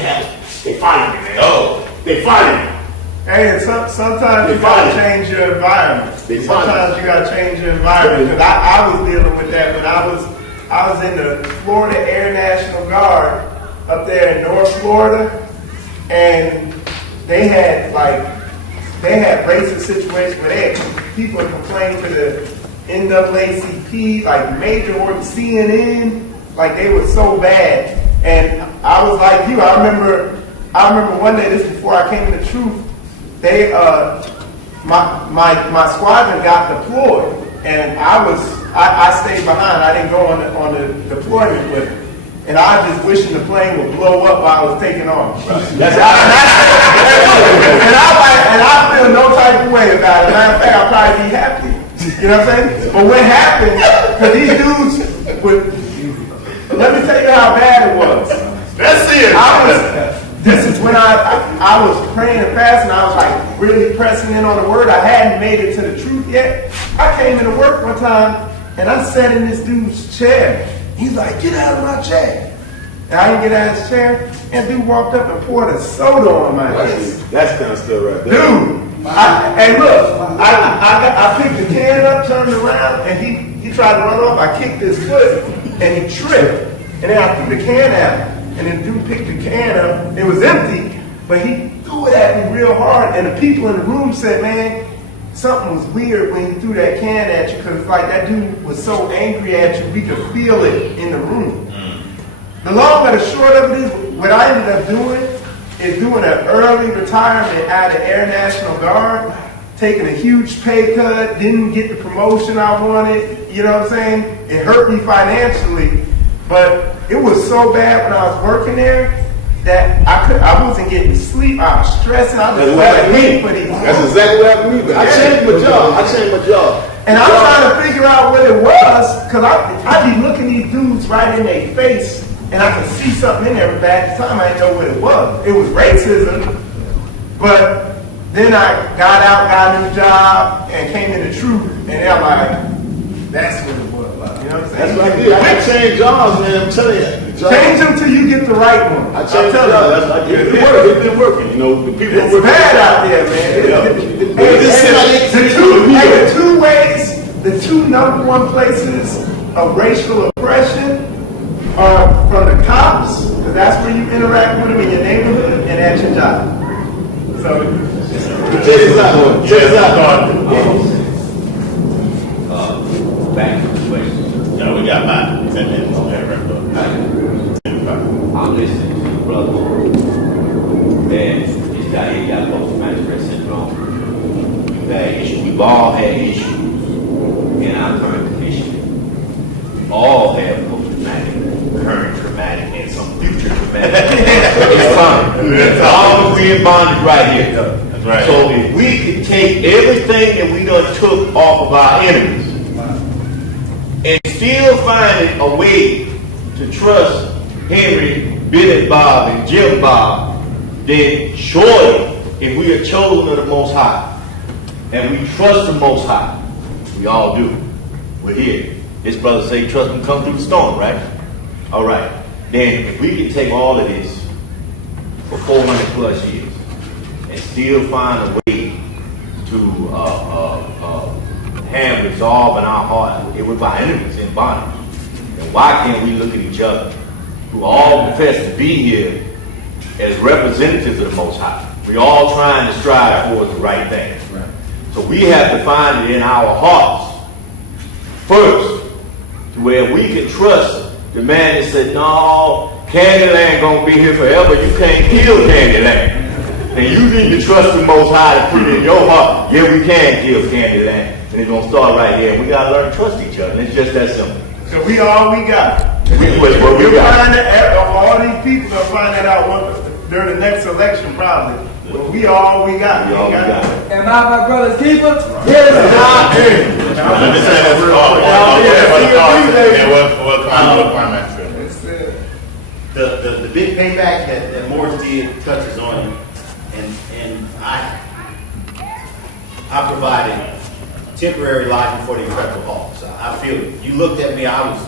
fired me, man. Oh, they fired me. Hey, sometimes you gotta change your environment. Sometimes you gotta change your environment. Because I was dealing with that when I was in the Florida Air National Guard up there in North Florida, and they had racist situations where they had people complain to the NAACP, like major or CNN, like they were so bad. And I was like you. I remember one day, this before I came to the truth. They my squadron got deployed, and I stayed behind. I didn't go on the deployment with it. And I was just wishing the plane would blow up while I was taking off. Right. And I feel no type of way about it. Matter of fact, I'll probably be happy. You know what I'm saying? But what happened, because these dudes would, let me tell you how bad it was. That's it. This is when I was praying and fasting. I was like really pressing in on the word. I hadn't made it to the truth yet. I came into work one time and I sat in this dude's chair. He's like, get out of my chair. And I didn't get out of his chair. And dude walked up and poured a soda on my head. That's kind of stuff right there. Dude. And look, I picked the can up, turned around, and he tried to run off. I kicked his foot, and he tripped. And then I threw the can at him. And then the dude picked the can up. It was empty, but he threw it at me real hard. And the people in the room said, man, something was weird when he threw that can at you, because like that dude was so angry at you, we could feel it in the room. The long and the short of it is, what I ended up doing is doing an early retirement out of Air National Guard, taking a huge pay cut, didn't get the promotion I wanted, you know what I'm saying? It hurt me financially, but it was so bad when I was working there that I wasn't getting sleep, I was stressing, I was waiting for these. That's exactly what happened to me. I changed my job. And I'm trying to figure out what it was, because I be looking these dudes right in their face, and I could see something in there, but at the time I didn't know what it was. It was racism, but then I got out, got a new job, and came into truth, and I'm like, that's what it was. You know what I'm saying? That's what I did. I changed jobs, man. I'm telling you. Change them till you get the right one. I changed jobs. That's like it's been working. You know, the people it's bad out there, man. The two number one places of racial oppression are from the cops, because that's where you interact with them in your neighborhood, and at your job. So, check this out. have post-traumatic stress syndrome. We've had issues. We've all had issues in our current condition. We all have post-traumatic, current traumatic, and some future traumatic. It's coming. All of we in bondage right here. That's right. So if we could take everything that we done took off of our enemies and still finding a way to trust Henry, Billy Bob, and Jim Bob, then surely, if we are chosen of the Most High, and we trust the Most High, we all do. We're here. This brother say, trust him, come through the storm, right? All right. Then, if we can take all of this for 400 plus years and still find a way to have resolve in our heart with our enemies in bondage, then why can't we look at each other who all profess to be here as representatives of the Most High? We all trying to strive towards the right thing. Right. So we have to find it in our hearts first, to where we can trust the man that said, no, Candyland gonna be here forever. You can't kill Candyland. And you need to trust the Most High to put it in your heart. Yeah, we can kill Candyland. And it's gonna start right here. We gotta learn to trust each other. It's just that simple. So we all we got. All these people are find that out during the next election, probably. But we all we got. Am I my brother's keeper? Yes. Let me say that the big payback that Morris did touches on, and I provided temporary lodging for the Incredible Hulk. So I feel it. You looked at me, I was,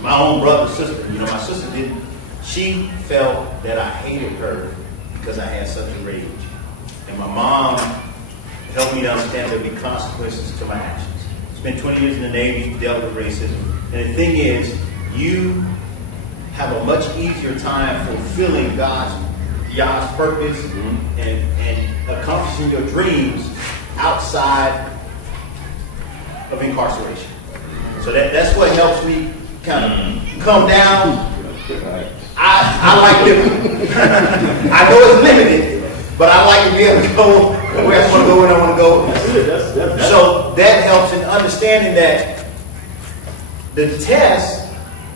my own brother, sister. My sister didn't. She felt that I hated her because I had such a rage. And my mom helped me to understand there would be consequences to my actions. Spent 20 years in the Navy, dealt with racism. And the thing is, you have a much easier time fulfilling God's purpose and accomplishing your dreams outside of incarceration. So that's what helps me kind of come down. I like it. I know it's limited, but I like to be able to go where I want to go, when I want to go. So that helps in understanding that the tests,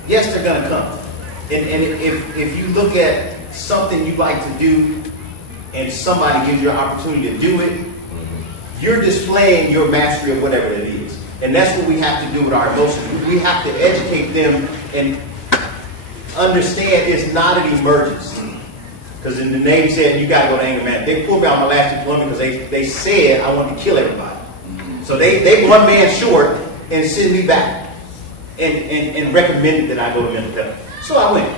yes, they're going to come. And if you look at something you like to do and somebody gives you an opportunity to do it, you're displaying your mastery of whatever it is. And that's what we have to do with our emotions. We have to educate them and understand it's not an emergency. Because in the Navy said, you got to go to anger management. They pulled me out my last deployment because they said I wanted to kill everybody. So they one man short and sent me back and recommended that I go to mental health. So I went.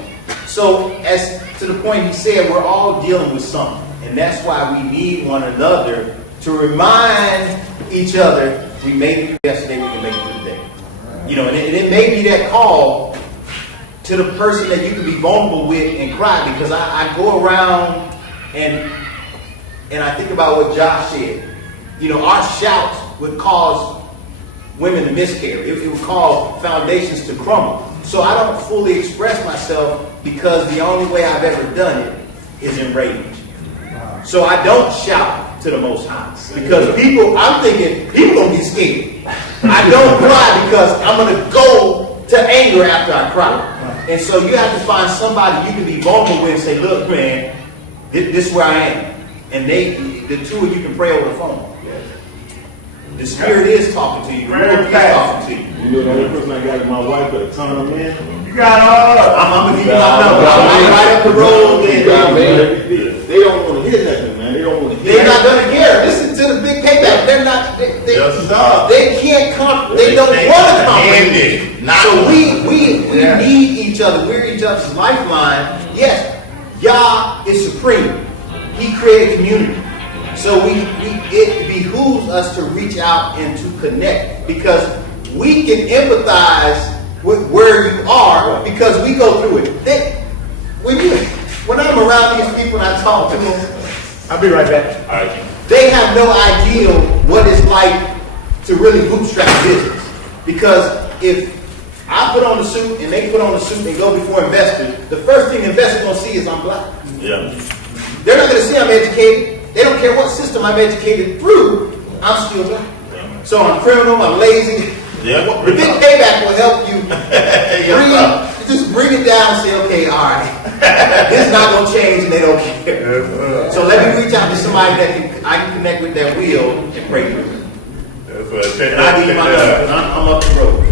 So as to the point he said, we're all dealing with something. And that's why we need one another to remind each other, we made it yesterday, we can make it today. And it may be that call to the person that you can be vulnerable with and cry, because I go around and I think about what Josh said. Our shouts would cause women to miscarry. It would cause foundations to crumble. So I don't fully express myself because the only way I've ever done it is in rage. So I don't shout to the Most High because I'm thinking people gonna get scared. I don't cry because I'm gonna go to anger after I cry. And so you have to find somebody you can be vulnerable with and say, look, man, this is where I am. And the two of you can pray over the phone. The Spirit is talking to you. The Lord is talking to you. The only person I got is my wife, but a ton of men. You got all of I'm going to give you my number. I'm right up the road. They don't want to hear nothing, man. They don't want to hear. They're not going to care. Listen to the big payback. They're not. They can't come. They don't want to comprehend. So we need each other. We're each other's lifeline. Yes, Yah is supreme. He created community. So it behooves us to reach out and to connect, because we can empathize with where you are because we go through it. When I'm around these people and I talk to them, I'll be right back. All right. They have no idea what it's like to really bootstrap business. Because if I put on the suit and they put on the suit and go before investors, the first thing investors are going to see is I'm black. Yeah. They're not going to see I'm educated. They don't care what system I'm educated through, I'm still black. So I'm criminal, I'm lazy. Yeah. The big payback will help you just bring it down and say, okay, all right, this is not going to change and they don't care. So let me reach out to somebody that I can connect with that will and pray for them. And I need my love, I'm up the road.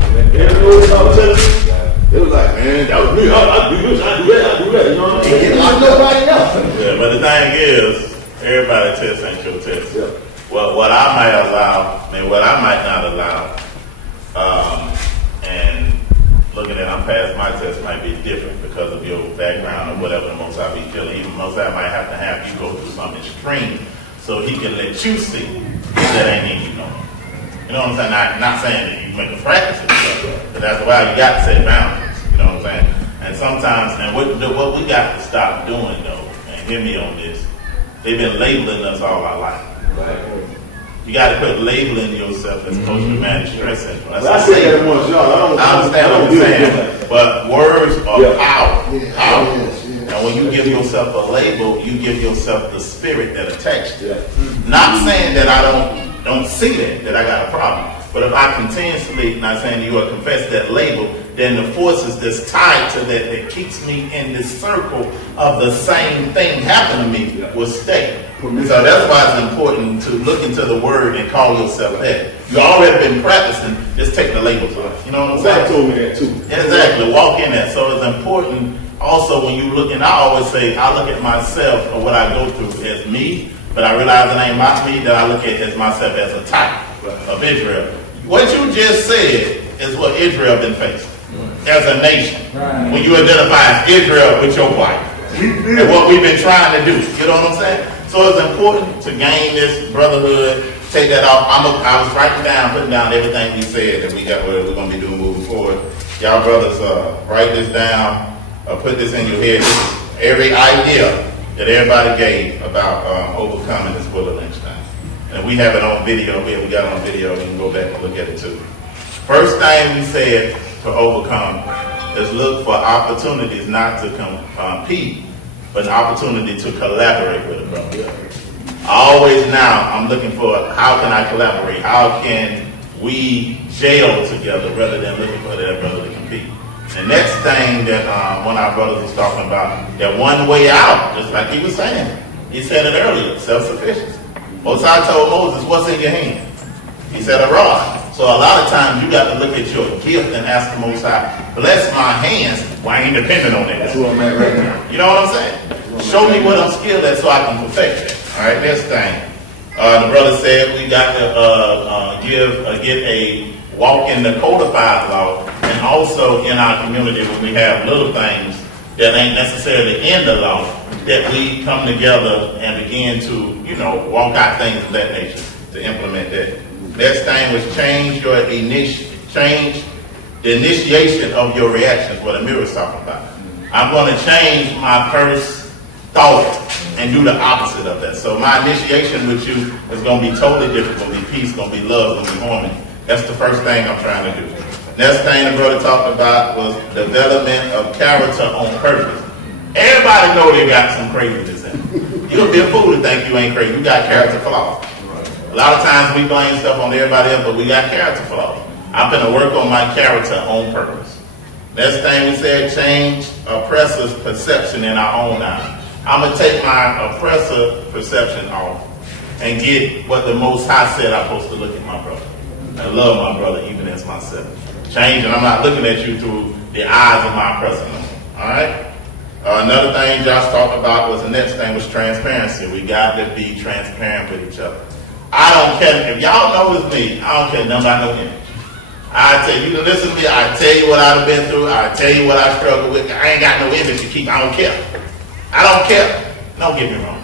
It was like, man, that was me. I do this, I do that, I do that. You know what I mean? Get locked nobody else. Yeah, but the thing is, everybody test ain't your test. Yeah. Well, what I might allow and what I might not allow, and looking at I'm past my test might be different because of your background or whatever the Most High be feeling. Even Most High might have to have you go through something extreme so he can let you see that ain't in you no more. You know what I'm saying? Not saying that you make a practice of stuff, but that's why you got to set boundaries. You know what I'm saying? And sometimes, and what we got to stop doing though, and hear me on this, they've been labeling us all our life. Right? You got to quit labeling yourself as post-traumatic stress syndrome. I say that once, y'all. I understand what you're saying, but words are power. And when you give yourself a label, you give yourself the spirit that attached to it. Not saying that I don't see that I got a problem. But if I continuously, not saying you will confess that label, then the forces that's tied to that keeps me in this circle of the same thing happening to me will stay. So that's why it's important to look into the word and call yourself that. You already been practicing, just take the labels off. You know what I'm saying? God told me that too. Exactly, walk in that. So it's important also when you look, and I always say, I look at myself or what I go through as me, but I realize it ain't my me, that I look at as myself as a type of Israel. What you just said is what Israel been facing as a nation. Right. When you identify as Israel with your wife. And what we've been trying to do. You know what I'm saying? So it's important to gain this brotherhood, take that off. I was putting down everything we said that we got what we're going to be doing moving forward. Y'all brothers, write this down, put this in your head. This is every idea that everybody gave about overcoming this WILLIE lynch thing. And we have it on video. We got it on video. You can go back and look at it too. First thing we said to overcome is look for opportunities not to compete, but an opportunity to collaborate with a brother. Always now, I'm looking for how can I collaborate? How can we jail together rather than looking for that brother to compete? The next thing that one of our brothers was talking about, that one way out, just like he was saying. He said it earlier, self-sufficiency. Most High told Moses, what's in your hand? He said a rod. So a lot of times you got to look at your gift and ask the Most High, bless my hands, why I ain't dependent on that. That's who I'm at right now. You know what I'm saying? Show me what I'm skilled at so I can perfect it. All right, next thing. The brother said we got to get a walk in the codified law, and also in our community when we have little things that ain't necessarily in the law, that we come together and begin to, walk out things of that nature to implement that. Next thing was change the initiation of your reactions, what Amir was talking about. I'm going to change my first thought and do the opposite of that. So my initiation with you is going to be totally different. It's going to be peace, going to be love, going to be harmony. That's the first thing I'm trying to do. Next thing the brother talked about was development of character on purpose. Everybody know they got some craziness in them. You'll be a fool to think you ain't crazy. You got character flaws. A lot of times we blame stuff on everybody else, but we got character flaws. I'm going to work on my character on purpose. Next thing we said, change oppressor's perception in our own eyes. I'm going to take my oppressor perception off and get what the Most High said I'm supposed to look at my brother. I love my brother even as myself. Change, and I'm not looking at you through the eyes of my oppressor. All right? Another thing Josh talked about was the next thing was transparency. We got to be transparent with each other. I don't care. If y'all know it's me, I don't care nothing about no image. I tell you, listen to me, I tell you what I've been through, I tell you what I struggle with. I ain't got no image to keep. I don't care. I don't care. Don't get me wrong.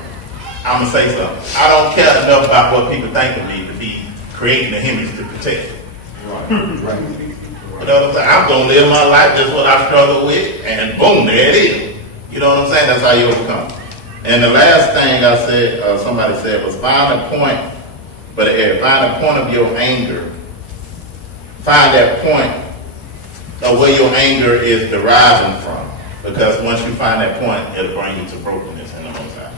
I'm going to say something. I don't care enough about what people think of me to be creating an image to protect. Right. You know what I'm saying? I'm going to live my life, just what I struggle with, and boom, there it is. You know what I'm saying? That's how you overcome. And the last thing I said, somebody said, was find a point of your anger. Find that point of where your anger is deriving from. Because once you find that point, it'll bring you to brokenness in the Most High.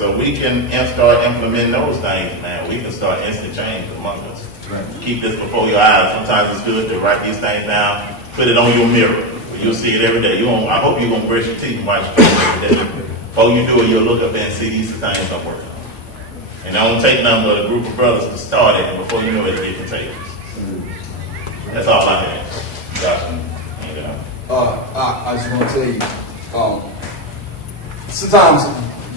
So we can start implementing those things, man. We can start instant change among us. Right. Keep this before your eyes. Sometimes it's good to write these things down, put it on your mirror. You'll see it every day. I hope you're going to brush your teeth and wash your face every day. Before you do it, you'll look up and see these things I'm working on. And I don't take nothing but a group of brothers to start it, and before you know it, it get contagious. That's all I have. Josh, I just want to tell you, sometimes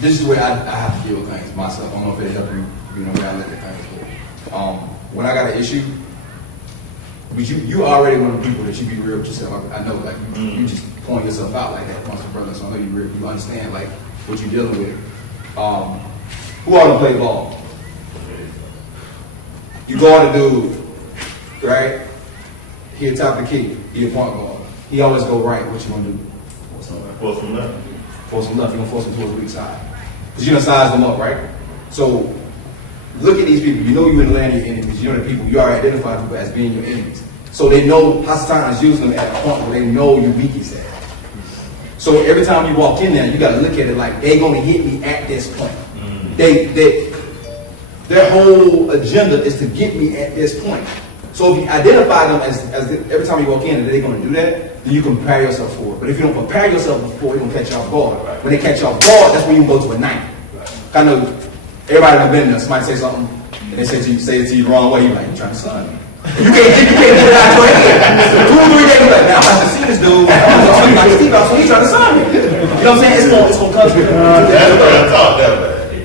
this is the way I have to deal with things myself. I don't know if it helps you, the way I look at things. But, when I got an issue, but you already one of the people that you be real with yourself. I know, like, you just point yourself out like that amongst your brothers. So I know you understand, like, what you're dealing with. Who ought to play ball? You go on a dude, right? He a top of the key. He a point guard. He always go right. What you gonna do? Force him left. Force him left. You gonna force him towards the weak side because you done size them up, right? So look at these people. You know you in the land of your enemies. You know the people. You already identify people as being your enemies. So they know Hasatan is using them at a point where they know your weakest at. So every time you walk in there, you got to look at it like they're gonna hit me at this point. Their whole agenda is to get me at this point. So if you identify them as every time you walk in, they're going to do that, then you can prepare yourself for it. But if you don't prepare yourself before, you're going to catch you off guard. When they catch you off guard, that's when you can go to a night. I know everybody that's been there, somebody say something, and they say it to you the wrong way, you're like, you're trying to son me. You can't get it out of your head. 2 or 3 days, you're like, man, I'm about to see this dude. I'm going to like Steve out, so he's trying to son me. You know what I'm saying? It's going to come to you.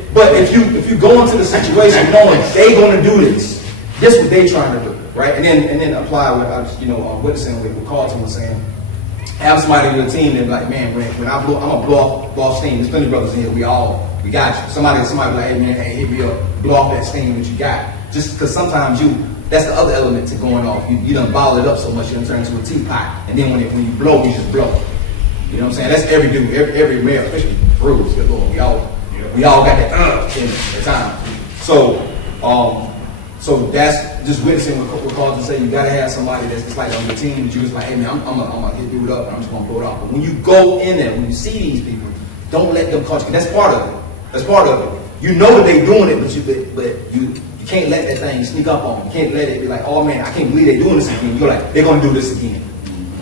But if you go into the situation knowing they going to do this is what they trying to do, right? And then apply what I was, witnessing what Carlton was saying. Have somebody in your team that be like, man, when I'm gonna blow off steam. There's plenty of brothers in here. We got you. Somebody be like, hey man, hit me up, blow off that steam that you got. Just because sometimes that's the other element to going off. You done bottle it up so much you done turn into a teapot, and then when you blow, you just blow. You know what I'm saying? That's every dude, every male, especially Bruce. Good Lord, we all got that in the time. So that's just witnessing what Carlton say. You gotta have somebody that's just like on your team that you just like, hey man, I'm gonna hit dude up and I'm just gonna blow it off. But when you go in there, when you see these people, don't let them catch you. That's part of it. That's part of it. You know that they're doing it, but you can't let that thing sneak up on you. You can't let it be like, oh man, I can't believe they're doing this again. You're like, they're gonna do this again.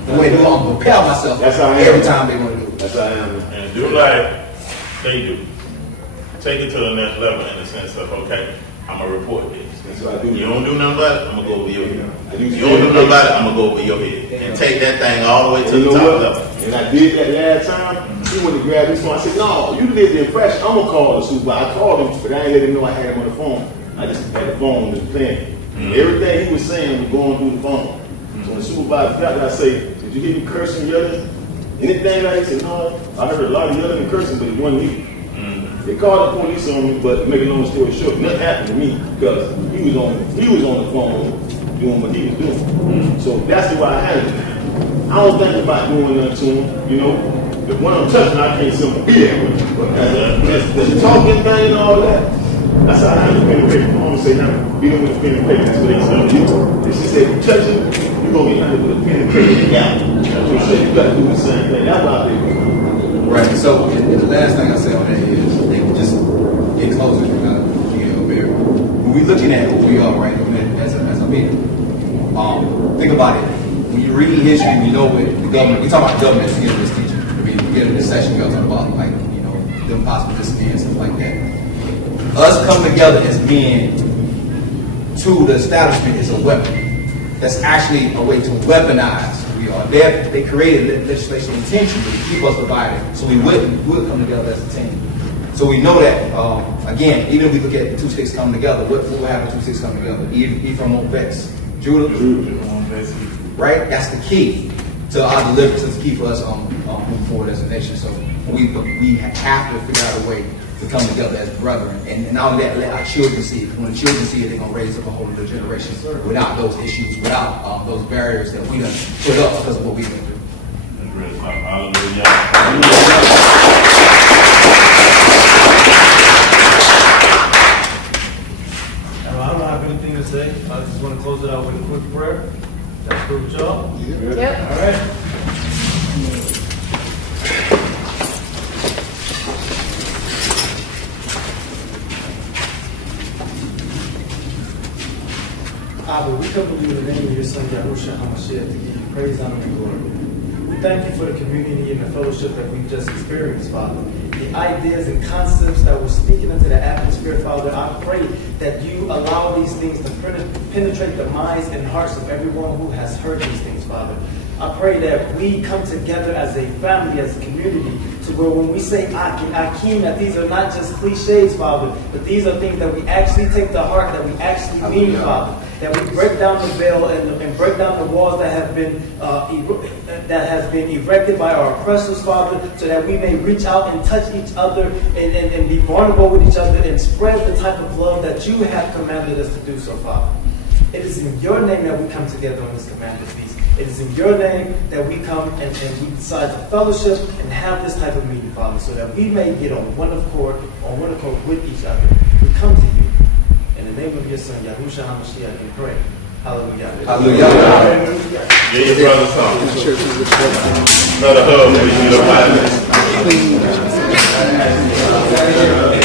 The way they do, I'm gonna prepare myself every time they're gonna do it. That's how I am. And do like they do. Take it to the next level in the sense of, okay, I'm going to report this. You don't do nothing about it, I'm going to go over your head. You don't do nothing about it, I'm going to go over your head. And take that thing all the way to the top level. And I did that last time. He went to grab this one. I said, no, you did the impression. I'm going to call the supervisor. I called him, but I ain't let him know I had him on the phone. I just had the phone just playing. Everything he was saying was going through the phone. So when the supervisor got there, I say, did you hear me cursing, yelling? Anything like that? He said, no, I heard a lot of yelling and cursing, but it wasn't me. They called the police on me, but to make a long story short, nothing happened to me because he was on the phone doing what he was doing. So that's the way I handle it. I don't think about doing nothing to him, If when I'm touching, I can't simply be there with him. But the talking thing and all that, that's how I handle pen and paper. I want to say now, beating with a pen and paper. That's what they tell you. If she said, you touch him, you're going to be handled with a pen and paper. Yeah. So she said, you got to do the same thing. That's what I think. Right. So the last thing I say on that is, just get closer to kind of get over there. When we're looking at who we are, right, as a people, think about it. When you read history, you know what the government, we talk about the government at the beginning of this teaching. At the beginning of this session, we all talk about, like, them possible discipline and stuff like that. Us coming together as men to the establishment is a weapon. That's actually a way to weaponize who we are. They created legislation intentionally to keep us divided, so we would come together as a team. So we know that, again, even if we look at the 2 sticks coming together, what will happen 2 sticks coming together? Ephraim won't vex Judah, right? That's the key to our deliverance. It's the key for us moving forward as a nation. So we have to figure out a way to come together as brethren. And not only that, let our children see it. When the children see it, they're going to raise up a whole new generation without those issues, without those barriers that we done put up because of what we've been through. Hallelujah. I don't have anything to say. I just want to close it out with a quick prayer. That's good with y'all? Yep. All right. Abba, we come to you in the name of your son, Yahushua HaMashiach, to give you praise, honor, and glory. We thank you for the community and the fellowship that we've just experienced, Father. The ideas and concepts that we're speaking into the atmosphere, Father, I pray that you allow these things to penetrate the minds and hearts of everyone who has heard these things, Father. I pray that we come together as a family, as a community, to where when we say Akim, that these are not just cliches, Father, but these are things that we actually take to heart, that we actually mean, Father. That we break down the veil and break down the walls that have been erected by our oppressors, Father, so that we may reach out and touch each other and be vulnerable with each other and spread the type of love that you have commanded us to do so, Father. It is in your name that we come together on this commanded feast. It is in your name that we come and we decide to fellowship and have this type of meeting, Father, so that we may get on one accord with each other. We come to you. In the name of your son, Yahushua HaMashiach, and pray. Hallelujah. Hallelujah. Give your brother something. Brother Hub, maybe you don't mind this.